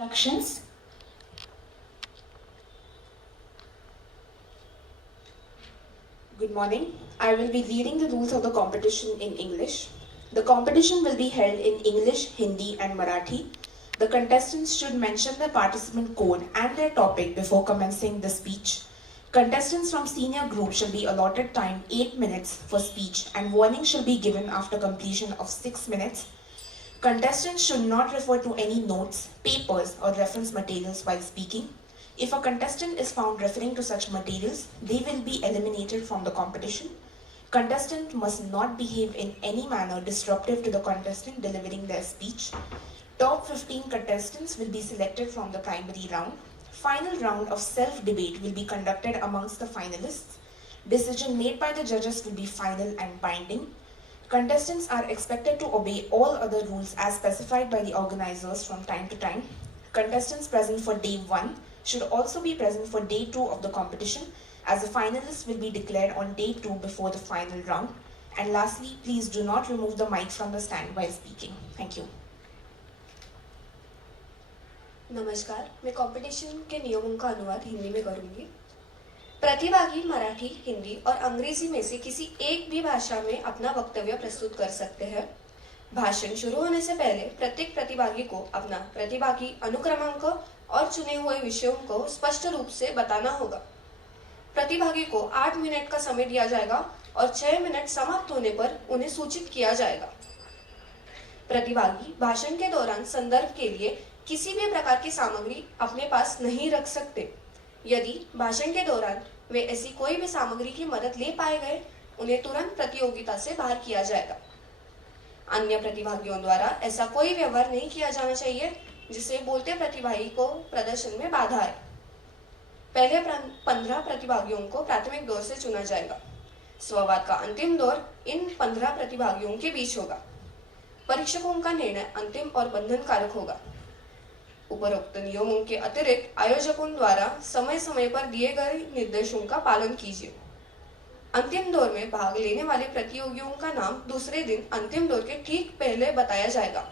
Instructions. Good morning. I will be reading the rules of the competition in English. The competition will be held in English, Hindi and Marathi. The contestants should mention their participant code and their topic before commencing the speech. Contestants from senior group shall be allotted time 8 minutes for speech and warning shall be given after completion of 6 minutes. Contestants should not refer to any notes, papers or reference materials while speaking. If a contestant is found referring to such materials, they will be eliminated from the competition. Contestant must not behave in any manner disruptive to the contestant delivering their speech. Top 15 contestants will be selected from the primary round. Final round of self-debate will be conducted amongst the finalists. Decision made by the judges will be final and binding. Contestants are expected to obey all other rules as specified by the organizers from time to time. Contestants present for day 1 should also be present for day 2 of the competition, as the finalists will be declared on day 2 before the final round. And lastly, please do not remove the mic from the stand while speaking. Thank you. नमस्कार, मैं competition के नियमों का अनुवाद हिंदी में करूंगी। प्रतिभागी मराठी, हिंदी और अंग्रेजी में से किसी एक भी भाषा में अपना वक्तव्य प्रस्तुत कर सकते हैं। भाषण शुरू होने से पहले प्रत्येक प्रतिभागी को अपना प्रतिभागी अनुक्रमांक और चुने हुए विषयों को स्पष्ट रूप से बताना होगा। प्रतिभागी को 8 मिनट का समय दिया जाएगा और 6 मिनट समाप्त होने पर उन्हें सूचित किया जाएगा। प्रतिभागी भाषण के दौरान संदर्भ के लिए किसी भी प्रकार की सामग्री अपने पास नहीं रख सकते। यदि भाषण के दौरान वे ऐसी कोई भी सामग्री की मदद ले पाए गए, उन्हें तुरंत प्रतियोगिता से बाहर किया जाएगा। अन्य प्रतिभागियों द्वारा ऐसा कोई व्यवहार नहीं किया जाना चाहिए जिससे बोलते प्रतिभागी को प्रदर्शन में बाधा आए। पहले 15 प्रतिभागियों को प्राथमिक दौर से चुना जाएगा। संवाद का अंतिम दौर इन 15 प्रतिभागियों के बीच होगा। परीक्षकों का निर्णय अंतिम और बंधनकारक होगा। उपरोक्त नियमों के अतिरिक्त आयोजकों द्वारा समय समय पर दिए गए निर्देशों का पालन कीजिए। अंतिम दौर में भाग लेने वाले प्रतियोगियों का नाम दूसरे दिन अंतिम दौर के ठीक पहले बताया जाएगा।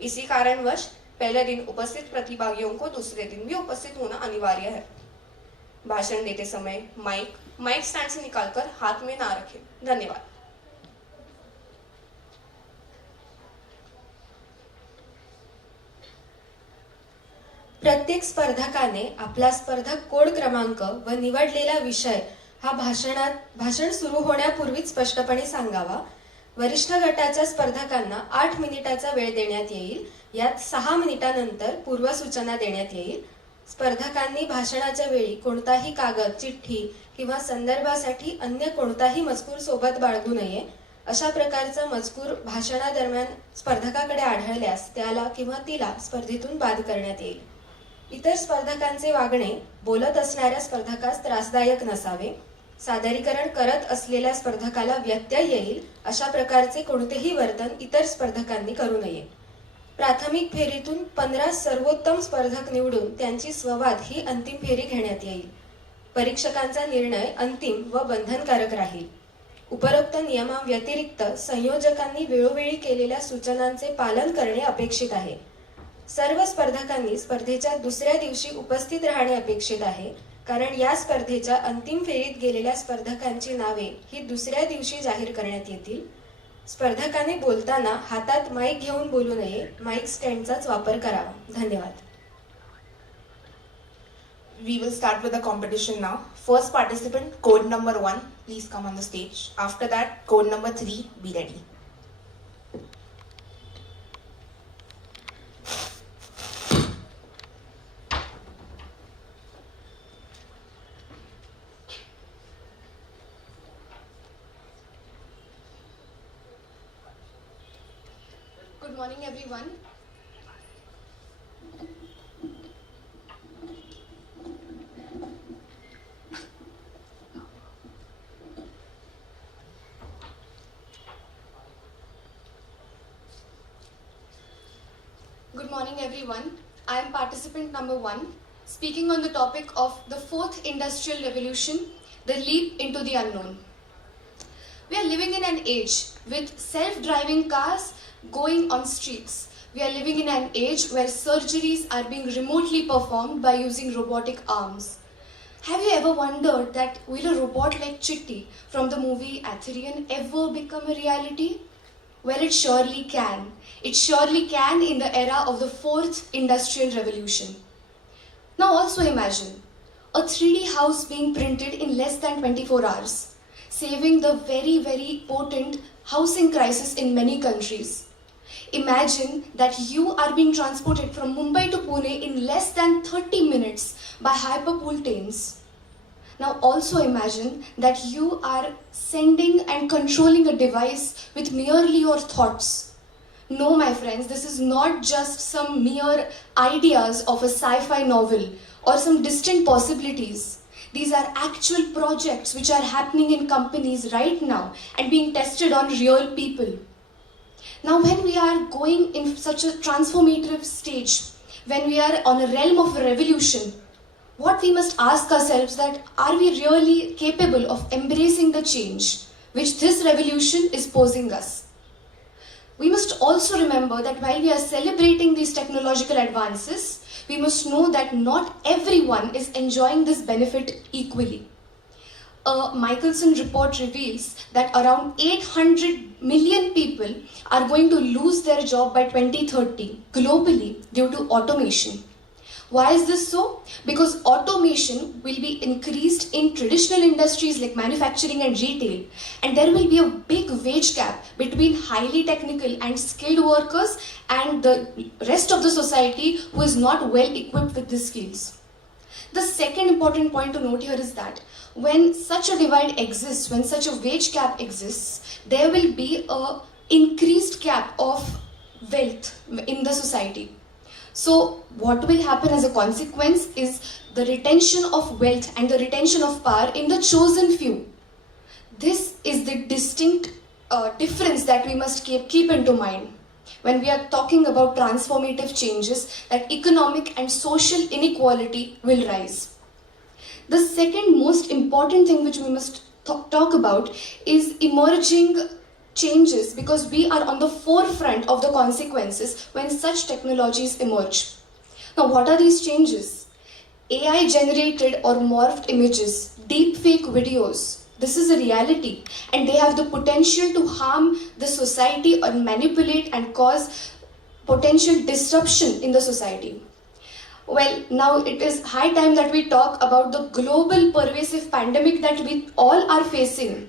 इसी कारणवश पहले दिन उपस्थित प्रतिभागियों को दूसरे दिन भी उपस्थित होना अनिवार्य है। भाषण देते समय माइक स्टैंड से निकालकर हाथ में ना रखें। धन्यवाद। प्रत्येक स्पर्धकाने आपला स्पर्धक कोड क्रमांक व निवडलेला विषय हा भाषण सुरू होण्यापूर्वीच स्पष्टपणे सांगावा। वरिष्ठ गटाच्या स्पर्धकांना 8 मिनिटाचा वेळ देण्यात येईल। यात 6 मिनिटांनंतर पूर्वसूचना देण्यात येईल। स्पर्धकांनी भाषणाच्या वेळी कोणताही कागद, चिठ्ठी किंवा संदर्भासाठी अन्य कोणताही मजकूर सोबत बाळगू नये। अशा प्रकारचा मजकूर भाषणादरम्यान स्पर्धकाकडे आढळल्यास त्याला किंवा तिला स्पर्धेतून बाद करण्यात येईल। इतर स्पर्धकांचे वागणे बोलत असणाऱ्या स्पर्धकास त्रासदायक नसावे। सादरीकरण करत असलेल्या स्पर्धकाला व्यत्यय येईल अशा प्रकारचे कोणतेही वर्तन इतर स्पर्धकांनी करू नये। प्राथमिक फेरीतून 15 सर्वोत्तम स्पर्धक निवडून त्यांची संवाद ही अंतिम फेरी घेण्यात येईल। परीक्षकांचा निर्णय अंतिम व बंधनकारक राहील। उपरोक्त नियमांव्यतिरिक्त संयोजकांनी वेळोवेळी केलेल्या सूचनांचे पालन करणे अपेक्षित आहे। सर्व स्पर्धकांनी स्पर्धेच्या दुसऱ्या दिवशी उपस्थित राहणे अपेक्षित आहे, कारण या स्पर्धेच्या अंतिम फेरीत गेलेल्या स्पर्धकांची नावे ही दुसऱ्या दिवशी जाहीर करण्यात येतील। स्पर्धकाने बोलताना हातात माईक घेऊन बोलू नये, माईक स्टँडचाच वापर करावा। धन्यवाद। We will start with the competition now. First participant, code number 1, please come on the stage. After that, code number 3, be ready. Good morning, everyone. Good morning, everyone. I am participant number 1, speaking on the topic of the 4th Industrial Revolution, the leap into the unknown. We are living in an age with self-driving cars going on streets, We are living in an age where surgeries are being remotely performed by using robotic arms. Have you ever wondered that will a robot like Chitti from the movie Atherian ever become a reality? Well, it surely can. It surely can in the era of the fourth industrial revolution. Now also imagine a 3D house being printed in less than 24 hours, saving the very, very potent housing crisis in many countries. Imagine that you are being transported from Mumbai to Pune in less than 30 minutes by hyperpool trains. Now also imagine that you are sending and controlling a device with merely your thoughts. No, my friends, this is not just some mere ideas of a sci-fi novel or some distant possibilities. These are actual projects which are happening in companies right now and being tested on real people. Now, when we are going in such a transformative stage, when we are on a realm of a revolution, what we must ask ourselves that are we really capable of embracing the change which this revolution is posing us? We must also remember that while we are celebrating these technological advances, we must know that not everyone is enjoying this benefit equally. A Michelson report reveals that around 800 million people are going to lose their job by 2030 globally due to automation. Why is this so? Because automation will be increased in traditional industries like manufacturing and retail, and there will be a big wage gap between highly technical and skilled workers and the rest of the society who is not well equipped with these skills. The second important point to note here is that when such a divide exists, when such a wage gap exists, there will be a increased gap of wealth in the society. So what will happen as a consequence is the retention of wealth and the retention of power in the chosen few. This is the distinct difference that we must keep into mind when we are talking about transformative changes, that economic and social inequality will rise. The second most important thing which we must talk about is emerging changes, because we are on the forefront of the consequences when such technologies emerge. Now, what are these changes? AI generated or morphed images, deepfake videos. This is a reality, and they have the potential to harm the society or manipulate and cause potential disruption in the society. Well, now it is high time that we talk about the global pervasive pandemic that we all are facing.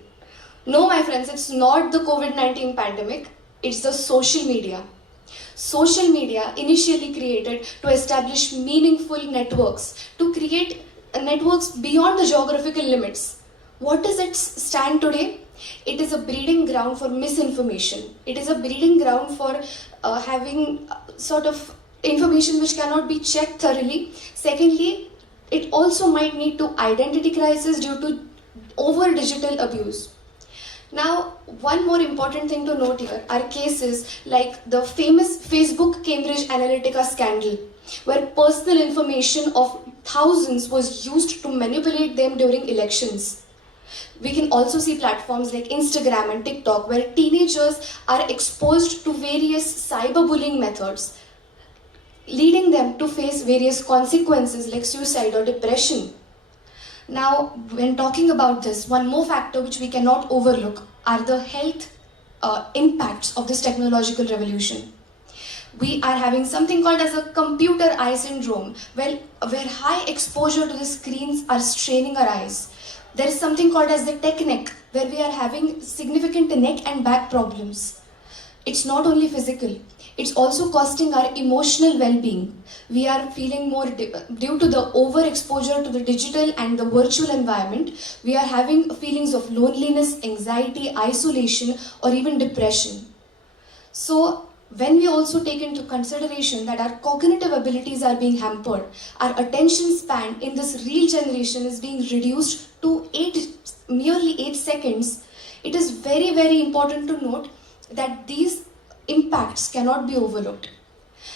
No, my friends, it's not the COVID-19 pandemic, it's the social media. Social media initially created to establish meaningful networks, to create networks beyond the geographical limits. What does it stand today? It is a breeding ground for misinformation. It is a breeding ground for having sort of information which cannot be checked thoroughly. Secondly, it also might lead to identity crisis due to over digital abuse. Now, one more important thing to note here are cases like the famous Facebook Cambridge Analytica scandal, where personal information of thousands was used to manipulate them during elections. We can also see platforms like Instagram and TikTok where teenagers are exposed to various cyberbullying methods, leading them to face various consequences like suicide or depression. Now, when talking about this, one more factor which we cannot overlook are the health impacts of this technological revolution. We are having something called as a computer eye syndrome, where high exposure to the screens are straining our eyes. There is something called as the tech neck, where we are having significant neck and back problems. It's not only physical, it's also costing our emotional well-being. We are feeling more, due to the overexposure to the digital and the virtual environment, we are having feelings of loneliness, anxiety, isolation, or even depression. So, when we also take into consideration that our cognitive abilities are being hampered, our attention span in this real generation is being reduced to merely 8 seconds, it is very, very important to note that these impacts cannot be overlooked.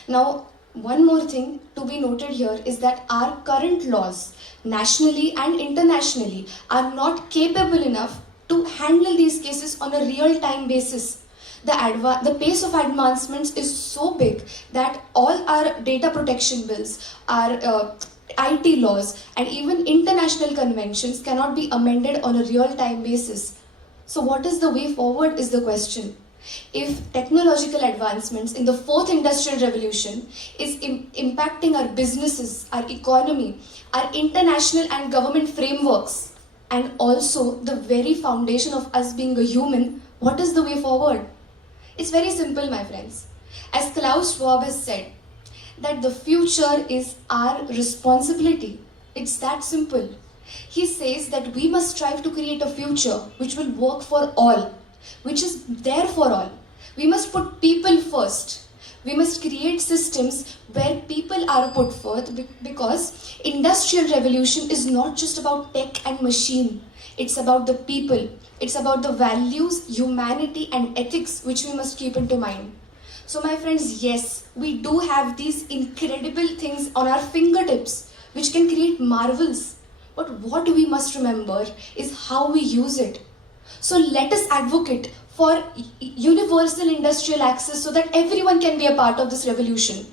Now, one more thing to be noted here is that our current laws, nationally and internationally, are not capable enough to handle these cases on a real-time basis. The pace of advancements is so big that all our data protection bills, our IT laws, and even international conventions cannot be amended on a real-time basis. So what is the way forward is the question. If technological advancements in the fourth industrial revolution is impacting our businesses, our economy, our international and government frameworks, and also the very foundation of us being a human, what is the way forward? It's very simple, my friends. As Klaus Schwab has said, that the future is our responsibility. It's that simple. He says that we must strive to create a future which will work for all, which is there for all. We must put people first. We must create systems where people are put forth, because industrial revolution is not just about tech and machine. It's about the people. It's about the values, humanity and ethics which we must keep into mind. So my friends, yes, we do have these incredible things on our fingertips which can create marvels. But what we must remember is how we use it. So let us advocate for universal industrial access so that everyone can be a part of this revolution.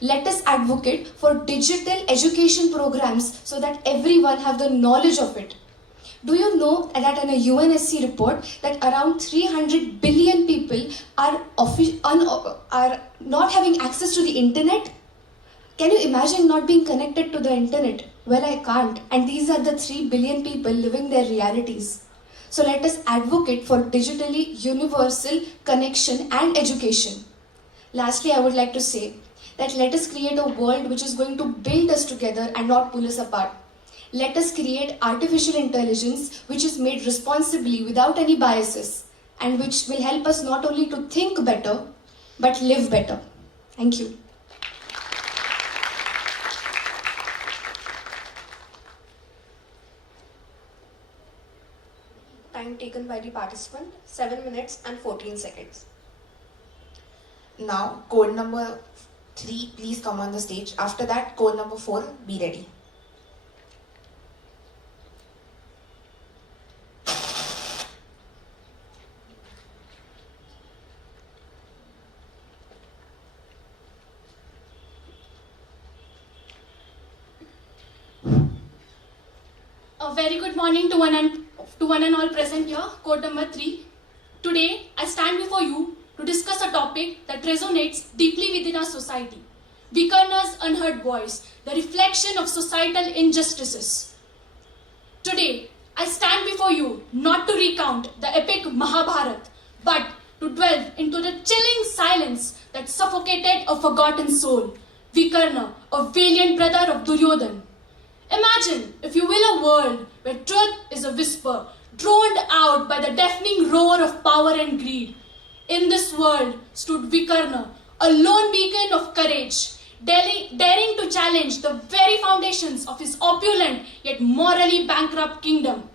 Let us advocate for digital education programs so that everyone have the knowledge of it. Do you know that in a UNSC report that around 300 billion people are not having access to the internet? Can you imagine not being connected to the internet? Well, I can't. And these are the 3 billion people living their realities. So let us advocate for digitally universal connection and education. Lastly, I would like to say that let us create a world which is going to build us together and not pull us apart. Let us create artificial intelligence which is made responsibly without any biases and which will help us not only to think better but live better. Thank you. Time taken by the participant 7 minutes and 14 seconds. Now, code number 3, please come on the stage. After that, code number 4, be ready. A very good morning to one and all present here, code number 3. Today, I stand before you to discuss a topic that resonates deeply within our society. Vikarna's unheard voice, the reflection of societal injustices. Today, I stand before you not to recount the epic Mahabharata, but to delve into the chilling silence that suffocated a forgotten soul. Vikarna, a valiant brother of Duryodhan. Imagine, if you will, a world where truth is a whisper, drowned out by the deafening roar of power and greed. In this world stood Vikarna, a lone beacon of courage, daring to challenge the very foundations of his opulent yet morally bankrupt kingdom.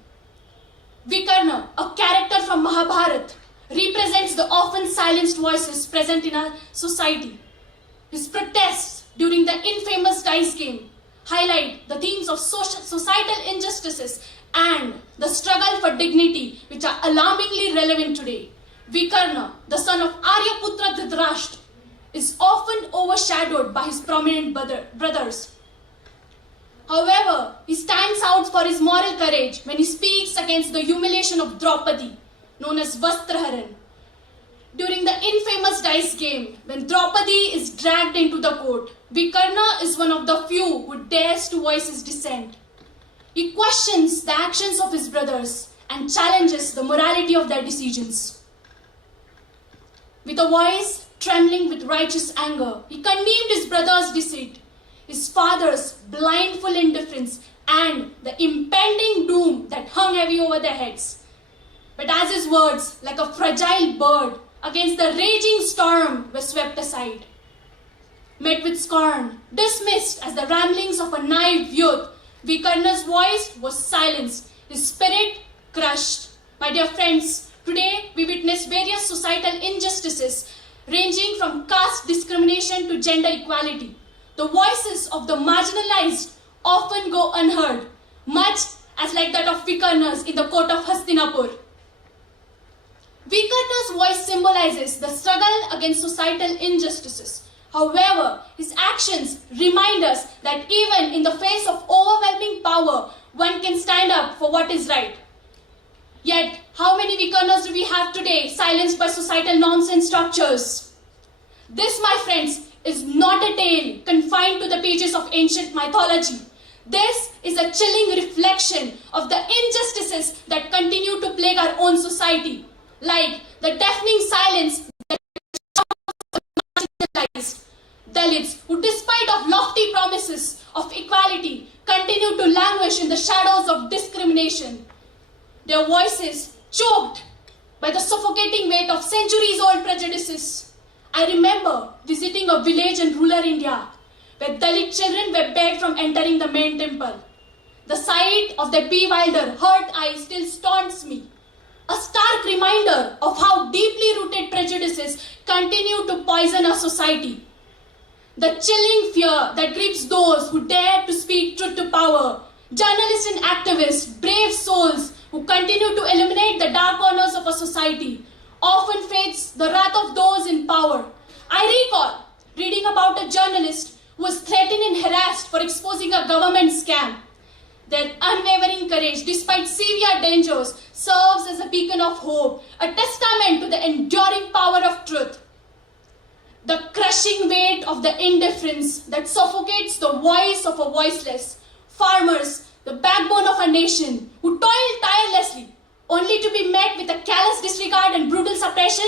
Vikarna, a character from Mahabharata, represents the often silenced voices present in our society. His protests during the infamous dice game highlight the themes of societal injustices and the struggle for dignity, which are alarmingly relevant today. Vikarna, the son of Aryaputra Dhritarashtra, is often overshadowed by his prominent brothers. However, he stands out for his moral courage when he speaks against the humiliation of Draupadi, known as Vastraharan. During the infamous dice game, when Draupadi is dragged into the court, Vikarna is one of the few who dares to voice his dissent. He questions the actions of his brothers and challenges the morality of their decisions. With a voice trembling with righteous anger, he condemned his brother's deceit, his father's blindfold indifference, and the impending doom that hung heavy over their heads. But as his words, like a fragile bird against the raging storm, were swept aside, met with scorn, dismissed as the ramblings of a naive youth, Vikarna's voice was silenced, his spirit crushed. My dear friends, today we witness various societal injustices ranging from caste discrimination to gender equality. The voices of the marginalized often go unheard, much as like that of Vikarna's in the court of Hastinapur. Vikatar's voice symbolizes the struggle against societal injustices. However, his actions remind us that even in the face of overwhelming power, one can stand up for what is right. Yet, how many Vikarnas do we have today, silenced by societal norms and structures? This, my friends, is not a tale confined to the pages of ancient mythology. This is a chilling reflection of the injustices that continue to plague our own society, like the deafening silence that marginalized Dalits, who despite of lofty promises of equality, continue to languish in the shadows of discrimination. Their voices choked by the suffocating weight of centuries-old prejudices. I remember visiting a village in rural India where Dalit children were barred from entering the main temple. The sight of their bewildered, hurt eyes still taunts me. A stark reminder of how deeply rooted prejudices continue to poison our society. The chilling fear that grips those who dare to speak truth to power, journalists and activists, brave souls who continue to illuminate the dark corners of our society, often faces the wrath of those in power. I recall reading about a journalist who was threatened and harassed for exposing a government scam. Their unwavering courage, despite severe dangers, serves as a beacon of hope, a testament to the enduring power of truth. The crushing weight of the indifference that suffocates the voice of a voiceless, farmers, the backbone of a nation, who toil tirelessly, only to be met with a callous disregard and brutal suppression.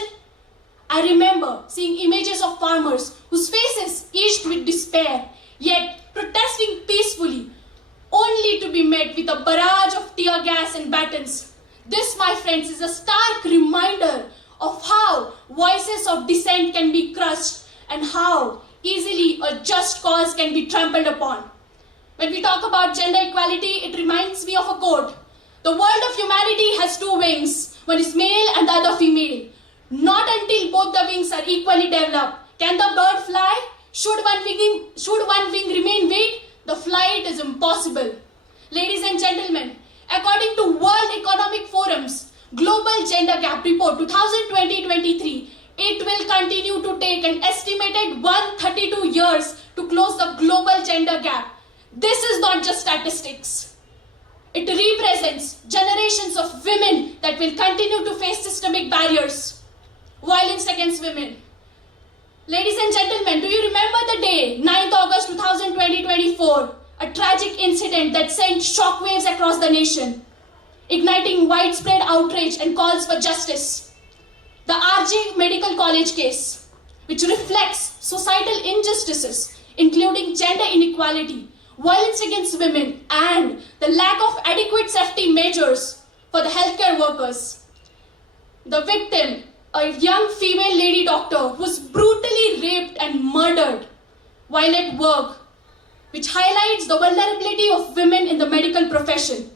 I remember seeing images of farmers whose faces itched with despair, yet protesting peacefully, only to be met with a barrage of tear gas and batons. This, my friends, is a stark reminder of how voices of dissent can be crushed and how easily a just cause can be trampled upon. When we talk about gender equality, it reminds me of a quote. The world of humanity has two wings. One is male and the other female. Not until both the wings are equally developed can the bird fly. Should one wing remain weak, the flight is impossible. Ladies and gentlemen, according to World Economic Forum's Global Gender Gap Report 2020-23, it will continue to take an estimated 132 years to close the global gender gap. This is not just statistics. It represents generations of women that will continue to face systemic barriers, violence against women. Ladies and gentlemen, do you remember the day, 9th August 2020-24, a tragic incident that sent shockwaves across the nation, igniting widespread outrage and calls for justice? The RJ Medical College case, which reflects societal injustices, including gender inequality, violence against women, and the lack of adequate safety measures for the healthcare workers. The victim, a young female lady doctor, was brutally raped and murdered while at work, which highlights the vulnerability of women in the medical profession.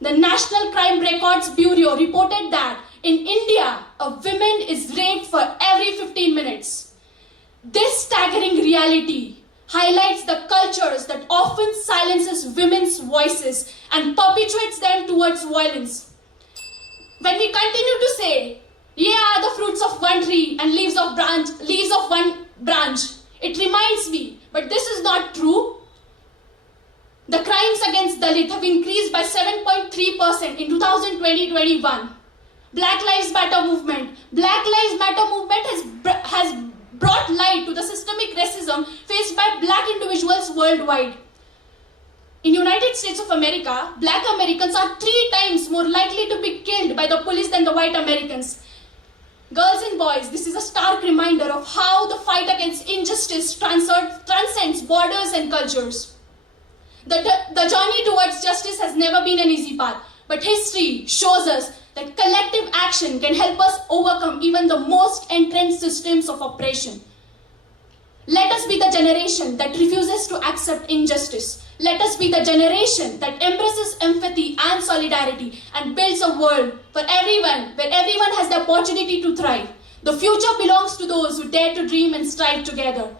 The National Crime Records Bureau reported that in India, a woman is raped for every 15 minutes. This staggering reality highlights the cultures that often silences women's voices and perpetuates them towards violence. When we continue to say, "Ye are the fruits of one tree and leaves of one branch," it reminds me, but this is not true. The crimes against Dalit have increased by 7.3% in 2020-21. Black Lives Matter movement has brought light to the systemic racism faced by black individuals worldwide. In United States of America, black Americans are 3 times more likely to be killed by the police than the white Americans. Girls and boys, this is a stark reminder of how the fight against injustice transcends borders and cultures. The journey towards justice has never been an easy path, but history shows us that collective action can help us overcome even the most entrenched systems of oppression. Let us be the generation that refuses to accept injustice. Let us be the generation that embraces empathy and solidarity and builds a world for everyone, where everyone has the opportunity to thrive. The future belongs to those who dare to dream and strive together.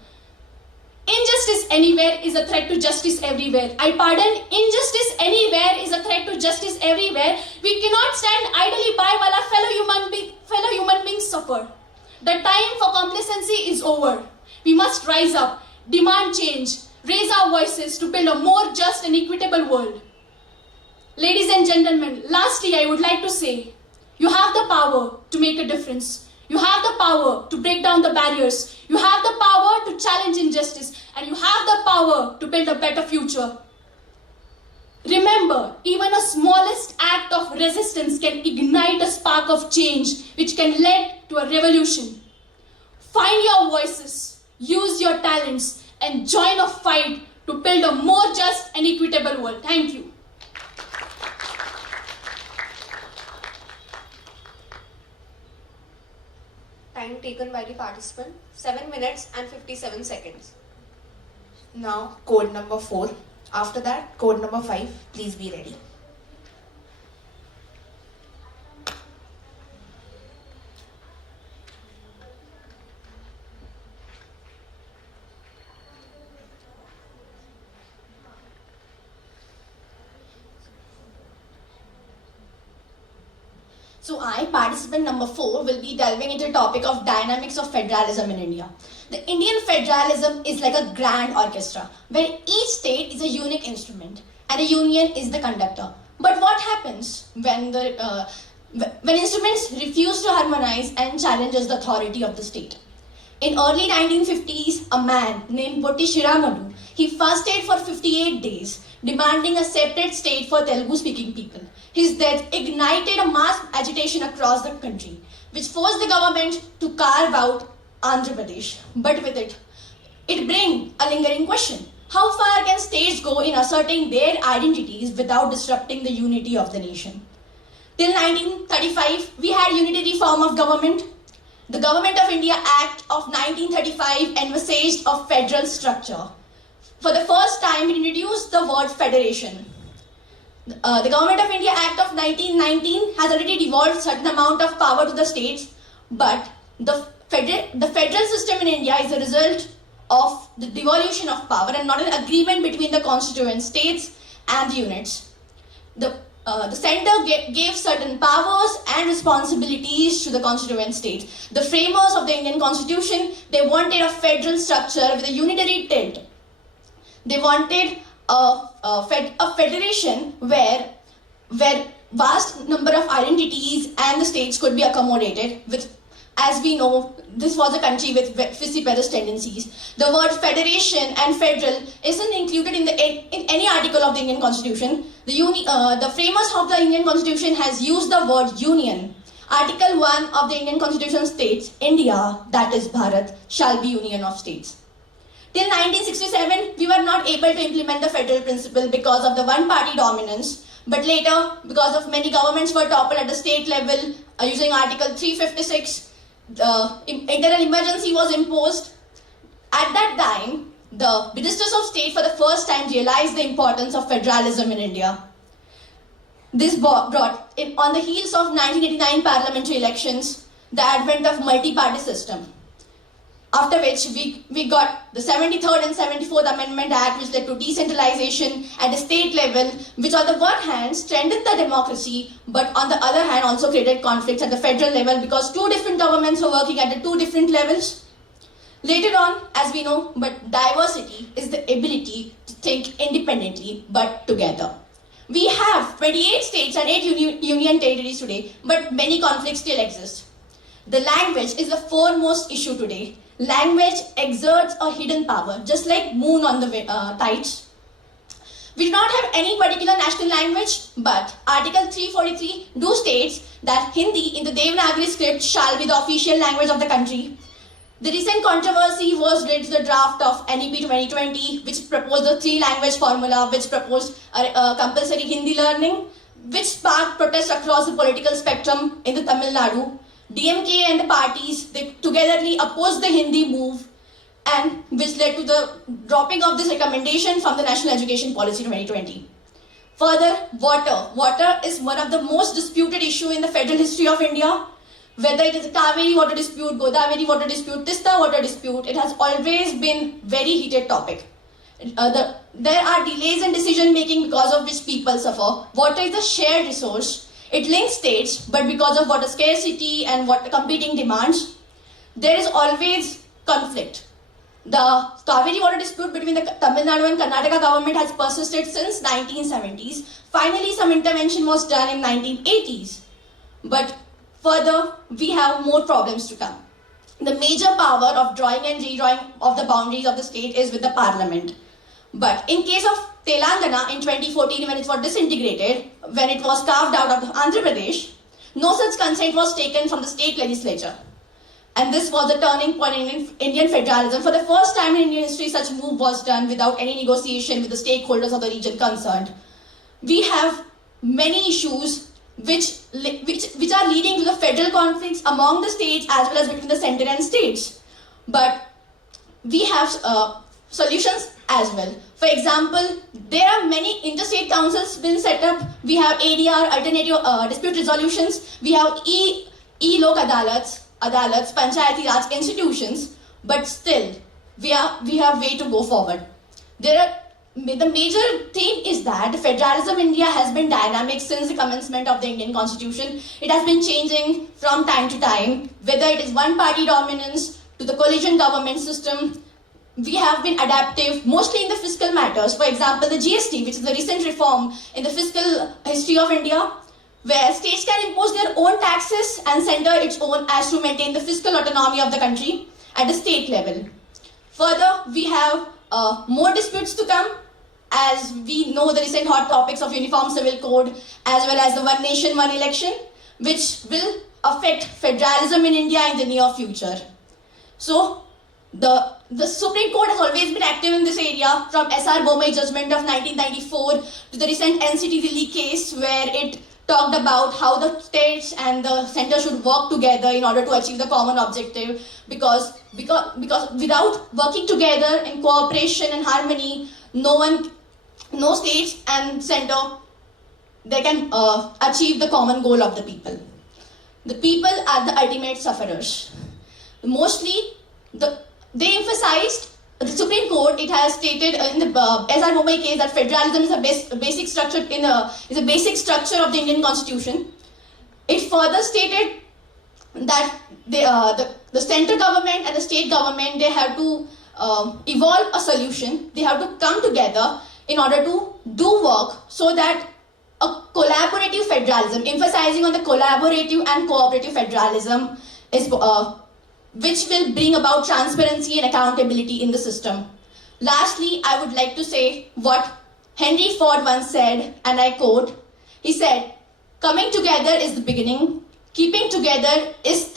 Injustice anywhere is a threat to justice everywhere. I pardon, injustice anywhere is a threat to justice everywhere. We cannot stand idly by while our fellow human beings suffer. The time for complacency is over. We must rise up, demand change, raise our voices to build a more just and equitable world. Ladies and gentlemen, lastly I would like to say, you have the power to make a difference. You have the power to break down the barriers. You have the power to challenge injustice. And you have the power to build a better future. Remember, even a smallest act of resistance can ignite a spark of change which can lead to a revolution. Find your voices, use your talents, and join a fight to build a more just and equitable world. Thank you. Time taken by the participant, 7 minutes and 57 seconds. Now, code number 4. After that, code number 5. Please be ready. So I, participant number 4, will be delving into the topic of dynamics of federalism in India. The Indian federalism is like a grand orchestra, where each state is a unique instrument and a union is the conductor. But what happens when instruments refuse to harmonize and challenges the authority of the state? In early 1950s, a man named Potti Shiramadu, he fasted for 58 days, demanding a separate state for Telugu-speaking people. His death ignited a mass agitation across the country, which forced the government to carve out Andhra Pradesh. But with it brings a lingering question. How far can states go in asserting their identities without disrupting the unity of the nation? Till 1935, we had unitary form of government. The Government of India Act of 1935 envisaged a federal structure. For the first time, it introduced the word federation. The Government of India Act of 1919 has already devolved certain amount of power to the states, but the federal system in India is a result of the devolution of power and not an agreement between the constituent states and the units. The center gave certain powers and responsibilities to the constituent states. The framers of the Indian Constitution, they wanted a federal structure with a unitary tilt. They wanted a federation where vast number of identities and the states could be accommodated with. As we know, this was a country with vice-versa tendencies. The word federation and federal isn't included in any article of the Indian Constitution. The framers of the Indian Constitution has used the word union. Article 1 of the Indian Constitution states, India, that is Bharat, shall be union of states. Till 1967, we were not able to implement the federal principle because of the one-party dominance. But later, because of many governments were toppled at the state level, using Article 356, the internal emergency was imposed. At that time, the ministers of state for the first time realized the importance of federalism in India. This brought, on the heels of 1989 parliamentary elections, the advent of multi-party system. After which we got the 73rd and 74th Amendment Act, which led to decentralization at the state level, which on the one hand strengthened the democracy, but on the other hand also created conflicts at the federal level because two different governments were working at the two different levels. Later on, as we know, but diversity is the ability to think independently but together. We have 28 states and 8 union territories today, but many conflicts still exist. The language is the foremost issue today. Language exerts a hidden power, just like moon on the tides. We do not have any particular national language, but Article 343 do states that Hindi in the Devanagari script shall be the official language of the country. The recent controversy was related to the draft of NEP 2020, which proposed the 3-language formula, which proposed compulsory Hindi learning, which sparked protests across the political spectrum in the Tamil Nadu. DMK and the parties, they togetherly opposed the Hindi move, and which led to the dropping of this recommendation from the National Education Policy 2020. Further, water. Water is one of the most disputed issue in the federal history of India. Whether it is a Kaveri water dispute, Godavari water dispute, Tista water dispute, it has always been very heated topic. There are delays in decision making because of which people suffer. Water is a shared resource. It links states, but because of water scarcity and water competing demands, there is always conflict. The Kaveri water dispute between the Tamil Nadu and Karnataka government has persisted since 1970s. Finally, some intervention was done in 1980s. But further, we have more problems to come. The major power of drawing and redrawing of the boundaries of the state is with the parliament. But in case of Telangana in 2014, when it was disintegrated, when it was carved out of Andhra Pradesh, no such consent was taken from the state legislature. And this was the turning point in Indian federalism. For the first time in Indian history, such move was done without any negotiation with the stakeholders of the region concerned. We have many issues which are leading to the federal conflicts among the states as well as between the center and states. But we have solutions as well. For example, there are many interstate councils been set up. We have ADR, alternative dispute resolutions. We have e-lok adalats, panchayati raj institutions. But still, we have way to go forward. The major theme is that federalism in India has been dynamic since the commencement of the Indian Constitution. It has been changing from time to time, whether it is one-party dominance to the coalition government system. We have been adaptive, mostly in the fiscal matters. For example, the GST, which is a recent reform in the fiscal history of India, where states can impose their own taxes and center its own as to maintain the fiscal autonomy of the country at the state level. Further, we have more disputes to come, as we know the recent hot topics of Uniform Civil Code as well as the One Nation, One Election, which will affect federalism in India in the near future. So, the Supreme Court has always been active in this area, from S.R. Bommai judgment of 1994 to the recent NCT Delhi case, where it talked about how the states and the center should work together in order to achieve the common objective, because without working together in cooperation and harmony, no states and center, they can achieve the common goal of the people. The people are the ultimate sufferers. Mostly, they emphasized, the Supreme Court, it has stated in the S.R. Bommai case that federalism is a basic structure of the Indian Constitution. It further stated that the central government and the state government, they have to evolve a solution. They have to come together in order to do work, so that a collaborative federalism, emphasizing on the collaborative and cooperative federalism, is which will bring about transparency and accountability in the system. Lastly, I would like to say what Henry Ford once said, and I quote, he said, "Coming together is the beginning, keeping together is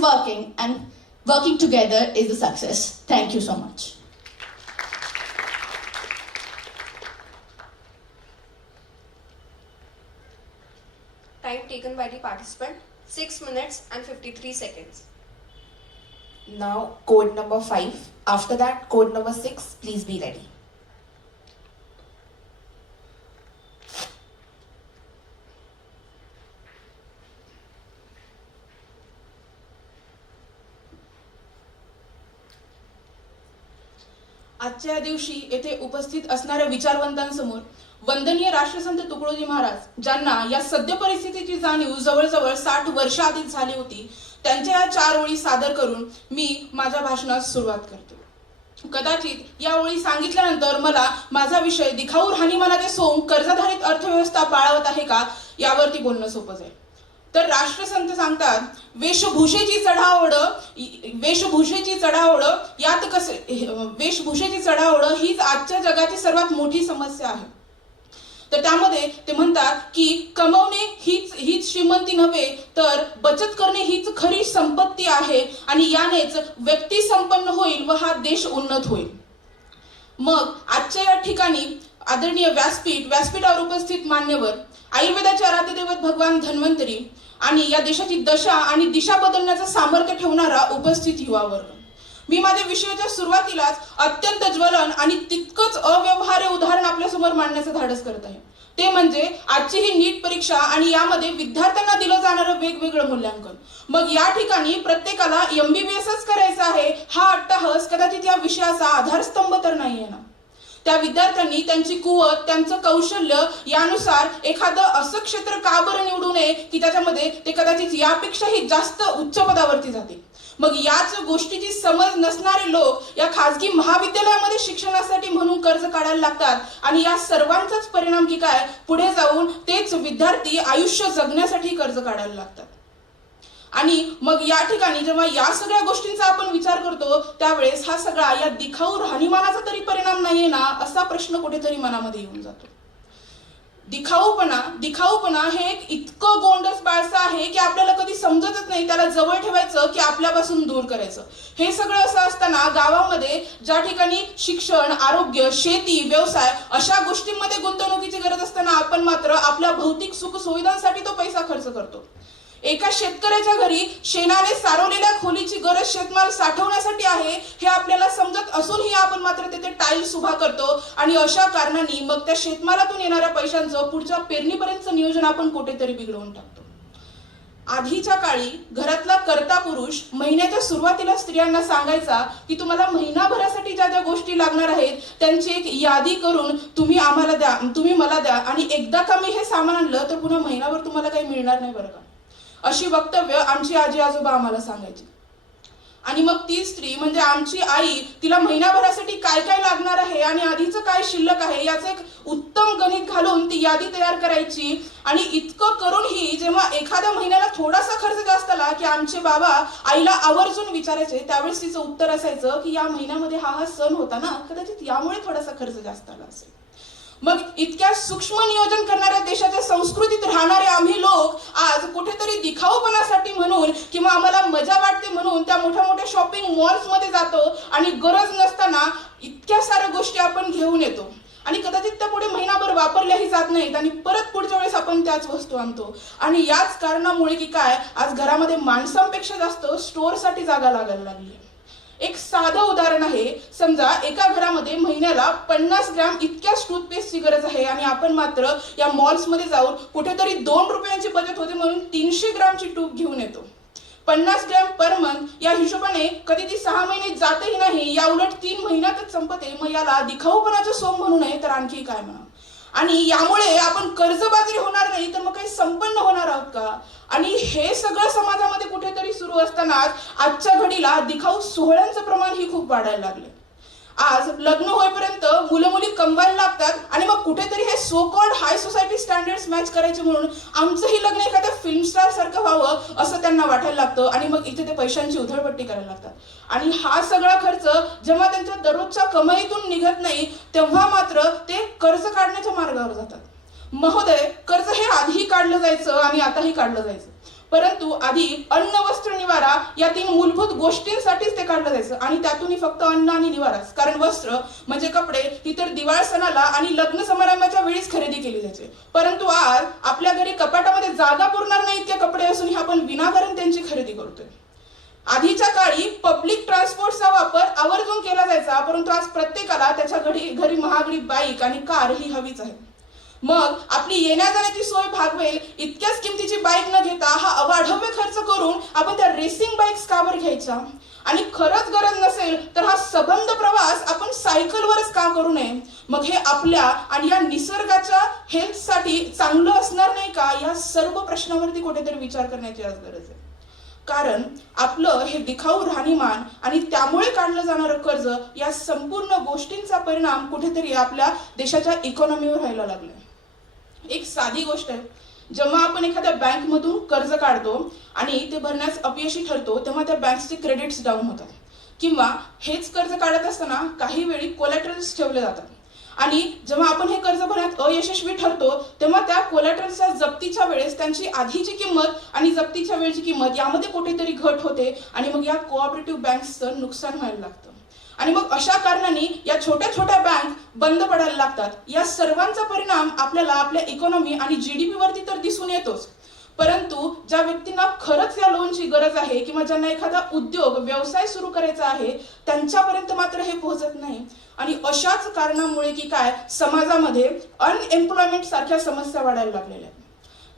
working, and working together is the success." Thank you so much. Time taken by the participant, 6 minutes and 53 seconds. Now, code number 5. After that, code number 6. Please be ready. आजच्या दिवशी येथे उपस्थित असणाऱ्या विचारवंतांसमोर वंदनीय राष्ट्रसंत तुकडोजी महाराज, ज्यांना या सद्य परिस्थितीची जाणीव जवळजवळ 60 वर्षाआधीच झाली होती, त्यांच्या या 4 ओळी सादर करून मी माझ्या भाषणास सुरुवात करते. कदाचित या ओळी सांगितल्यानंतर मला माझा विषय दिखाऊ राहणीमानाचे सोंग कर्जधारित अर्थव्यवस्था पाळवत आहे का यावरती बोलणं सोपं जाईल. तर राष्ट्रसंत सांगतात, वेशभूषेची चढाओढ यात कसे वेशभूषेची चढाओढ हीच आजच्या जगाची सर्वात मोठी समस्या आहे. तर त्यामध्ये ते म्हणतात की कमवणे हीच श्रीमंती नव्हे, तर बचत करणे हीच खरी संपत्ती आहे, आणि यानेच व्यक्ती संपन्न होईल व हा देश उन्नत होईल. मग आजच्या या ठिकाणी आदरणीय व्यासपीठावर उपस्थित मान्यवर, आयुर्वेदाचे आराध्यदैवत भगवान धन्वंतरी आणि या देशाची दशा आणि दिशा बदलण्याचं सामर्थ्य ठेवणारा उपस्थित युवा वर्ग, मी माझ्या विषयाच्या सुरुवातीलाच अत्यंत ज्वलन आणि तितकंच अव्यवहार्य उदाहरण आपल्यासमोर मांडण्याचं धाडस करत आहे. ते म्हणजे आजची ही नीट परीक्षा आणि यामध्ये विद्यार्थ्यांना दिलं जाणारं वेगवेगळं मूल्यांकन. मग या ठिकाणी प्रत्येकाला MBBSच करायचं आहे हा अट्टाहस कदाचित या विषयाचा आधारस्तंभ तर नाहीये ना. त्या विद्यार्थ्यांनी त्यांची कुवत, त्यांचं कौशल्य यानुसार एखादं असं क्षेत्र का बरं निवडू नये की त्याच्यामध्ये ते कदाचित यापेक्षाही जास्त उच्च पदावरती जातील. मग याच गोष्टीची समज नसणारे लोक या खाजगी महाविद्यालयामध्ये शिक्षणासाठी म्हणून कर्ज काढायला लागतात आणि या सर्वांचाच परिणाम की काय, पुढे जाऊन तेच विद्यार्थी आयुष्य जगण्यासाठी कर्ज काढायला लागतात. आणि मग या ठिकाणी जेव्हा या सगळ्या गोष्टींचा आपण विचार करतो त्यावेळेस हा सगळा या दिखाऊ राहणीमानाचा तरी परिणाम नाहीये ना असा प्रश्न कुठेतरी मनामध्ये येऊन जातो. दिखाऊपणा हे एक इतकं गोंडस बाळसं आहे की आपल्याला कधी समजतच नाही त्याला जवळ ठेवायचं की आपल्यापासून दूर करायचं. हे सगळं असं असताना गावामध्ये ज्या ठिकाणी शिक्षण, आरोग्य, शेती, व्यवसाय अशा गोष्टींमध्ये गुंतवणुकीची गरज असताना आपण मात्र आपल्या भौतिक सुख सुविधांसाठी तो पैसा खर्च करतो. एका शेतकऱ्याच्या घरी शेणाने सारवलेल्या खोलीची गरज शेतमाल साठवण्यासाठी आहे हे आपल्याला समजत असूनही आपण मात्र तिथे टाईल्स उभा करतो आणि अशा कारणांनी मग त्या शेतमालातून येणाऱ्या पैशांचं पुढच्या पेरणीपर्यंतचं नियोजन आपण कुठेतरी बिघडवून टाकतो. आधीच्या काळी घरातला कर्ता पुरुष महिन्याच्या सुरुवातीला स्त्रियांना सांगायचा की तुम्हाला महिनाभरासाठी ज्या ज्या गोष्टी लागणार आहेत त्यांची एक यादी करून तुम्ही आम्हाला द्या, तुम्ही मला द्या आणि एकदा का मी हे सामान आणलं तर पुन्हा महिनाभर तुम्हाला काही मिळणार नाही बरं का. अशी वक्तव्य आमची आजी आजोबा आम्हाला सांगायची. आणि मग ती स्त्री म्हणजे आमची आई तिला महिनाभरासाठी काय काय लागणार आहे आणि आधीचं काय शिल्लक आहे याचं एक उत्तम गणित घालून ती यादी तयार करायची. आणि इतकं करूनही जेव्हा एखाद्या महिन्याला थोडासा खर्च जास्त आला की आमचे बाबा आईला आवर्जून विचारायचे त्यावेळेस तिचं उत्तर असायचं की या महिन्यामध्ये हा सण होता ना, कदाचित यामुळे थोडासा खर्च जास्त आला असेल. मग इतक्या सूक्ष्म नियोजन करणाऱ्या देशाच्या संस्कृतीत राहणारे आम्ही लोक आज कुठेतरी दिखाऊपणासाठी म्हणून किंवा आम्हाला मजा वाटते म्हणून त्या मोठ्या मोठ्या शॉपिंग मॉल्स मध्ये जातो आणि गरज नसताना इतक्या साऱ्या गोष्टी आपण घेऊन येतो आणि कदाचित त्या पुढे महिनाभर वापरल्याही जात नाहीत आणि परत पुढच्या वेळेस आपण त्याच वस्तू आणतो. आणि याच कारणामुळे की काय आज घरामध्ये माणसांपेक्षा जास्त स्टोअरसाठी जागा लागायला लागली. एक साधं उदाहरण आहे, समजा एका घरामध्ये महिन्याला 50 ग्रॅम इतक्याच टूथपेस्टची गरज आहे आणि आपण मात्र या मॉल्समध्ये जाऊन कुठेतरी 2 रुपयांची बचत होते म्हणून 300 ग्रॅमची टूप घेऊन येतो. 50 ग्रॅम पर मंथ या हिशोबाने कधी ती 6 महिने जातही नाही, या उलट 3 महिन्यातच संपते. मग याला दिखाऊपणाचं सोम म्हणू नये तर आणखी काय म्हणा. आणि यामुळे आपण कर्जबाजारी होणार नाही तर मग काही संपन्न होणार आहोत का. आणि हे सगळं समाजामध्ये कुठेतरी सुरू असतानाच आजच्या घडीला दिखाऊ सोहळ्यांचं प्रमाण ही खूप वाढायला लागले. आज लग्न होईपर्यंत मुलं मुली कमवायला लागतात आणि मग कुठेतरी हे सो कॉल्ड हाय सोसायटी स्टँडर्ड्स मॅच करायचे म्हणून आमचंही लग्न एखाद्या फिल्म स्टार सारखं व्हावं असं त्यांना वाटायला लागतं आणि मग इथे ते पैशांची उधळपट्टी करायला लागतात. आणि हा सगळा खर्च जेव्हा त्यांच्या दररोजच्या कमाईतून निघत नाही तेव्हा मात्र ते कर्ज काढण्याच्या मार्गावर जातात. महोदय, कर्ज हे आधीही काढलं जायचं आणि आताही काढलं जायचं, परंतु आधी अन्न, वस्त्र, निवारा या 3 मूलभूत गोष्टींसाठीच ते काढलं जायचं आणि त्यातूनही फक्त अन्न आणि निवाराच. कारण वस्त्र म्हणजे कपडे ही तर दिवाळ सणाला आणि लग्न समारंभाच्या वेळीच खरेदी केली जायची. परंतु आज आपल्या घरी कपाटामध्ये जागा पुरणार नाही इतके कपडे असूनही आपण विनाकारण त्यांची खरेदी करतोय. आधीच्या काळी पब्लिक ट्रान्सपोर्टचा वापर आवर्जून केला जायचा, परंतु आज प्रत्येकाला त्याच्या घरी महागडी बाईक आणि कार ही हवीच आहे. मग आपली येण्या जाण्याची सोय भागवेल इतक्याच किमतीची बाईक न घेता हा अवाढव्य खर्च करून आपण त्या रेसिंग बाईक्स का बरं घ्यायच्या. आणि खरंच गरज नसेल तर हा सबंध प्रवास आपण सायकलवरच का करू नये. मग हे आपल्या आणि या निसर्गाच्या हेल्थसाठी चांगलं असणार नाही का. या सर्व प्रश्नावरती कुठेतरी विचार करण्याची आज गरज आहे. कारण आपलं हे दिखाऊ राहणीमान आणि त्यामुळे काढलं जाणारं कर्ज या संपूर्ण गोष्टींचा परिणाम कुठेतरी आपल्या देशाच्या इकॉनॉमीवर व्हायला लागलाय. एक साधी गोष्ट आहे, जेव्हा आपण एखाद्या बँकमधून कर्ज काढतो आणि ते भरण्यास अपयशी ठरतो तेव्हा त्या बँकचे क्रेडिट्स डाऊन होतात किंवा हेच कर्ज काढत असताना काही वेळी कोलॅटरल्स ठेवले जातात आणि जेव्हा आपण हे कर्ज भरण्यात अयशस्वी ठरतो तेव्हा त्या कोलॅटरलच्या जप्तीच्या वेळेस त्यांची आधीची किंमत आणि जप्तीच्या वेळची किंमत यामध्ये कुठेतरी घट होते आणि मग या कोऑपरेटिव्ह बँक्सचं नुकसान व्हायला लागतं. आणि मग अशा कारणाने या छोट्या छोट्या बँक बंद पडायला लागतात. या सर्वांचा परिणाम आपल्याला आपल्या इकॉनॉमी आणि GDP वरती तर दिसून येतोच, परंतु ज्या व्यक्तींना खरंच या लोनची गरज आहे किंवा ज्यांना एखादा उद्योग व्यवसाय सुरू करायचा आहे त्यांच्यापर्यंत मात्र हे पोहोचत नाही. आणि अशाच कारणामुळे की काय समाजामध्ये अनएम्प्लॉयमेंट सारख्या समस्या वाढायला लागलेल्या आहेत.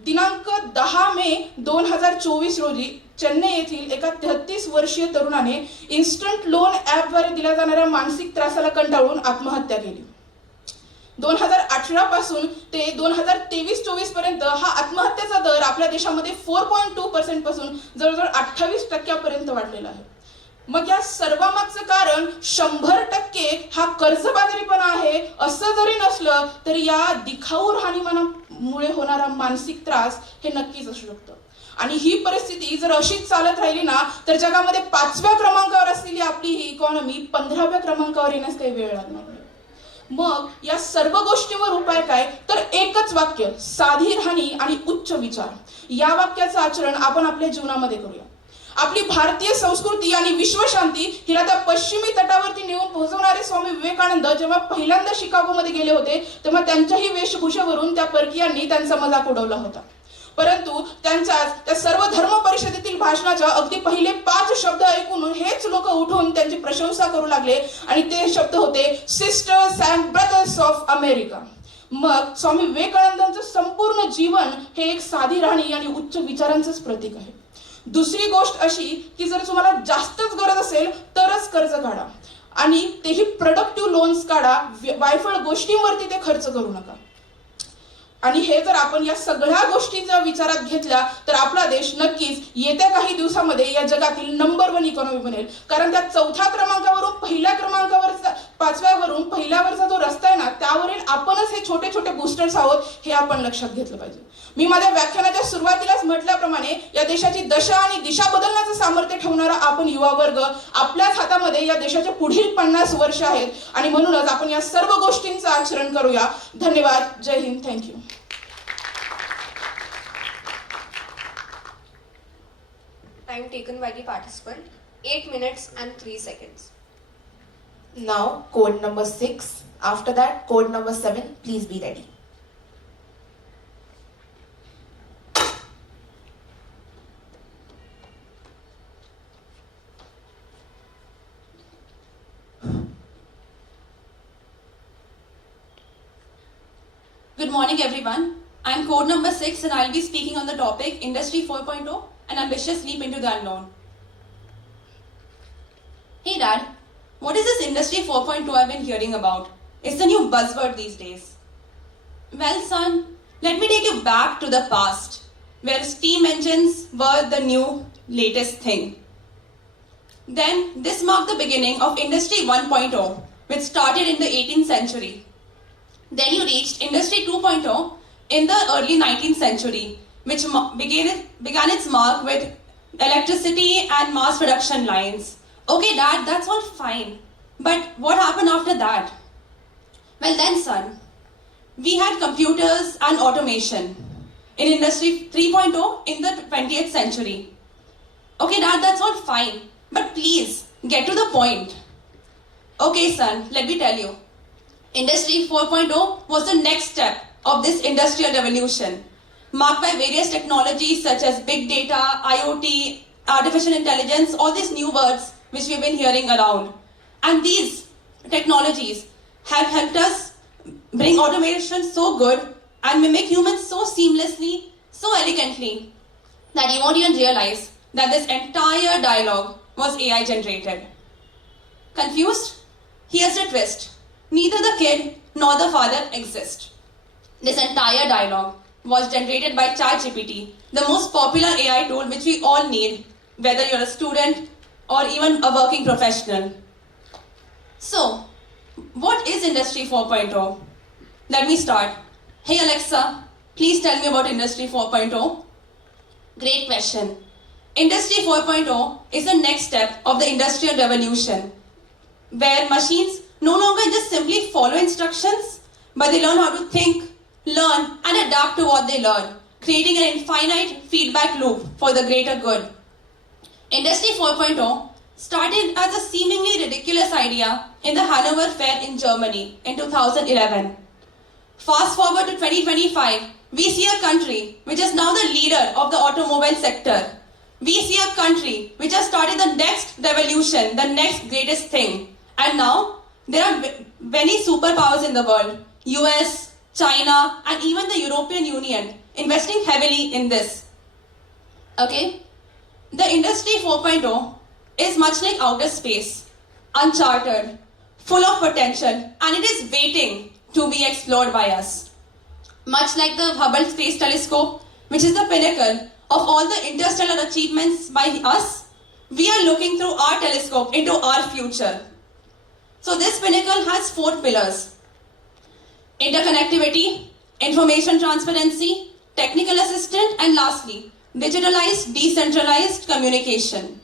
दिनांक 10 मे 2024 रोजी चेन्नई येथील एका 33 वर्षीय तरुणाने इन्स्टंट लोन ॲपद्वारे दिल्या जाणाऱ्या मानसिक त्रासाला कंटाळून आत्महत्या केली. 2018 पासून ते 2023-24 पर्यंत हा आत्महत्येचा दर आपल्या देशामध्ये 4.2% पासून जवळजवळ 28% वाढलेला आहे. मग या सर्वामागचं कारण 100% हा कर्जबाजारीपणा आहे असं जरी नसलं तरी या दिखाऊ राहणीमानामुळे होणारा मानसिक त्रास हे नक्कीच असू शकतं. आणि ही परिस्थिती जर अशीच चालत राहिली ना तर जगामध्ये 5व्या क्रमांकावर असलेली आपली ही इकॉनॉमी 15व्या क्रमांकावर येण्यास काही वेळ लागणार नाही. मग या सर्व गोष्टीवर उपाय काय तर एकच वाक्य, साधी राहणी आणि उच्च विचार. या वाक्याचं आचरण आपण आपल्या जीवनामध्ये करूया. आपली भारतीय संस्कृती आणि विश्वशांती हिला त्या पश्चिमी तटावरती नेऊन पोहोचवणारे स्वामी विवेकानंद जेव्हा पहिल्यांदा शिकागोमध्ये गेले होते तेव्हा त्यांच्याही वेशभूषेवरून त्या परकीयांनी त्यांचा मजाक उडवला होता. परंतु त्या सर्व धर्म परिषदेतील भाषणाच्या अगदी पहिले 5 शब्द ऐकून हेच लोक उठून त्यांची प्रशंसा करू लागले आणि ते शब्द होते sisters and brothers of America. मग स्वामी विवेकानंदांचं संपूर्ण जीवन हे एक साधी राहणी आणि उच्च विचारांचंच प्रतीक आहे. दुसरी गोष्ट अशी की जर तुम्हाला जास्तच गरज असेल तरच कर्ज काढा आणि तेही प्रोडक्टिव्ह लोन्स काढा. वायफळ गोष्टींवरती ते खर्च करू नका. आणि हे जर आपण या सगळ्या गोष्टी जर विचारात घेतल्या तर आपला देश नक्कीच येत्या काही दिवसामध्ये या जगातील नंबर 1 इकॉनॉमी बनेल. कारण त्या 4थ्या क्रमांकावरून पहिल्या क्रमांकावरचा 5व्यावरून पहिल्यावरचा जो रस्ता आहे ना त्यावरील आपणच हे छोटे छोटे बूस्टर्स आहोत हे आपण लक्षात घेतलं पाहिजे. मी माझ्या व्याख्यानाच्या सुरुवातीलाच म्हटल्याप्रमाणे या देशाची दशा आणि दिशा बदलण्याचं सामर्थ्य ठेवणारा आपण युवा वर्ग आपल्याच हातामध्ये या देशाचे पुढील 50 वर्ष आहेत आणि म्हणूनच आपण या सर्व गोष्टींचं आचरण करूया. धन्यवाद. जय Hind. Thank you. Time taken by the participant 8 minutes and 3 seconds. Now code number 6. After that code number 7. Please be ready. Good morning everyone. I am code number 6 and I will be speaking on the topic Industry 4.0 an ambitious leap into the unknown. Hey Dad, what is this Industry 4.2 I've been hearing about? It's the new buzzword these days. Well son, let me take you back to the past, where steam engines were the new latest thing. Then this marked the beginning of Industry 1.0, which started in the 18th century. Then you reached Industry 2.0 in the early 19th century, which began its mark with electricity and mass production lines. Okay, Dad, that's all fine. But what happened after that? Well then, son, we had computers and automation in Industry 3.0 in the 20th century. Okay, Dad, that's all fine. But please, get to the point. Okay, son, let me tell you. Industry 4.0 was the next step of this industrial revolution, marked by various technologies such as big data, IoT, artificial intelligence, all these new words which we've been hearing around. And these technologies have helped us bring automation so good and mimic humans so seamlessly, so elegantly, that you won't even realize that this entire dialogue was AI generated. Confused? Here's the twist. Neither the kid nor the father exist. This entire dialogue was generated by ChatGPT, the most popular AI tool which we all need, whether you're a student or even a working professional. So, what is Industry 4.0? Let me start. Hey Alexa, please tell me about Industry 4.0. Great question. Industry 4.0 is the next step of the industrial revolution, where machines no longer just simply follow instructions, but they learn how to think, learn and adapt to what they learn, creating an infinite feedback loop for the greater good. Industry 4.0 started as a seemingly ridiculous idea in the Hanover Fair in Germany in 2011. Fast forward to 2025, we see a country which is now the leader of the automobile sector. We see a country which has started the next revolution, the next greatest thing. And now, there are many superpowers in the world, US, China, and even the European Union investing heavily in this. Okay? The Industry 4.0 is much like outer space, uncharted, full of potential, and it is waiting to be explored by us. Much like the Hubble Space Telescope, which is the pinnacle of all the interstellar achievements by us, we are looking through our telescope into our future. So this pinnacle has 4 pillars: interconnectivity, information transparency, technical assistance, and lastly, digitalized, decentralized communication.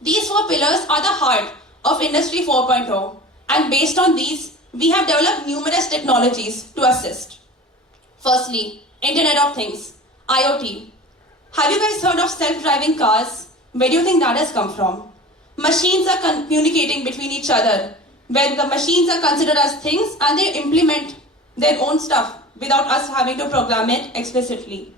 These 4 pillars are the heart of Industry 4.0, and based on these, we have developed numerous technologies to assist. Firstly, Internet of Things, IoT. Have you guys heard of self-driving cars? Where do you think that has come from? Machines are communicating between each other, where the machines are considered as things and they implement their own stuff without us having to program it explicitly.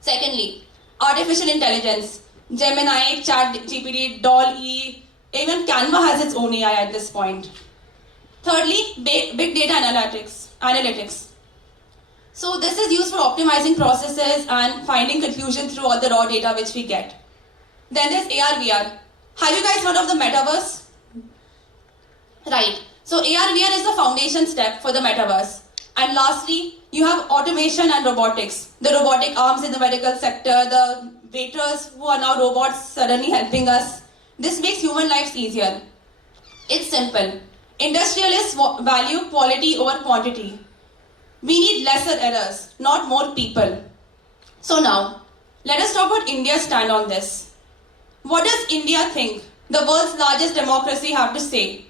Secondly, artificial intelligence. Gemini, ChatGPT, DALL-E, even Canva has its own AI at this point. Thirdly, big data analytics. So this is used for optimizing processes and finding conclusions through all the raw data which we get. Then there's AR/VR. Have you guys heard of the metaverse? Right. So AR/VR is the foundation step for the metaverse. And lastly, you have automation and robotics. The robotic arms in the medical sector, the waiters who are now robots suddenly helping us. This makes human lives easier. It's simple. Industrialists value quality over quantity. We need lesser errors, not more people. So now, let us talk about India's stand on this. What does India think, the world's largest democracy, have to say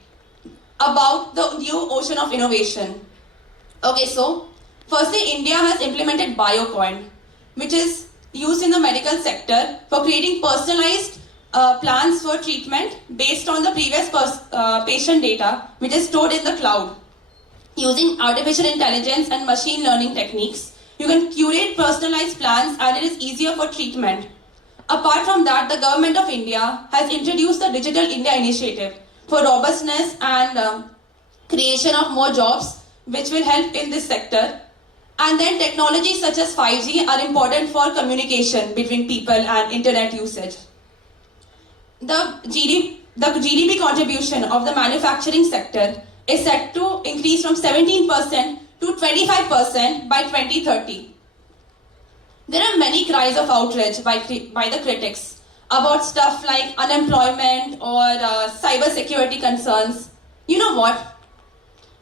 about the new ocean of innovation? Okay, so firstly, India has implemented Biocoin, which is used in the medical sector for creating personalized plans for treatment based on the previous patient data, which is stored in the cloud. Using artificial intelligence and machine learning techniques, you can curate personalized plans and it is easier for treatment. Apart from that, the government of India has introduced the Digital India Initiative for robustness and creation of more jobs, which will help in this sector. And then technologies such as 5G are important for communication between people and internet usage. The GDP contribution of the manufacturing sector is set to increase from 17% to 25% by 2030. There are many cries of outrage by the critics about stuff like unemployment or cyber security concerns. You know what?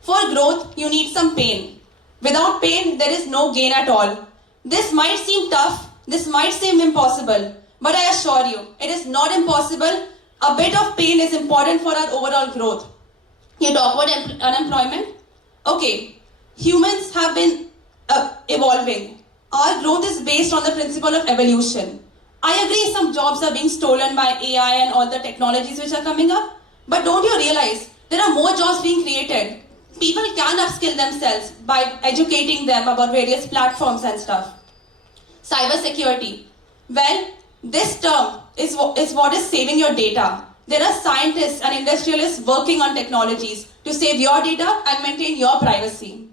For growth, you need some pain. Without pain, there is no gain at all. This might seem tough, this might seem impossible, but I assure you, it is not impossible. A bit of pain is important for our overall growth. You talk about unemployment? Okay, humans have been evolving. Our growth is based on the principle of evolution. I agree some jobs are being stolen by AI and all the technologies which are coming up, but don't you realize there are more jobs being created? People can upskill themselves by educating them about various platforms and stuff. Cyber security. Well, this term is what is saving your data. There are scientists and industrialists working on technologies to save your data and maintain your privacy.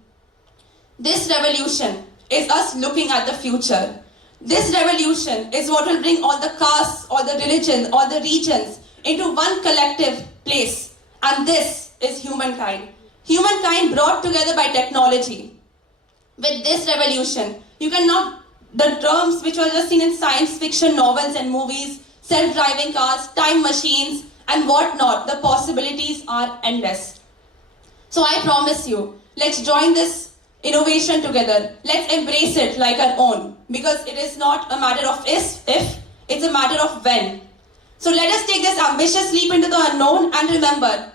This revolution is us looking at the future. This revolution is what will bring all the castes, all the religions, all the regions into one collective place. And this is humankind. Humankind brought together by technology. With this revolution, you can now, the terms which were just seen in science fiction novels and movies, self-driving cars, time machines, and whatnot, the possibilities are endless. So I promise you, let's join this innovation together. Let's embrace it like our own, because it is not a matter of if, it's a matter of when. So let us take this ambitious leap into the unknown and remember,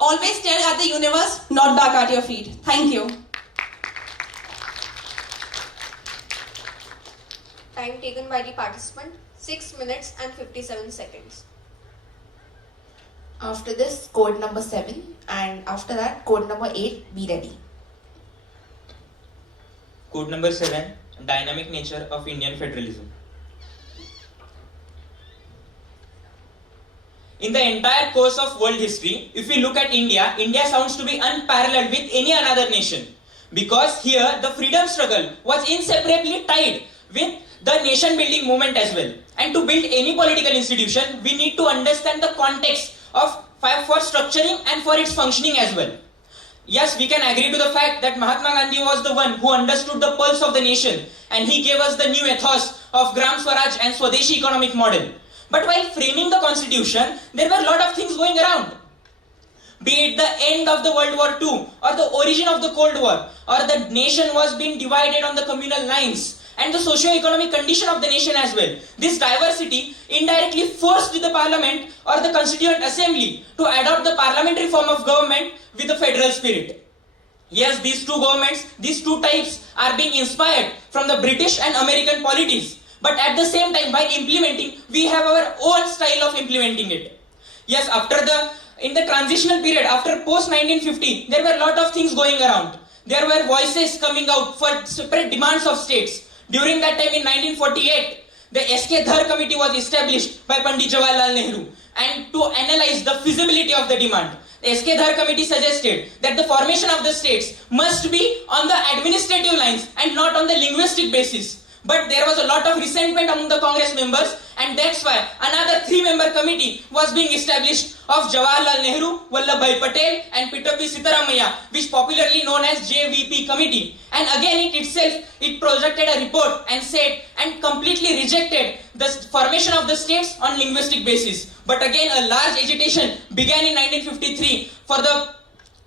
always stare at the universe, not back at your feet. Thank you. Time taken by the participant, 6 minutes and 57 seconds. After this, code number 7, and after that, code number 8, be ready. Code number 7, dynamic nature of Indian federalism. In the entire course of world history, if we look at India, India sounds to be unparalleled with any another nation. Because here, the freedom struggle was inseparably tied with the nation building movement as well. And to build any political institution, we need to understand the context of for structuring and for its functioning as well. Yes, we can agree to the fact that Mahatma Gandhi was the one who understood the pulse of the nation, and he gave us the new ethos of Gram Swaraj and Swadeshi economic model. But while framing the constitution, there were a lot of things going around. Be it the end of the World War II, or the origin of the Cold War, or the nation was being divided on the communal lines, and the socio-economic condition of the nation as well. This diversity indirectly forced the parliament or the constituent assembly to adopt the parliamentary form of government with the federal spirit. Yes, these two governments, these two types are being inspired from the British and American polities. But at the same time, by implementing, we have our own style of implementing it. Yes, in the transitional period, after post-1950, there were a lot of things going around. There were voices coming out for separate demands of states. During that time in 1948, the S.K Committee was established by Pandit Jawaharlal Nehru, and to analyze the feasibility of the demand. The S.K Committee suggested that the formation of the states must be on the administrative lines and not on the linguistic basis. But there was a lot of resentment among the Congress members, and that's why another 3-member committee was being established of Jawaharlal Nehru, Vallabhbhai Patel and Pittabhi Sitaramaiah, which popularly known as JVP Committee. And again it projected a report and said and completely rejected the formation of the states on linguistic basis. But again a large agitation began in 1953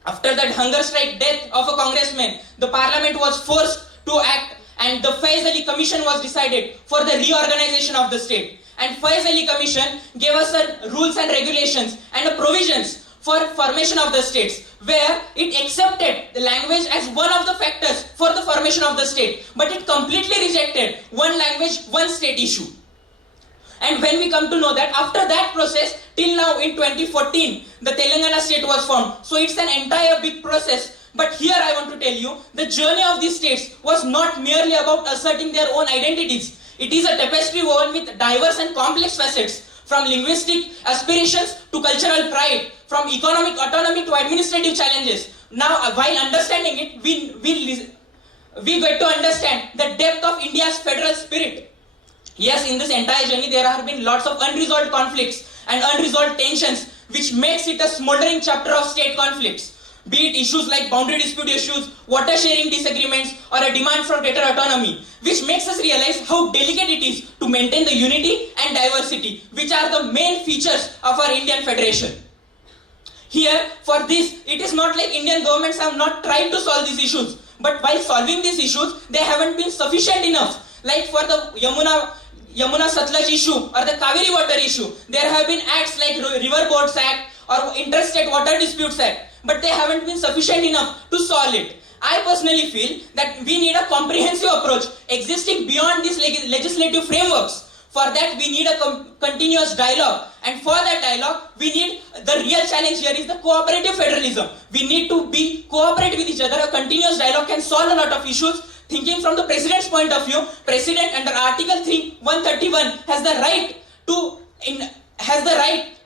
after that hunger strike death of a congressman. The parliament was forced to act, and the Faiz Ali Commission was decided for the reorganization of the state. And Faiz Ali Commission gave us rules and regulations and provisions for formation of the states, where it accepted the language as one of the factors for the formation of the state, but it completely rejected one language, one state issue. And when we come to know that after that process, till now in 2014, the Telangana state was formed. So it's an entire big process. But here I want to tell you, the journey of these states was not merely about asserting their own identities. It is a tapestry woven with diverse and complex facets, from linguistic aspirations to cultural pride, from economic autonomy to administrative challenges. Now, while understanding it, we get to understand the depth of India's federal spirit. Yes, in this entire journey, there have been lots of unresolved conflicts and unresolved tensions, which makes it a smoldering chapter of state conflicts. Be it issues like boundary dispute issues, water sharing disagreements, or a demand for greater autonomy, which makes us realize how delicate it is to maintain the unity and diversity, which are the main features of our Indian Federation. Here, for this, it is not like Indian governments have not tried to solve these issues, but while solving these issues, they haven't been sufficient enough. Like for the Yamuna Satluj issue or the Kaveri water issue, there have been acts like River Boards Act or Interstate Water Disputes Act, but they haven't been sufficient enough to solve it. I personally feel that we need a comprehensive approach existing beyond these legislative frameworks. For that, we need a continuous dialogue, and for that dialogue, we need the real challenge here is the cooperative federalism. We need to be cooperate with each other. A continuous dialogue can solve a lot of issues. Thinking from the president's point of view, president under Article 131 has the right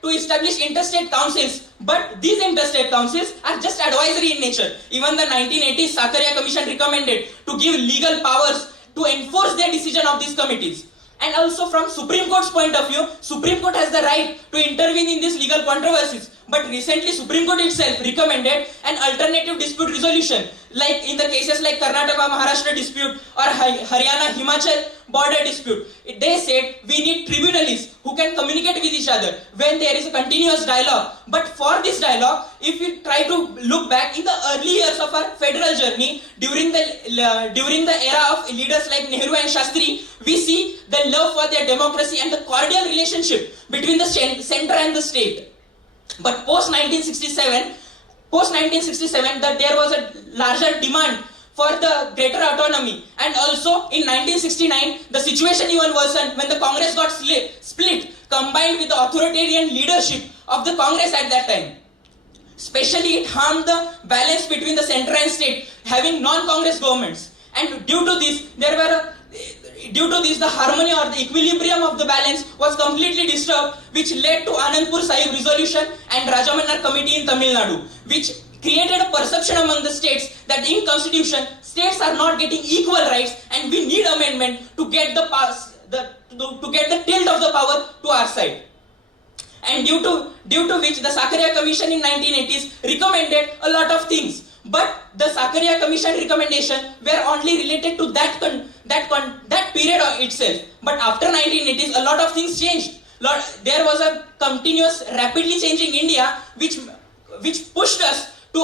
to establish interstate councils, but these interstate councils are just advisory in nature. Even the 1980s Sakaria Commission recommended to give legal powers to enforce their decision of these committees. And also from Supreme Court's point of view, Supreme Court has the right to intervene in these legal controversies. But recently Supreme Court itself recommended an alternative dispute resolution, like in the cases like Karnataka-Maharashtra dispute or Haryana-Himachal border dispute. They said we need tribunalists who can communicate with each other when there is a continuous dialogue. But for this dialogue, if we try to look back in the early years of our federal journey, during the era of leaders like Nehru and Shastri, we see the love for their democracy and the cordial relationship between the center and the state. But post 1967, that there was a larger demand for the greater autonomy, and also in 1969 the situation even worsened when the Congress got split, combined with the authoritarian leadership of the Congress at that time. Especially it harmed the balance between the center and state, having non-Congress governments. And due to this, there were a due to this, the harmony or the equilibrium of the balance was completely disturbed, which led to Anandpur Sahib resolution and Rajamannar committee in Tamil Nadu, which created a perception among the states that in constitution, states are not getting equal rights and we need amendment to get the tilt of the power to our side. And due to which the Sakaria Commission in 1980s recommended a lot of things. But the Sakaria Commission recommendation were only related to that period itself. But after 1980s, a lot of things changed. There was a continuous, rapidly changing India, which pushed us to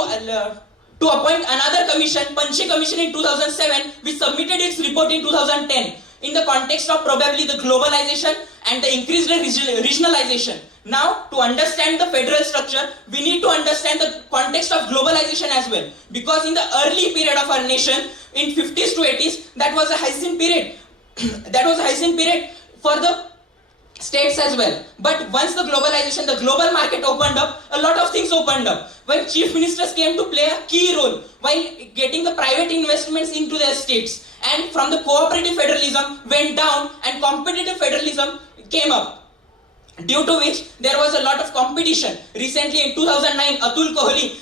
appoint another commission, Panchi Commission in 2007, which submitted its report in 2010 in the context of probably the globalization and the increased regionalization. Now, to understand the federal structure, we need to understand the context of globalization as well. Because in the early period of our nation, in 50s to 80s, that was a hyacinth period. That was a hyacinth period for the states as well. But once the globalization, the global market opened up, a lot of things opened up. When chief ministers came to play a key role while getting the private investments into their states. And from the cooperative federalism went down and competitive federalism came up. Due to which there was a lot of competition. Recently in 2009, Atul Kohli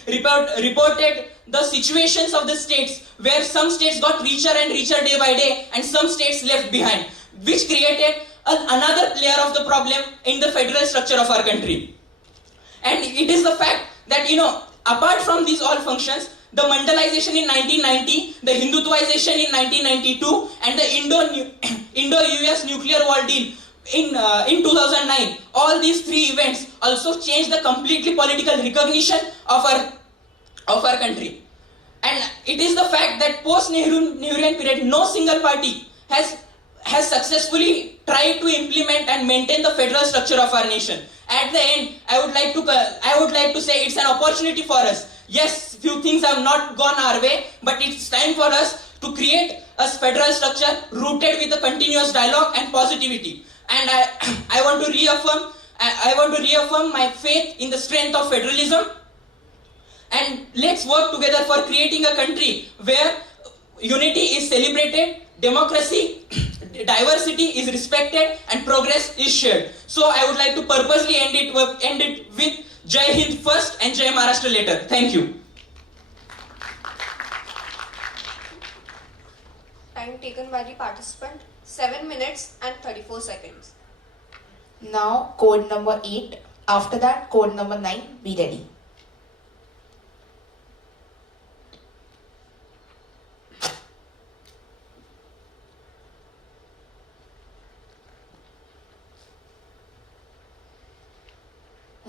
reported the situations of the states where some states got richer and richer day by day and some states left behind, which created another layer of the problem in the federal structure of our country. And it is the fact that, apart from these all functions, the Mandalization in 1990, the Hindutvaization in 1992, and the Indo-US nuclear war deal in 2009, all these three events also changed the completely political recognition of our country. And it is the fact that post-Nehruvian period, no single party has successfully tried to implement and maintain the federal structure of our nation. At the end, I would like to say it's an opportunity for us. Yes, few things have not gone our way, but it's time for us to create a federal structure rooted with a continuous dialogue and positivity. And I want to reaffirm my faith in the strength of federalism. And let's work together for creating a country where unity is celebrated, democracy, diversity is respected, and progress is shared. So I would like to purposely end it with Jai Hind first and Jai Maharashtra later. Thank you. Time taken by the participant, 7 minutes and 34 seconds. Now code number 8. After that, code number 9. Be ready.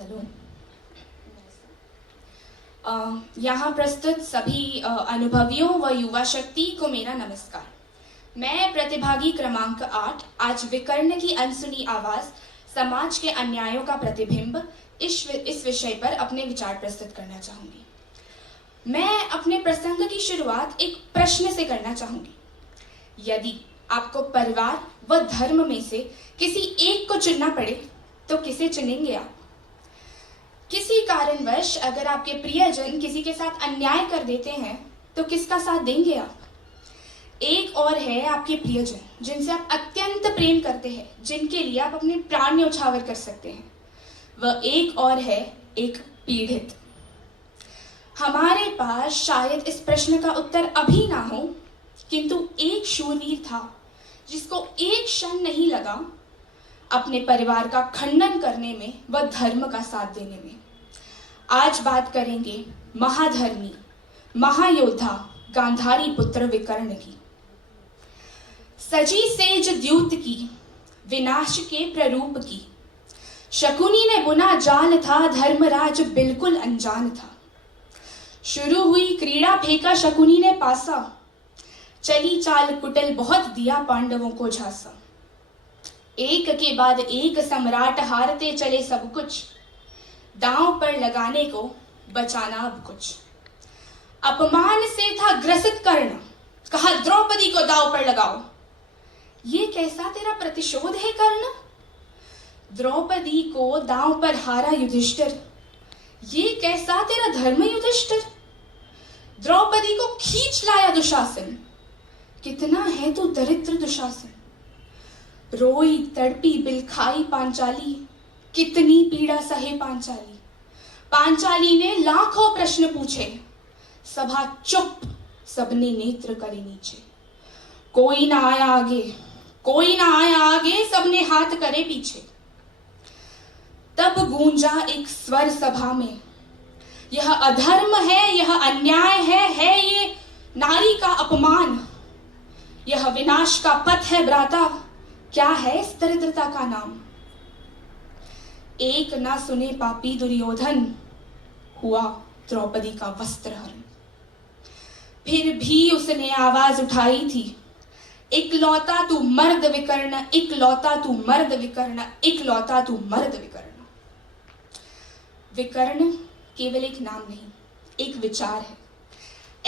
Hello, यहाँ प्रस्तुत सभी अनुभवियों व युवा शक्ति को मेरा नमस्कार। मैं प्रतिभागी क्रमांक 8 आज विकर्ण की अनसुनी आवाज, समाज के अन्यायों का प्रतिबिंब इस विषय पर अपने विचार प्रस्तुत करना चाहूंगी। मैं अपने प्रसंग की शुरुआत एक प्रश्न से करना चाहूंगी। यदि आपको परिवार व धर्म में से किसी एक को चुनना पड़े तो किसे चुनेंगे आप? किसी कारणवश अगर आपके प्रियजन किसी के साथ अन्याय कर देते हैं तो किसका साथ देंगे आप? एक और है आपके प्रियजन जिनसे आप अत्यंत प्रेम करते हैं, जिनके लिए आप अपने प्राण न्यौछावर कर सकते हैं। वह एक और है एक पीड़ित। हमारे पास शायद इस प्रश्न का उत्तर अभी ना हो, किंतु एक शूरवीर था जिसको एक क्षण नहीं लगा अपने परिवार का खंडन करने में व धर्म का साथ देने में। आज बात करेंगे महाधर्मी, महायोद्धा गांधारी पुत्र विकर्ण की। सजी सेज द्यूत की, विनाश के प्ररूप की, शकुनी ने बुना जाल था, धर्मराज बिल्कुल अनजान था। शुरू हुई क्रीड़ा, फेंका शकुनी ने पासा, चली चाल कुटिल, बहुत दिया पांडवों को झांसा। एक के बाद एक सम्राट हारते चले सब कुछ, दांव पर लगाने को बचाना अब कुछ। अपमान से था ग्रसित कर्ण, कहा द्रौपदी को दांव पर लगाओ। ये कैसा तेरा प्रतिशोध है कर्ण? द्रौपदी को दांव पर हारा युधिष्ठिर, ये कैसा तेरा धर्म युधिष्ठिर? द्रौपदी को खींच लाया दुशासन, कितना है तू दरिद्र दुशासन, रोई तड़पी बिलखाई पांचाली, कितनी पीड़ा सहे पांचाली। पांचाली ने लाखों प्रश्न पूछे, सभा चुप, सबने नेत्र करे नीचे। कोई ना आया आगे, कोई ना आया आगे, सबने हाथ करे पीछे। तब गूंजा एक स्वर सभा में, यह अधर्म है, यह अन्याय है ये नारी का अपमान, यह विनाश का पथ है भ्राता, क्या है इस दरिद्रता का नाम। एक ना सुने पापी दुर्योधन, हुआ द्रौपदी का वस्त्र हरण। फिर भी उसने आवाज उठाई थी, इकलौता तू मर्द विकर्ण, इकलौता तू मर्द विकर्ण, इकलौता तू मर्द विकर्ण। विकर्ण केवल एक नाम नहीं, एक विचार है,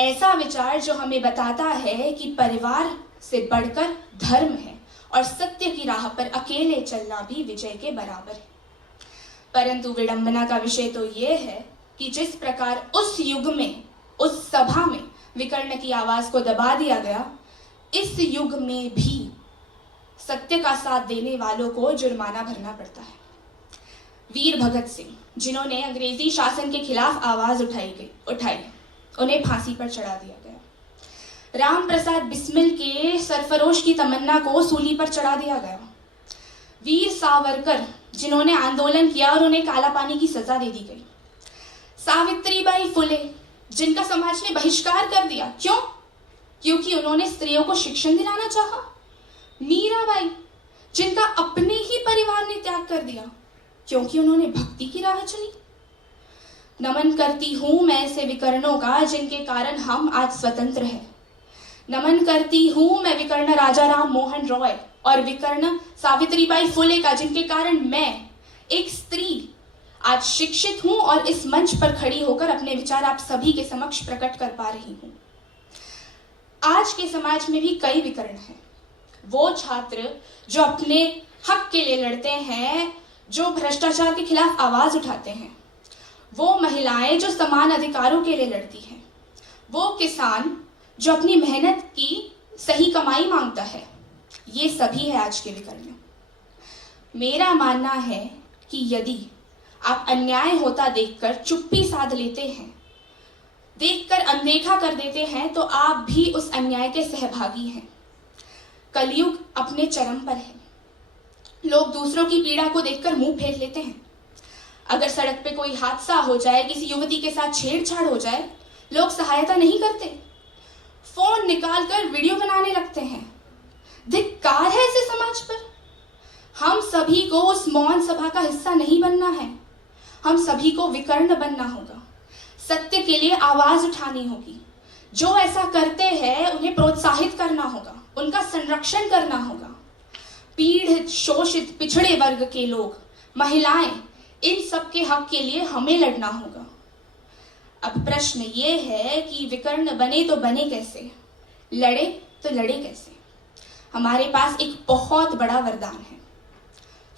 ऐसा विचार जो हमें बताता है कि परिवार से बढ़कर धर्म है और सत्य की राह पर अकेले चलना भी विजय के बराबर है। परंतु विडंबना का विषय तो यह है कि जिस प्रकार उस युग में, उस सभा में विकर्ण की आवाज को दबा दिया गया, इस युग में भी सत्य का साथ देने वालों को जुर्माना भरना पड़ता है। वीर भगत सिंह, जिन्होंने अंग्रेजी शासन के खिलाफ आवाज उठाई, उन्हें फांसी पर चढ़ा दिया गया। राम प्रसाद बिस्मिल के सरफरोश की तमन्ना को सूली पर चढ़ा दिया गया। वीर सावरकर, जिन्होंने आंदोलन किया और उन्हें काला पानी की सजा दे दी गई। सावित्रीबाई फुले, जिनका समाज ने बहिष्कार कर दिया, क्यों? क्योंकि उन्होंने स्त्रियों को शिक्षण दिलाना चाहा। मीराबाई, जिनका अपने ही परिवार ने त्याग कर दिया, क्योंकि उन्होंने भक्ति की राह चुनी। नमन करती हूं मैं ऐसे विकर्णों का, जिनके कारण हम आज स्वतंत्र हैं। नमन करती हूं मैं विकर्ण राजा राम मोहन रॉय और विकर्ण सावित्रीबाई फुले का, जिनके कारण मैं एक स्त्री आज शिक्षित हूं और इस मंच पर खड़ी होकर अपने विचार आप सभी के समक्ष प्रकट कर पा रही हूं। आज के समाज में भी कई विकर्ण हैं। वो छात्र जो अपने हक के लिए लड़ते हैं, जो भ्रष्टाचार के खिलाफ आवाज उठाते हैं, वो महिलाएं जो समान अधिकारों के लिए लड़ती हैं, वो किसान जो अपनी मेहनत की सही कमाई मांगता है, ये सभी है आज के विकर्ण। मेरा मानना है कि यदि आप अन्याय होता देखकर चुप्पी साध लेते हैं, देखकर अनदेखा कर देते हैं, तो आप भी उस अन्याय के सहभागी हैं। कलयुग अपने चरम पर है। लोग दूसरों की पीड़ा को देखकर मुंह फेर लेते हैं। अगर सड़क पे कोई हादसा हो जाए, किसी युवती के साथ छेड़छाड़ हो जाए, लोग सहायता नहीं करते, फोन निकालकर वीडियो बनाने लगते हैं। धिक्कार है ऐसे समाज पर। हम सभी को उस मौन सभा का हिस्सा नहीं बनना है, हम सभी को विकर्ण बनना होगा, सत्य के लिए आवाज उठानी होगी। जो ऐसा करते हैं उन्हें प्रोत्साहित करना होगा, उनका संरक्षण करना होगा। पीड़ित, शोषित, पिछड़े वर्ग के लोग, महिलाएं, इन सब के हक के लिए हमें लड़ना होगा। अब प्रश्न ये है कि विकर्ण बने तो बने कैसे, लड़े तो लड़े कैसे। हमारे पास एक बहुत बड़ा वरदान है,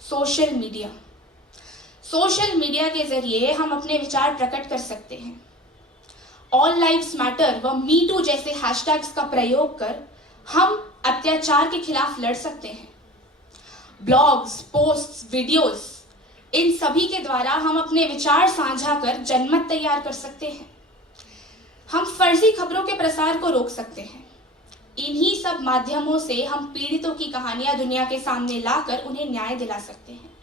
सोशल मीडिया। सोशल मीडिया के जरिए हम अपने विचार प्रकट कर सकते हैं। ऑल लाइव्स मैटर व मी टू जैसे हैशटैग्स का प्रयोग कर हम अत्याचार के खिलाफ लड़ सकते हैं। ब्लॉग्स, पोस्ट्स, वीडियोस, इन सभी के द्वारा हम अपने विचार साझा कर जनमत तैयार कर सकते हैं। हम फर्जी खबरों के प्रसार को रोक सकते हैं। इन्हीं सब माध्यमों से हम पीड़ितों की कहानियां दुनिया के सामने लाकर उन्हें न्याय दिला सकते हैं।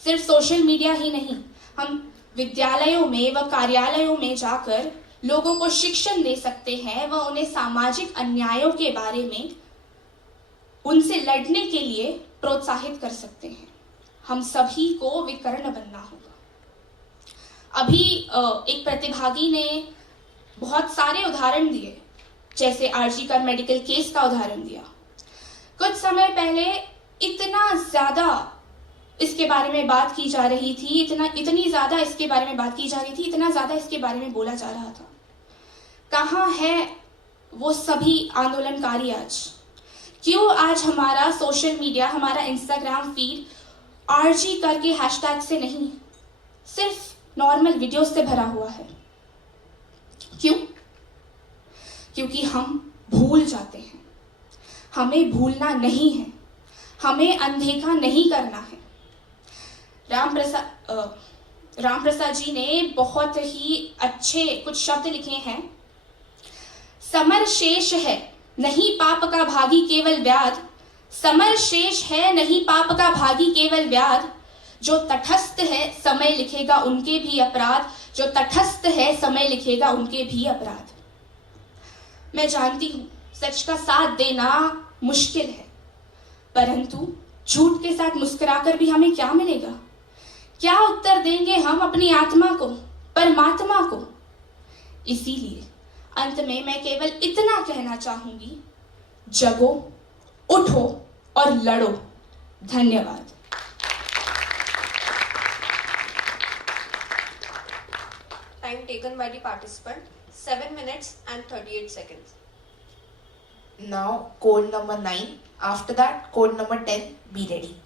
सिर्फ सोशल मीडिया ही नहीं, हम विद्यालयों में व कार्यालयों में जाकर लोगों को शिक्षण दे सकते हैं व उन्हें सामाजिक अन्यायों के बारे में उनसे लड़ने के लिए प्रोत्साहित कर सकते हैं। हम सभी को विकर्ण बनना होगा। अभी एक प्रतिभागी ने बहुत सारे उदाहरण दिए, जैसे आरजी का मेडिकल केस का उदाहरण दिया। कुछ समय पहले इतना ज्यादा इसके बारे में बात की जा रही थी, इतनी ज्यादा इसके बारे में बात की जा रही थी, इतना ज्यादा इसके बारे में बोला जा रहा था। कहाँ है वो सभी आंदोलनकारी आज? क्यों आज हमारा सोशल मीडिया, हमारा इंस्टाग्राम फीड आरजी करके हैशटैग से नहीं, सिर्फ नॉर्मल वीडियोस से भरा हुआ है? क्यों? क्योंकि हम भूल जाते हैं, हमें भूलना नहीं है, हमें अनदेखा नहीं करना है। राम प्रसाद जी ने बहुत ही अच्छे कुछ शब्द लिखे हैं। समर शेष है नहीं पाप का भागी केवल व्याध, समर शेष है नहीं पाप का भागी केवल व्याध, जो तटस्थ है समय लिखेगा उनके भी अपराध, जो तटस्थ है समय लिखेगा उनके भी अपराध। मैं जानती हूं सच का साथ देना मुश्किल है, परंतु झूठ के साथ मुस्कुराकर भी हमें क्या मिलेगा? क्या उत्तर देंगे हम अपनी आत्मा को, परमात्मा को? इसीलिए अंत में मैं केवल इतना कहना चाहूंगी, जगो, उठो और लड़ो। धन्यवाद। Time taken by the participant 7 minutes and 38 seconds. Now code number 9. After that, code number 10. Be ready.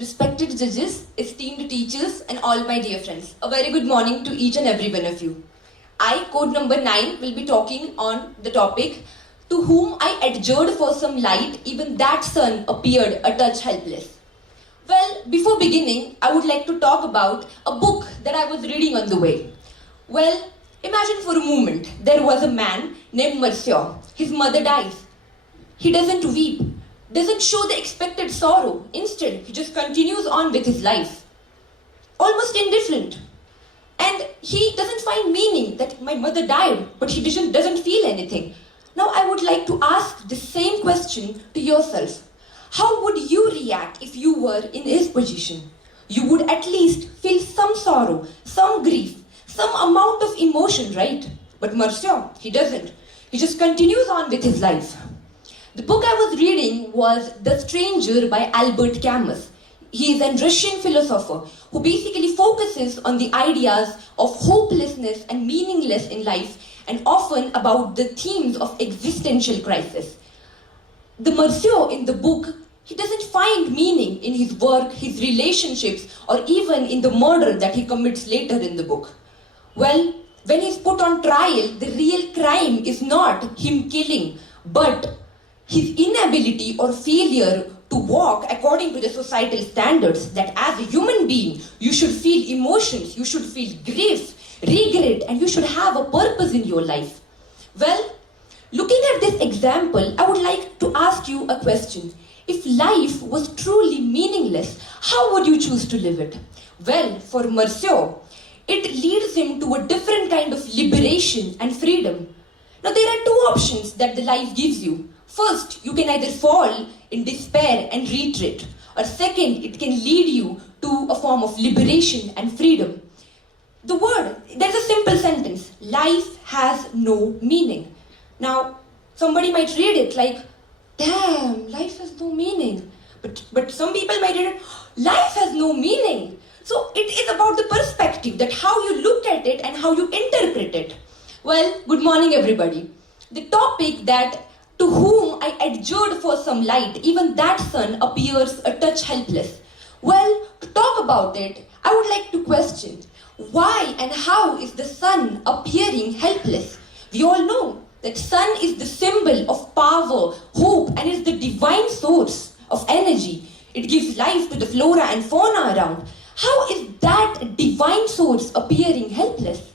Respected judges, esteemed teachers, and all my dear friends, a very good morning to each and every one of you. I, code number 9, will be talking on the topic, to whom I adjured for some light, even that sun appeared a touch helpless. Well, before beginning, I would like to talk about a book that I was reading on the way. Well, imagine for a moment, there was a man named Monsieur. His mother dies. He doesn't weep, doesn't show the expected sorrow. Instead, he just continues on with his life, almost indifferent. And he doesn't find meaning that my mother died, but he doesn't feel anything. Now, I would like to ask the same question to yourself. How would you react if you were in his position? You would at least feel some sorrow, some grief, some amount of emotion, right? But Monsieur, he doesn't. He just continues on with his life. The book I was reading was The Stranger by Albert Camus. He is a Russian philosopher who basically focuses on the ideas of hopelessness and meaningless in life, and often about the themes of existential crisis. The Monsieur in the book, he doesn't find meaning in his work, his relationships, or even in the murder that he commits later in the book. Well, when he's put on trial, the real crime is not him killing, but his inability or failure to walk according to the societal standards that as a human being, you should feel emotions, you should feel grief, regret, and you should have a purpose in your life. Well, looking at this example, I would like to ask you a question. If life was truly meaningless, how would you choose to live it? Well, for Monsieur, it leads him to a different kind of liberation and freedom. Now, there are two options that the life gives you. First, you can either fall in despair and retreat, or second, it can lead you to a form of liberation and freedom. There's a simple sentence, life has no meaning. Now, somebody might read it like, damn, life has no meaning. But some people might read it, life has no meaning. So it is about the perspective, that how you look at it and how you interpret it. Well, good morning everybody. The topic that to whom I adjured for some light, even that sun appears a touch helpless. Well, to talk about it, I would like to question, why and how is the sun appearing helpless? We all know that sun is the symbol of power, hope, and is the divine source of energy. It gives life to the flora and fauna around. How is that divine source appearing helpless?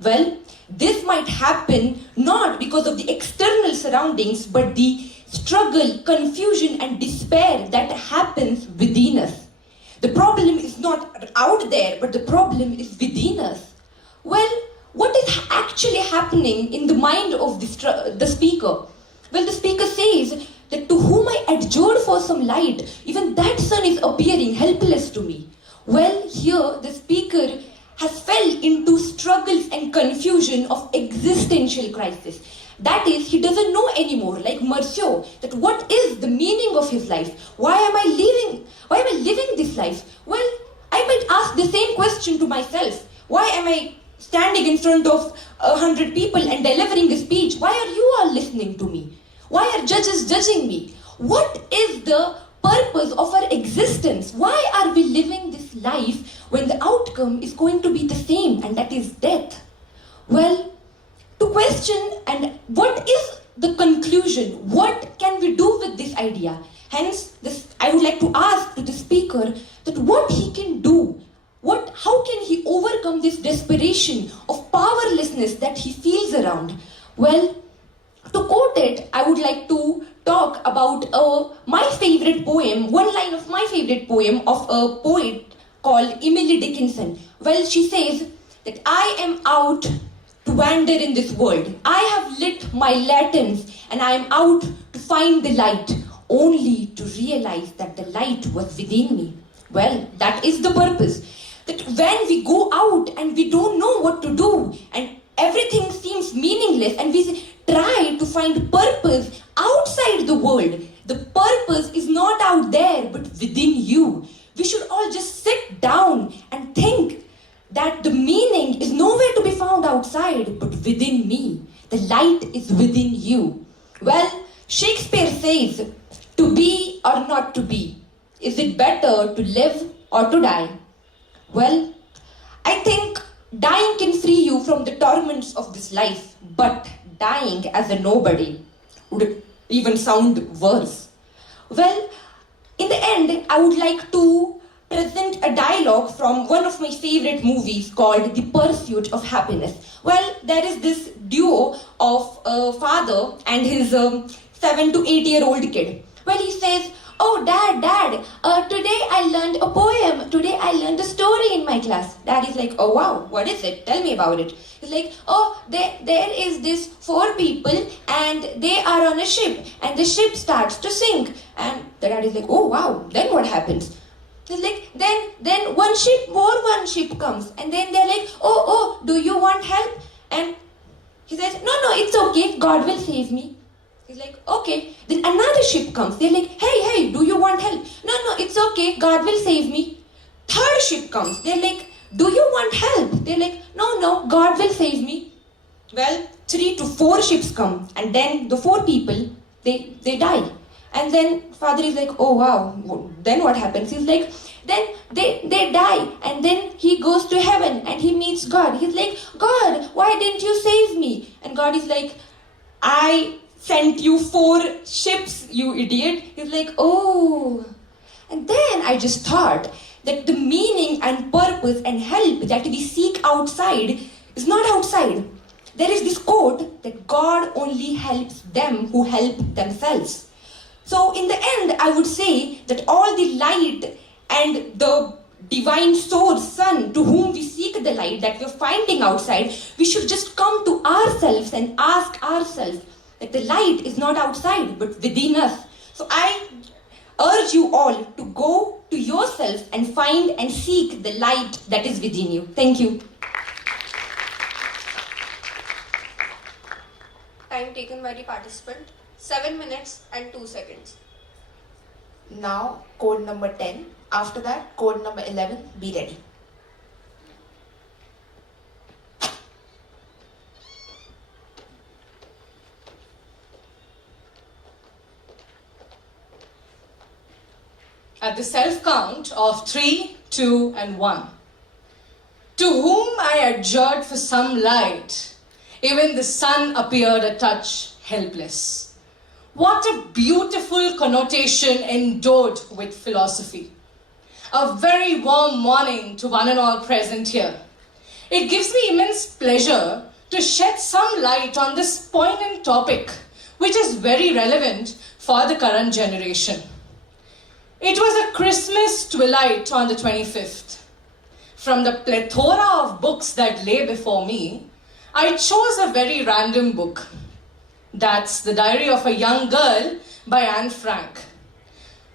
Well, this might happen not because of the external surroundings, but the struggle, confusion, and despair that happens within us. The problem is not out there, but the problem is within us. Well, what is actually happening in the mind of the speaker? Well, the speaker says that to whom I adjured for some light, even that sun is appearing helpless to me. Well, here the speaker has fell into struggles and confusion of existential crisis. That is, he doesn't know anymore, like Monsieur, that what is the meaning of his life? Why am I living this life? Well, I might ask the same question to myself. Why am I standing in front of 100 people and delivering a speech? Why are you all listening to me? Why are judges judging me? What is the purpose of our existence? Why are we living this life when the outcome is going to be the same, and that is death? Well, to question and what is the conclusion? What can we do with this idea? Hence, I would like to ask to the speaker that what he can do. How can he overcome this desperation of powerlessness that he feels around? Well, to quote it, I would like to talk about my favorite poem, one line of my favorite poem of a poet called Emily Dickinson. Well, she says that I am out to wander in this world. I have lit my lanterns and I am out to find the light, only to realize that the light was within me. Well, that is the purpose. That when we go out and we don't know what to do and everything seems meaningless and we try to find purpose outside the world, the purpose is not out there but within you. We should all just sit down and think that the meaning is nowhere to be found outside but within me. The light is within you. Well, Shakespeare says, to be or not to be. Is it better to live or to die? Well, I think dying can free you from the torments of this life, but dying as a nobody would even sound worse. Well, in the end, I would like to present a dialogue from one of my favorite movies called The Pursuit of Happiness. Well, there is this duo of a father and his 7 to 8-year-old kid. Well, he says, "Oh, Dad, today I learned a poem. Today I learned a story in my class." Dad is like, "Oh, wow, what is it? Tell me about it." He's like, "Oh, there is this 4 people and they are on a ship and the ship starts to sink." And the dad is like, "Oh, wow, then what happens?" He's like, then one ship comes and then they're like, oh, do you want help? And he says, no, it's okay, God will save me. He's like, okay. Then another ship comes. They're like, hey, do you want help? No, it's okay, God will save me. Third ship comes. They're like, do you want help? They're like, no, God will save me. Well, 3 to 4 ships come and then the 4 people, they die. And then father is like, oh wow, then what happens? He's like, then they die and then he goes to heaven and he meets God. He's like, God, why didn't you save me? And God is like, I sent you 4 ships, you idiot. He's like, oh. And then I just thought that the meaning and purpose and help that we seek outside is not outside. There is this quote that God only helps them who help themselves. So in the end, I would say that all the light and the divine source, sun, to whom we seek the light that we're finding outside, we should just come to ourselves and ask ourselves that the light is not outside but within us. So I urge you all to go to yourself and find and seek the light that is within you. Thank you. Time taken by the participant, 7 minutes and 2 seconds. Now, code number 10. After that, code number 11. Be ready. At the self count of 3, 2, and 1. To whom I adjured for some light, even the sun appeared a touch helpless. What a beautiful connotation endowed with philosophy. A very warm morning to one and all present here. It gives me immense pleasure to shed some light on this poignant topic, which is very relevant for the current generation. It was a Christmas twilight on the 25th. From the plethora of books that lay before me, I chose a very random book. That's The Diary of a Young Girl by Anne Frank.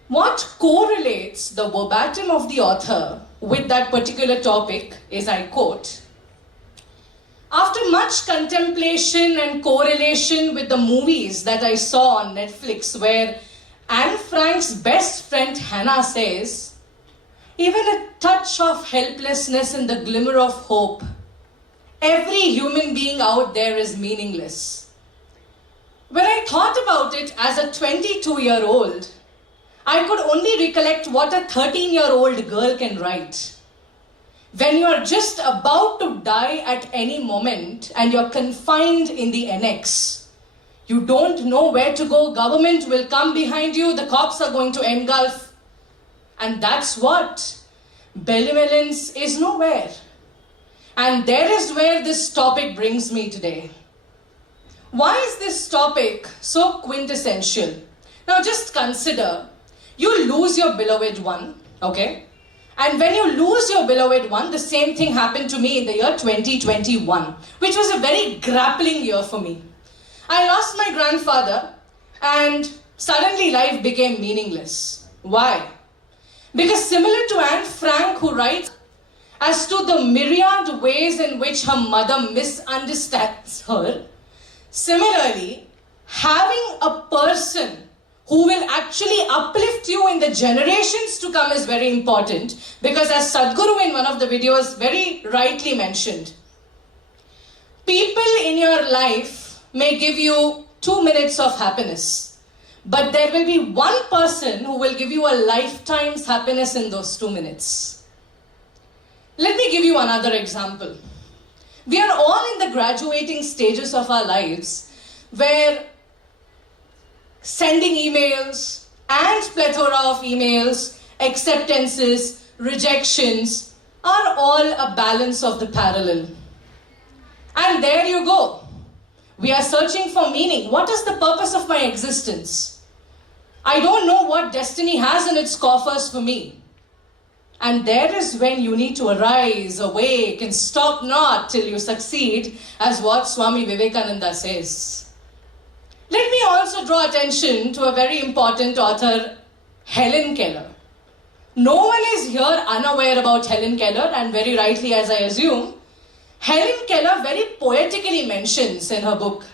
What correlates the verbatim of the author with that particular topic is, I quote, "After much contemplation and correlation with the movies that I saw on Netflix, where Anne Frank's best friend Hannah says, even a touch of helplessness and the glimmer of hope, every human being out there is meaningless. When I thought about it as a 22-year-old, I could only recollect what a 13-year-old girl can write. When you are just about to die at any moment and you're confined in the annex, you don't know where to go, government will come behind you, the cops are going to engulf. And that's what? Benevolence is nowhere. And there is where this topic brings me today. Why is this topic so quintessential? Now just consider, you lose your beloved one, okay? And when you lose your beloved one, the same thing happened to me in the year 2021, which was a very grappling year for me. I lost my grandfather and suddenly life became meaningless. Why? Because similar to Anne Frank, who writes as to the myriad ways in which her mother misunderstands her, similarly, having a person who will actually uplift you in the generations to come is very important, because as Sadhguru in one of the videos very rightly mentioned, people in your life may give you 2 minutes of happiness, but there will be one person who will give you a lifetime's happiness in those 2 minutes. Let me give you another example. We are all in the graduating stages of our lives where sending emails and plethora of emails, acceptances, rejections are all a balance of the parallel. And there you go. We are searching for meaning. What is the purpose of my existence? I don't know what destiny has in its coffers for me. And there is when you need to arise, awake, and stop not till you succeed, as what Swami Vivekananda says. Let me also draw attention to a very important author, Helen Keller. No one is here unaware about Helen Keller, and very rightly, as I assume, Helen Keller very poetically mentions in her book,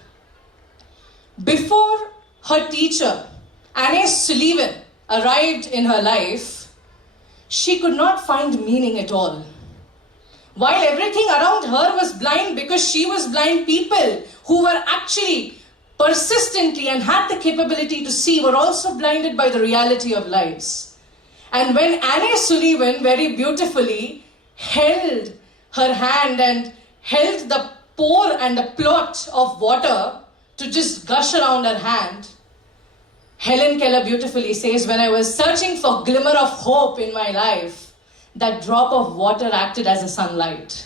before her teacher, Anne Sullivan, arrived in her life, she could not find meaning at all. While everything around her was blind because she was blind, people who were actually persistently and had the capability to see were also blinded by the reality of lives. And when Anne Sullivan very beautifully held her hand and held the pour and the plot of water to just gush around her hand, Helen Keller beautifully says, when I was searching for glimmer of hope in my life, that drop of water acted as a sunlight.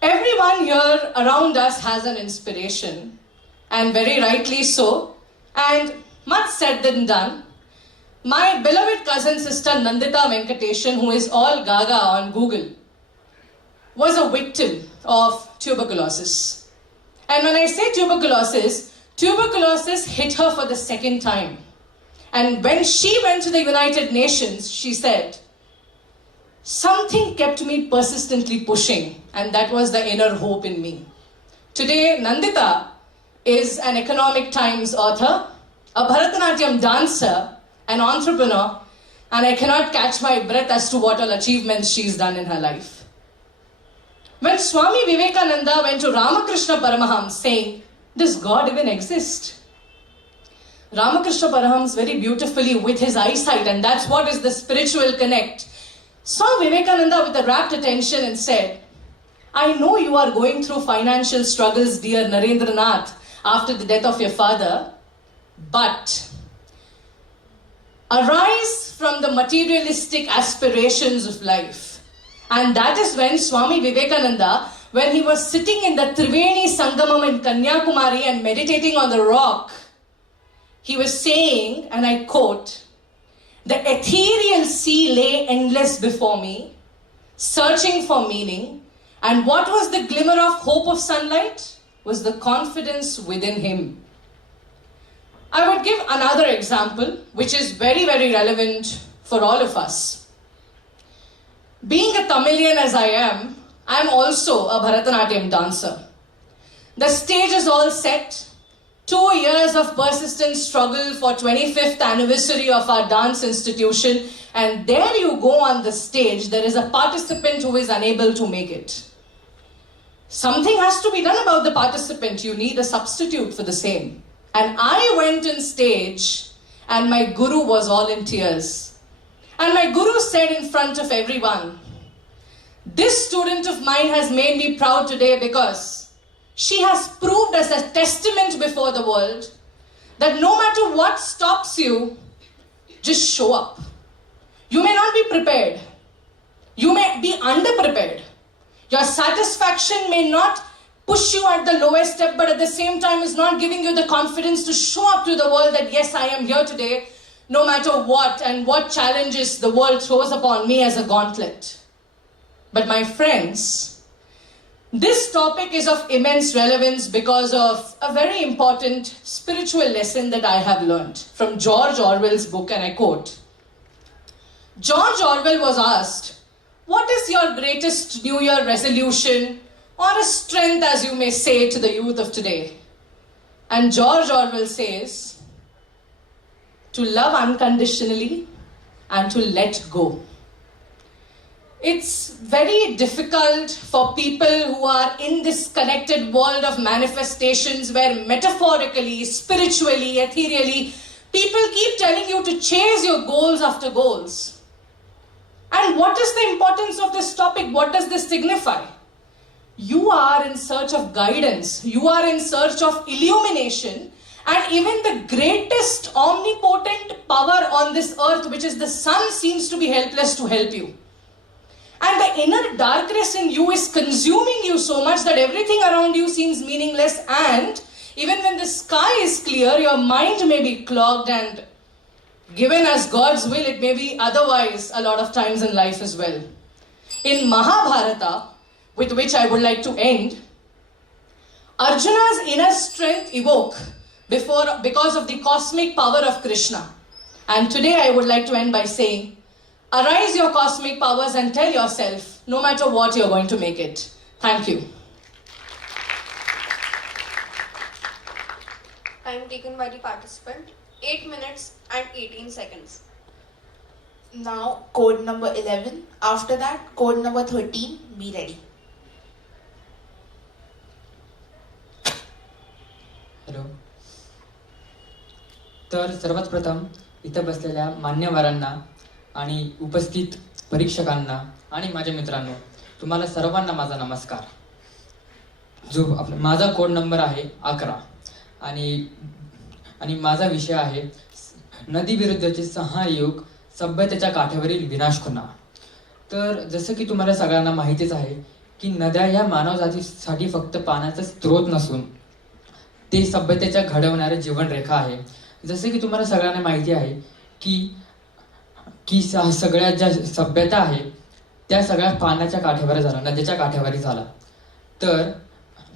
Everyone here around us has an inspiration, and very rightly so, and much said than done. My beloved cousin sister Nandita Venkateshan, who is all gaga on Google, was a victim of tuberculosis. And when I say tuberculosis hit her for the second time. And when she went to the United Nations, she said, something kept me persistently pushing, and that was the inner hope in me. Today, Nandita is an Economic Times author, a Bharatanatyam dancer, an entrepreneur, and I cannot catch my breath as to what all achievements she's done in her life. When Swami Vivekananda went to Ramakrishna Paramahams saying, does God even exist? Ramakrishna Paramahams very beautifully with his eyesight, and that's what is the spiritual connect, saw Vivekananda with a rapt attention and said, I know you are going through financial struggles, dear Narendranath, after the death of your father, but arise from the materialistic aspirations of life. And that is when Swami Vivekananda, when he was sitting in the Triveni Sangamam in Kanyakumari and meditating on the rock, he was saying, and I quote, the ethereal sea lay endless before me, searching for meaning, and what was the glimmer of hope of sunlight? Was the confidence within him. I would give another example, which is very, very relevant for all of us. Being a Tamilian as I am also a Bharatanatyam dancer. The stage is all set. 2 years of persistent struggle for 25th anniversary of our dance institution, and there you go on the stage. There is a participant who is unable to make it. Something has to be done about the participant. You need a substitute for the same. And I went on stage and my guru was all in tears. And my guru said in front of everyone, "This student of mine has made me proud today because she has proved as a testament before the world that no matter what stops you, just show up. You may not be prepared. You may be underprepared. Your satisfaction may not push you at the lowest step, but at the same time is not giving you the confidence to show up to the world that yes, I am here today, no matter what and what challenges the world throws upon me as a gauntlet." But my friends, this topic is of immense relevance because of a very important spiritual lesson that I have learned from George Orwell's book, and I quote, George Orwell was asked, "What is your greatest New Year resolution or a strength, as you may say, to the youth of today?" And George Orwell says, "To love unconditionally and to let go." It's very difficult for people who are in this connected world of manifestations where metaphorically, spiritually, ethereally, people keep telling you to chase your goals after goals. And what is the importance of this topic? What does this signify? You are in search of guidance. You are in search of illumination. And even the greatest omnipotent power on this earth, which is the sun, seems to be helpless to help you. And the inner darkness in you is consuming you so much that everything around you seems meaningless. And even when the sky is clear, your mind may be clogged, and given as God's will, it may be otherwise a lot of times in life as well. In Mahabharata, with which I would like to end, Arjuna's inner strength evoked because of the cosmic power of Krishna. And today I would like to end by saying, arise your cosmic powers and tell yourself, no matter what, you're going to make it. Thank you. Time taken by the participant, 8 minutes and 18 seconds. Now code number 11. After that, code number 13. Be ready. Hello. तर सर्वात प्रथम इथं बसलेल्या मान्यवरांना आणि उपस्थित परीक्षकांना आणि माझ्या मित्रांनो, तुम्हाला सर्वांना माझा नमस्कार. माझा कोड नंबर आहे 11 आणि माझा विषय आहे नदी विरुद्धचे संहायुग, सभ्यतेच्या काठावरील विनाश खुणा. तर जसं की तुम्हाला सगळ्यांना माहितीच आहे की नद्या ह्या मानवजातीसाठी फक्त पाण्याचा स्रोत नसून ते सभ्यतेच्या घडवणाऱ्या जीवनरेखा आहे. जसे की तुम्हाला सगळ्यांना माहिती आहे की सगळ्या ज्या सभ्यता आहे त्या सगळ्या पाण्याच्या काठावर झाला, नदीच्या काठावर झाला. तर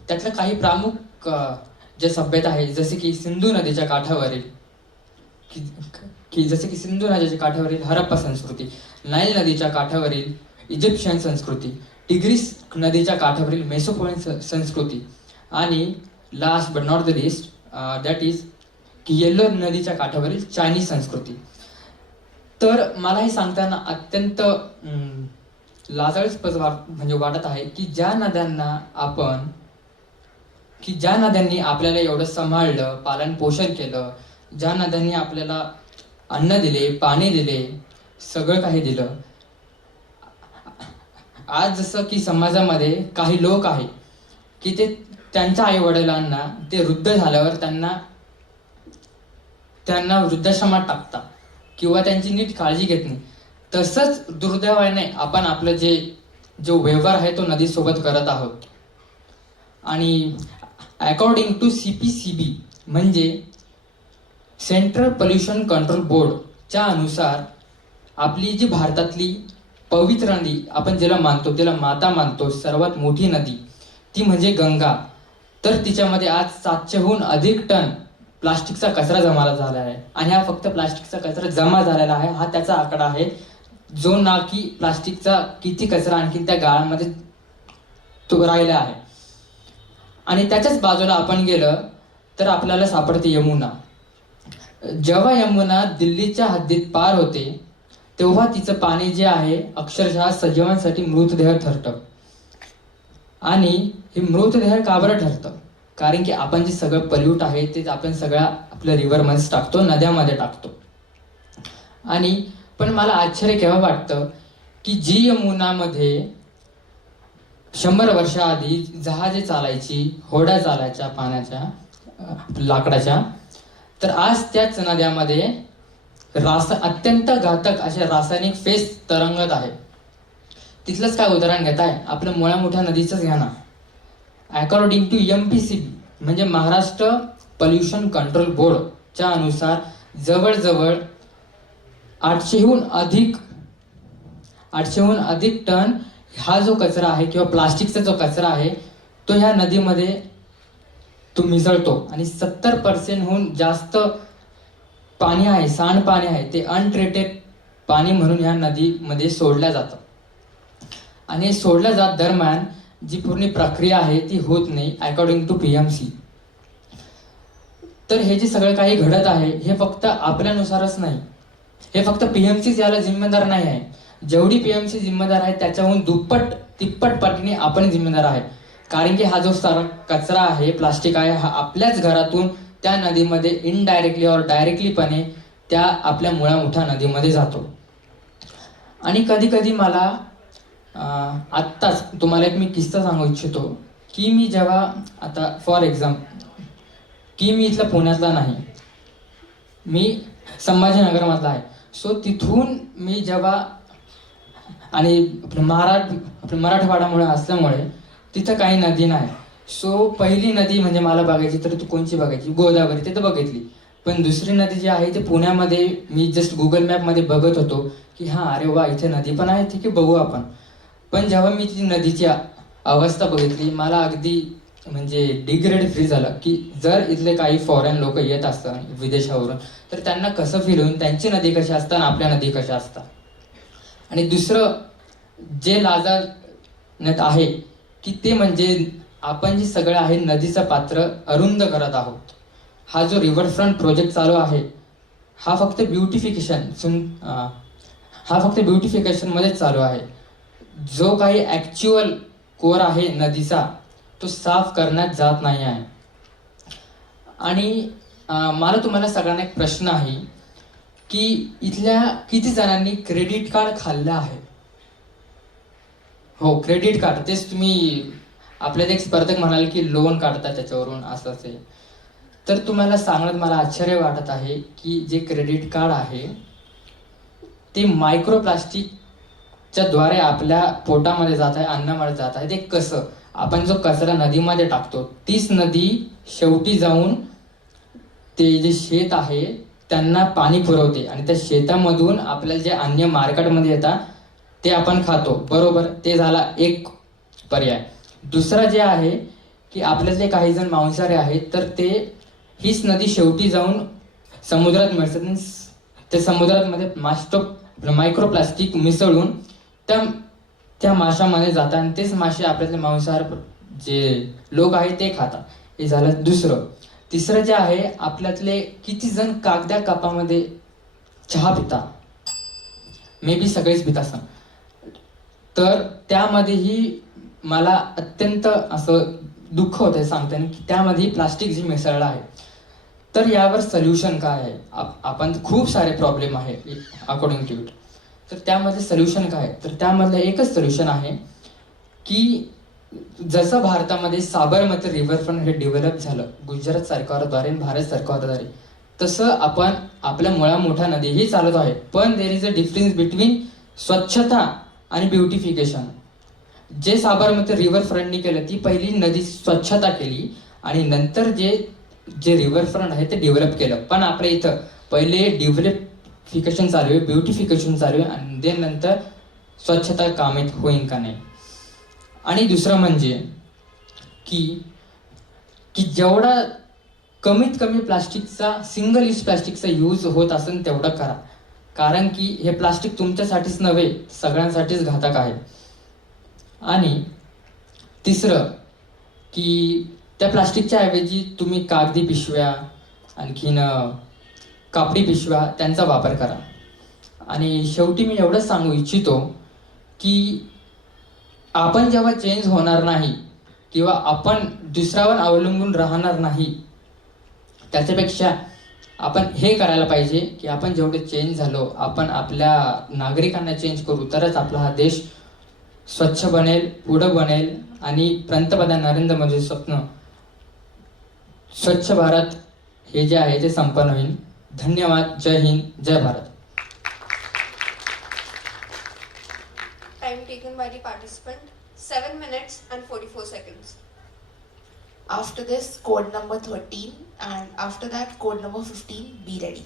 त्यातलं काही प्रमुख ज्या सभ्यता आहे जसे की सिंधू नदीच्या काठावरील सिंधू नदीच्या काठावरील हरप्पा संस्कृती, नाईल नदीच्या काठावरील इजिप्शियन संस्कृती, टिग्रिस नदीच्या काठावरील मेसोपोटेमियन संस्कृती आणि last but not the list that is yellow नदीच्या काठावरील चायनीज संस्कृती. तर मला हे सांगताना अत्यंत लाजाळूच म्हणजे वाटत आहे की ज्या नद्यांनी आपल्याला एवढं सांभाळलं, पालन पोषण केलं, ज्या नद्यांनी आपल्याला अन्न दिले, पाणी दिले, सगळं काही दिलं, आज जसं की समाजामध्ये काही लोक आहे की ते त्यांच्या आई वडिलांना ते वृद्ध झाल्यावर त्यांना वृद्धाश्रमात टाकतात किंवा त्यांची नीट काळजी घेत नाही. तसंच दुर्दैवाने आपण आपलं जो व्यवहार आहे तो नदीसोबत करत आहोत. आणि अकॉर्डिंग टू CPCB म्हणजे सेंट्रल पोल्युशन कंट्रोल बोर्डच्या अनुसार आपली जी भारतातली पवित्र नदी, आपण ज्याला मानतो, त्याला माता मानतो, सर्वात मोठी नदी ती म्हणजे गंगा. तर तिच्यामध्ये आज 700हून अधिक टन प्लास्टिकचा कचरा जमा झाला आहे. आणि हा फक्त प्लास्टिकचा कचरा जमा झालेला आहे, हा त्याचा आकडा आहे, जो ना की प्लास्टिकचा किती कचरा आणखी त्या गाळामध्ये तो राहिला आहे. आणि त्याच्याच बाजूला आपण गेलं तर आपल्याला सापडते यमुना. जेव्हा यमुना दिल्लीच्या हद्दीत पार होते तेव्हा तिचं पाणी जे आहे अक्षरशः सजीवांसाठी मृतदेह ठरतं. आणि हे मृतदेह का बरं ठरतं? कारण की आपण जे सगळं पल्यूट आहे ते आपण सगळ्या आपल्या रिव्हरमध्येच टाकतो, नद्यामध्ये टाकतो. आणि पण मला आश्चर्य केव्हा वाटतं की जी यमुनामध्ये 100 वर्षाआधी जहाजे चालायची, होड्या चालायच्या पाण्याच्या, लाकडाच्या, तर आज त्याच नद्यामध्ये अत्यंत घातक असे रासायनिक फेस तरंगत आहे. तिथलंच काय उदाहरण घेताय, आपल्या मोळ्या मोठ्या नदीचंच घ्या ना. अकॉर्डिंग टू MPCB म्हणजे महाराष्ट्र पोल्युशन कंट्रोल बोर्डच्या अनुसार जवळजवळ 800हून अधिक टन हा जो कचरा आहे किंवा प्लास्टिकचा जो कचरा आहे तो ह्या नदीमध्ये तो मिसळतो. आणि 70% जास्त पाणी आहे, सांडपाणी आहे, ते अनट्रीटेड पाणी म्हणून ह्या नदीमध्ये सोडल्या जातं. आणि सोडल्या जात दरम्यान जी पूर्ण प्रक्रिया आहे ती होत नाही अकॉर्डिंग टू PMC. तर हे जे सगळं काही घडत आहे हे फक्त आपल्यानुसारच नाही, हे फक्त PMC याला जिम्मेदार नाही आहे. जेवढी PMC जिम्मेदार आहे त्याच्याहून दुप्पट तिप्पट पटीने आपण जिम्मेदार आहे. कारण की हा जो सारा कचरा आहे, प्लास्टिक आहे, हा आपल्याच घरातून त्या नदीमध्ये इनडायरेक्टली और डायरेक्टलीपणे त्या आपल्या मुळा मोठ्या नदीमध्ये जातो. आणि कधी कधी मला आत्ताच तुम्हाला एक मी किस्सा सांगू इच्छितो की मी जेव्हा आता फॉर एक्झाम्पल की मी इथला पुण्यातला नाही, मी संभाजीनगरमधला आहे. सो तिथून मी जेव्हा आणि मराठवाडामुळे असल्यामुळे तिथं काही नदी नाही. सो पहिली नदी म्हणजे मला बघायची तर तू कोणची बघायची, गोदावरी, ते तर बघितली. पण दुसरी नदी जी आहे ते पुण्यामध्ये मी जस्ट गुगल मॅपमध्ये बघत होतो की हां अरे वा इथे नदी पण आहे, ठीक आहे बघू आपण. पण जेव्हा मी ती नदीची अवस्था बघितली मला अगदी म्हणजे डिग्रेड फील झालं की जर इथले काही फॉरेन लोक येत असतात विदेशावरून तर त्यांना कसं फील होईल, त्यांची नदी कशी असतात आणि आपल्या नदी कशा असतात. आणि दुसरं जे लाजण्यात आहे की ते म्हणजे आपण जे सगळं आहे नदीचं पात्र अरुंद करत आहोत. हा जो रिव्हरफ्रंट प्रोजेक्ट चालू आहे हा फक्त ब्युटिफिकेशन मध्येच चालू आहे. जो काही ऍक्च्युअल कोर आहे नदीचा तो साफ करण्यात जात नाही आहे. आणि मला तुम्हाला सगळ्यांना एक प्रश्न आहे की इथल्या किती जणांनी क्रेडिट कार्ड खाल्लं आहे? हो, क्रेडिट कार्ड. तेच तुम्ही आपल्यात एक स्पर्धक म्हणाले की लोन काढतात त्याच्यावरून असं असेल. तर तुम्हाला सांगण्यात मला आश्चर्य वाटत आहे की जे क्रेडिट कार्ड आहे ते मायक्रोप्लास्टिकच्या द्वारे आपल्या पोटामध्ये जात आहे, अन्नामध्ये जात आहे. ते कसं? आपण जो कचरा नदीमध्ये टाकतो तीच नदी शेवटी जाऊन ते जे शेत आहे त्यांना पाणी पुरवते आणि त्या शेतामधून आपल्याला जे अन्न मार्केटमध्ये येतात ते आपण खातो, बरोबर. ते झाला एक पर्याय. दुसरा जे आहे की आपल्यातले काही जण मांसाहारी आहेत तर ते हीच नदी शेवटी जाऊन समुद्रात मिळतात. त्या समुद्रामध्ये मायक्रोप्लास्टिक मिसळून त्या माशामध्ये जातात आणि तेच मासे आपल्यातले मांसाहार जे लोक आहेत ते खातात. हे झालं दुसरं. तिसरं जे आहे आपल्यातले किती जण कागदा कपामध्ये चहा पिता, मे बी सगळेच पित असतात. तर त्यामध्येही मला अत्यंत असं दुःख होतं सांगताना की त्यामध्ये प्लास्टिक जे मिसळलं आहे. तर यावर सोल्युशन काय आहे? आपण खूप सारे प्रॉब्लेम आहे अकॉर्डिंग टू इट. तर त्यामध्ये सोल्युशन काय आहे? तर त्यामधलं एकच सोल्युशन आहे की जसं भारतामध्ये साबरमती रिव्हरफ्रंट हे डेव्हलप झालं गुजरात सरकारद्वारे आणि भारत सरकारद्वारे, तसं आपण आपल्या मुळा मोठ्या नदीही चालत आहे. पण there is a difference between स्वच्छता आणि ब्युटिफिकेशन. जे साबरमती रिव्हरफ्रंटनी केलं ती पहिली नदी स्वच्छता केली आणि नंतर जे रिव्हरफ्रंट आहे ते डेव्हलप केलं. पण आपल्या इथं पहिले डेव्हलपिफिकेशन चालू आहे, ब्युटिफिकेशन चालू आहे आणि देन नंतर स्वच्छता कामे होईन का नाही. आणि दुसरं म्हणजे की जेवढा कमीत कमी प्लास्टिकचा सिंगल यूज प्लास्टिकचा यूज होत असेल तेवढं करा. कारण की हे प्लास्टिक तुमच्यासाठीच नव्हे सगळ्यांसाठीच घातक आहे. आणि तिसरं की त्या प्लास्टिकच्या ऐवजी तुम्ही कागदी पिशव्या आणखीन कापडी पिशव्या त्यांचा वापर करा. आणि शेवटी मी एवढंच सांगू इच्छितो की आपण जेव्हा चेंज होणार नाही किंवा आपण दुसऱ्यावर अवलंबून राहणार नाही. त्याच्यापेक्षा आपण हे करायला पाहिजे की आपण जेवढे चेंज झालो, आपण आपल्या नागरिकांना चेंज करू, तरच आपला हा देश स्वच्छ बनेल, पुढं बनेल आणि पंतप्रधान नरेंद्र मोदी स्वप्न स्वच्छ भारत हे जे आहे ते संपन्न होईल. धन्यवाद. जय हिंद, जय Bharat. Time taken by the participant 7 minutes and 44 seconds. After this, code number 13, and after that, code number 15, be ready.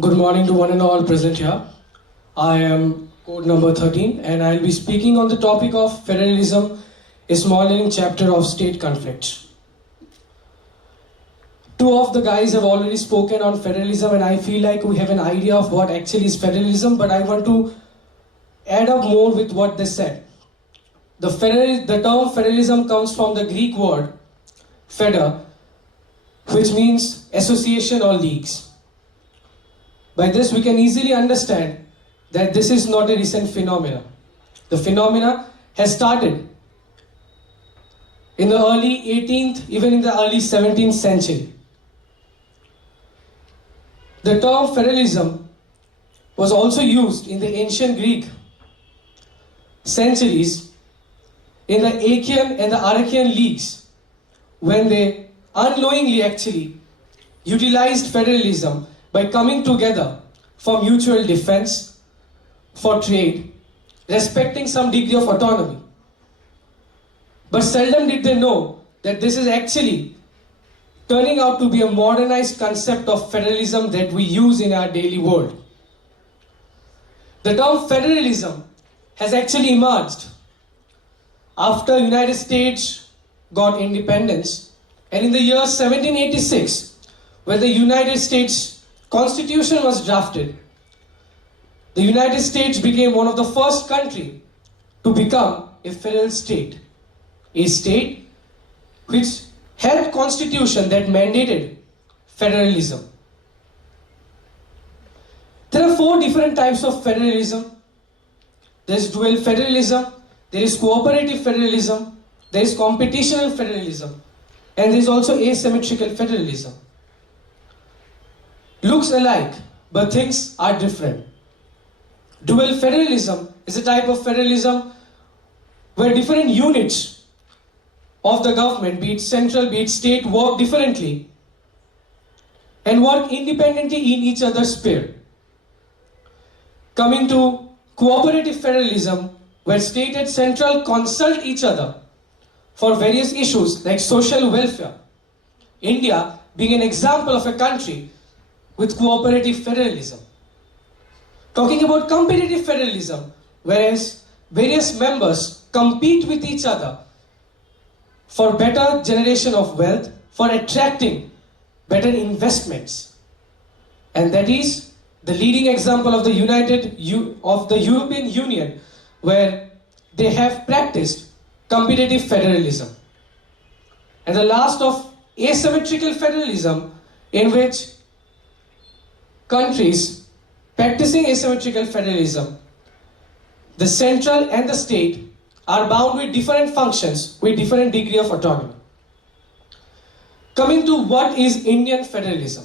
Good morning to one and all present here. I am code number 13 and I'll be speaking on the topic of federalism, a smoldering chapter of state conflict. Two of the guys have already spoken on federalism and I feel like we have an idea of what actually is federalism, but I want to add up more with what they said. The term federalism comes from the Greek word feder, which means association or leagues. By this we can easily understand that this is not a recent phenomenon. The phenomena has started in the early 18th, even in the early 17th century. The term federalism was also used in the ancient Greek centuries in the Achaean and the Archaean leagues, when they unknowingly actually utilized federalism by coming together for mutual defense, for trade, respecting some degree of autonomy. But seldom did they know that this is actually turning out to be a modernized concept of federalism that we use in our daily world. The term federalism has actually emerged after United States got independence, and in the year 1786, when the United States Constitution was drafted, the United States became one of the first countries to become a federal state. A state which had a constitution that mandated federalism. There are 4 different types of federalism. There is dual federalism, there is cooperative federalism, there is competitional federalism, and there is also asymmetrical federalism. Looks alike, but things are different. Dual federalism is a type of federalism where different units of the government, be it central, be it state, work differently and work independently in each other's sphere. Coming to cooperative federalism, where state and central consult each other for various issues like social welfare. India being an example of a country with cooperative federalism. Talking about competitive federalism, whereas various members compete with each other for better generation of wealth, for attracting better investments. And that is the leading example of the European Union, where they have practiced competitive federalism. And the last of asymmetrical federalism, in which countries practicing asymmetrical federalism, the central and the state are bound with different functions with different degree of autonomy. Coming to what is Indian federalism.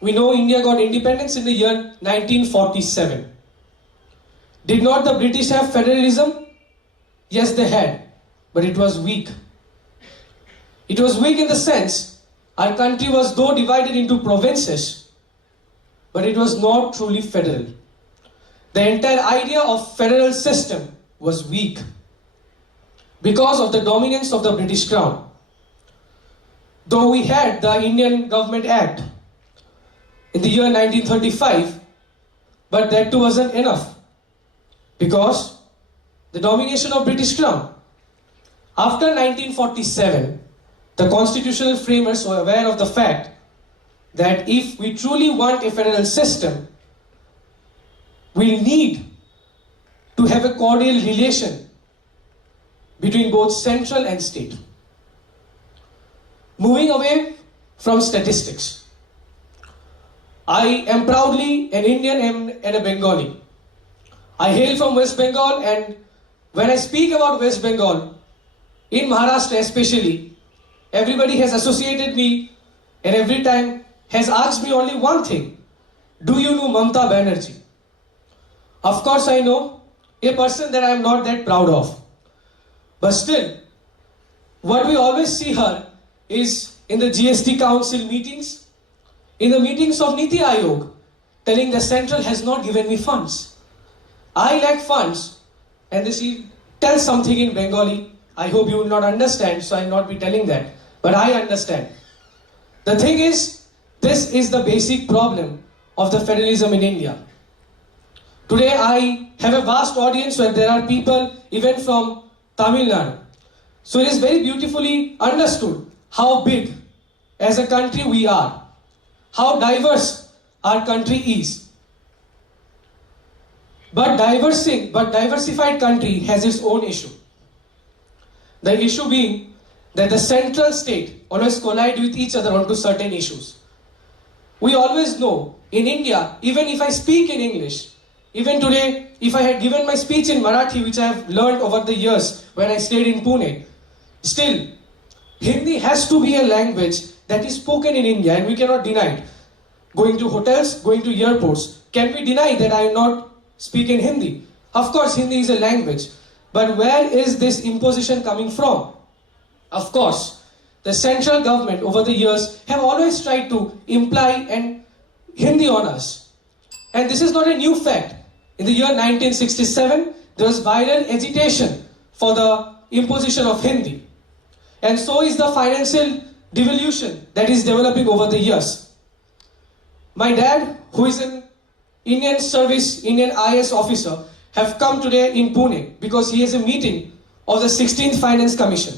We know India got independence in the year 1947. Did not the British have federalism? Yes, they had, but it was weak. It was weak in the sense our country was though divided into provinces, but it was not truly federal. The entire idea of federal system was weak because of the dominance of the British Crown. Though we had the Indian Government Act in the year 1935, but that too wasn't enough because the domination of British Crown. After 1947, the constitutional framers were aware of the fact that if we truly want a federal system, will need to have a cordial relation between both central and state. Moving away from statistics, I am proudly an Indian and a Bengali. I hail from West Bengal, and when I speak about West Bengal, in Maharashtra especially, everybody has associated me and every time has asked me only one thing: do you know Mamata Banerjee? Of course I know, a person that I am not that proud of. But still, what we always see her is in the GST Council meetings, in the meetings of Niti Aayog, telling the central has not given me funds. I lack funds, and this she tells something in Bengali. I hope you will not understand, so I will not be telling that. But I understand. The thing is, this is the basic problem of the federalism in India. Today I have a vast audience where there are people even from Tamil Nadu. So it is very beautifully understood how big as a country we are, how diverse our country is. But diversified country has its own issue. The issue being that the central state always collide with each other onto certain issues. We always know in India, even if I speak in English, even today, if I had given my speech in Marathi, which I have learned over the years when I stayed in Pune, still, Hindi has to be a language that is spoken in India, and we cannot deny it. Going to hotels, going to airports, can we deny that I am not speaking Hindi? Of course, Hindi is a language. But where is this imposition coming from? Of course, the central government over the years have always tried to imply and Hindi on us. And this is not a new fact. In the year 1967, there was violent agitation for the imposition of Hindi. And so is the financial devolution that is developing over the years. My dad, who is an Indian IS officer, have come today in Pune because he has a meeting of the 16th Finance Commission.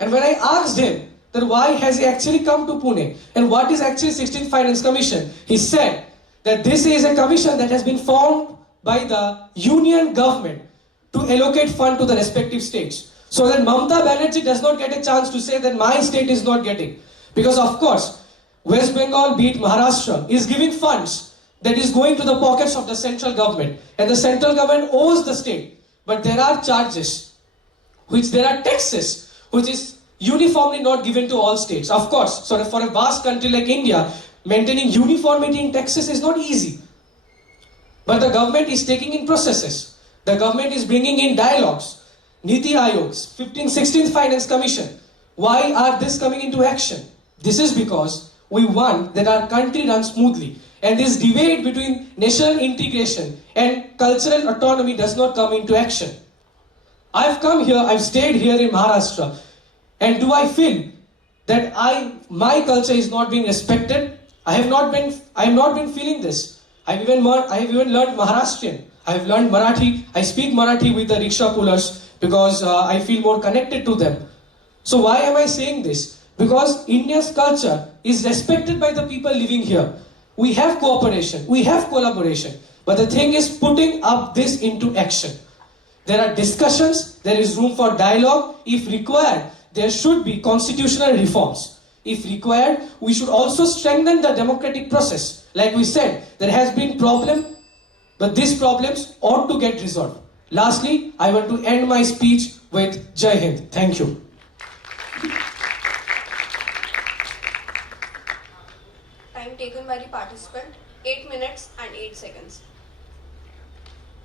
And when I asked him that why has he actually come to Pune and what is actually 16th Finance Commission, he said that this is a commission that has been formed by the union government to allocate fund to the respective states, so that Mamata Banerjee does not get a chance to say that my state is not getting. Because of course, West Bengal, be it Maharashtra, is giving funds that is going to the pockets of the central government, and the central government owes the state. But there are charges, there are taxes, which is uniformly not given to all states. Of course, so for a vast country like India, maintaining uniformity in taxes is not easy. But the government is taking in processes. The government is bringing in dialogues. Niti Aayog's 16th Finance Commission. Why are this coming into action? This is because we want that our country runs smoothly. And this debate between national integration and cultural autonomy does not come into action. I've come here, I've stayed here in Maharashtra. And do I feel that my culture is not being respected? I have not been feeling this. I have even learned Maharashtrian. I have learned Marathi. I speak Marathi with the rickshaw pullers because I feel more connected to them. So why am I saying this? Because India's culture is respected by the people living here. We have cooperation, we have collaboration. But the thing is putting up this into action. There are discussions, there is room for dialogue. If required, there should be constitutional reforms. If required, we should also strengthen the democratic process. Like we said, there has been problem, but these problems ought to get resolved. Lastly, I want to end my speech with Jai Hind. Thank you. Time taken by the participant, 8 minutes and 8 seconds.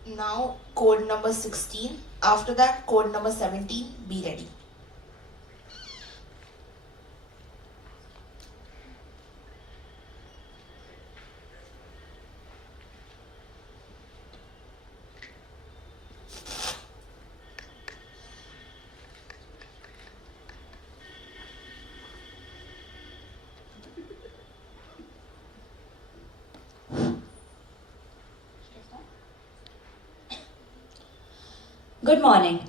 Now code number 16. After that, code number 17. Be ready. Good morning.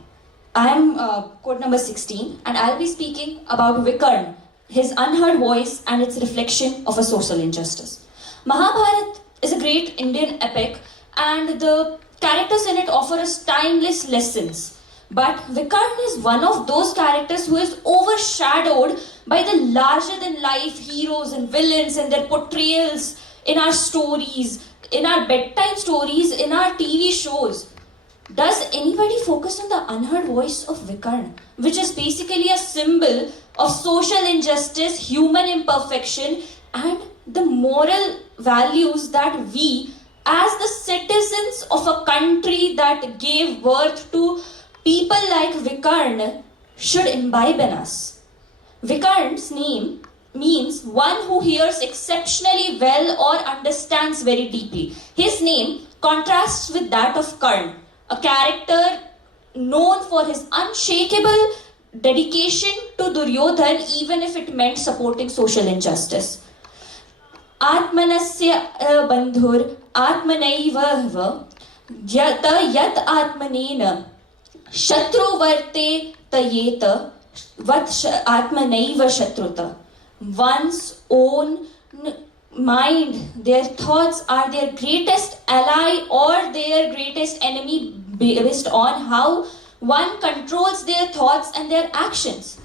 I am code number 16 and I'll be speaking about Vikarn, his unheard voice and its reflection of a social injustice. Mahabharata is a great Indian epic and the characters in it offer us timeless lessons. But Vikarn is one of those characters who is overshadowed by the larger-than-life heroes and villains and their portrayals in our stories, in our bedtime stories, in our TV shows. Does anybody focus on the unheard voice of Vikarn, which is basically a symbol of social injustice, human imperfection, and the moral values that we, as the citizens of a country that gave birth to people like Vikarn, should imbibe in us? Vikarn's name means one who hears exceptionally well or understands very deeply. His name contrasts with that of Karn, a character known for his unshakable dedication to Duryodhan, even if it meant supporting social injustice. Atmanasya bandhur atmanaiva yat atmanena shatru tayeta vat atmanaiva shatruta. One's own mind, their thoughts are their greatest ally or their greatest enemy based on how one controls their thoughts and their actions.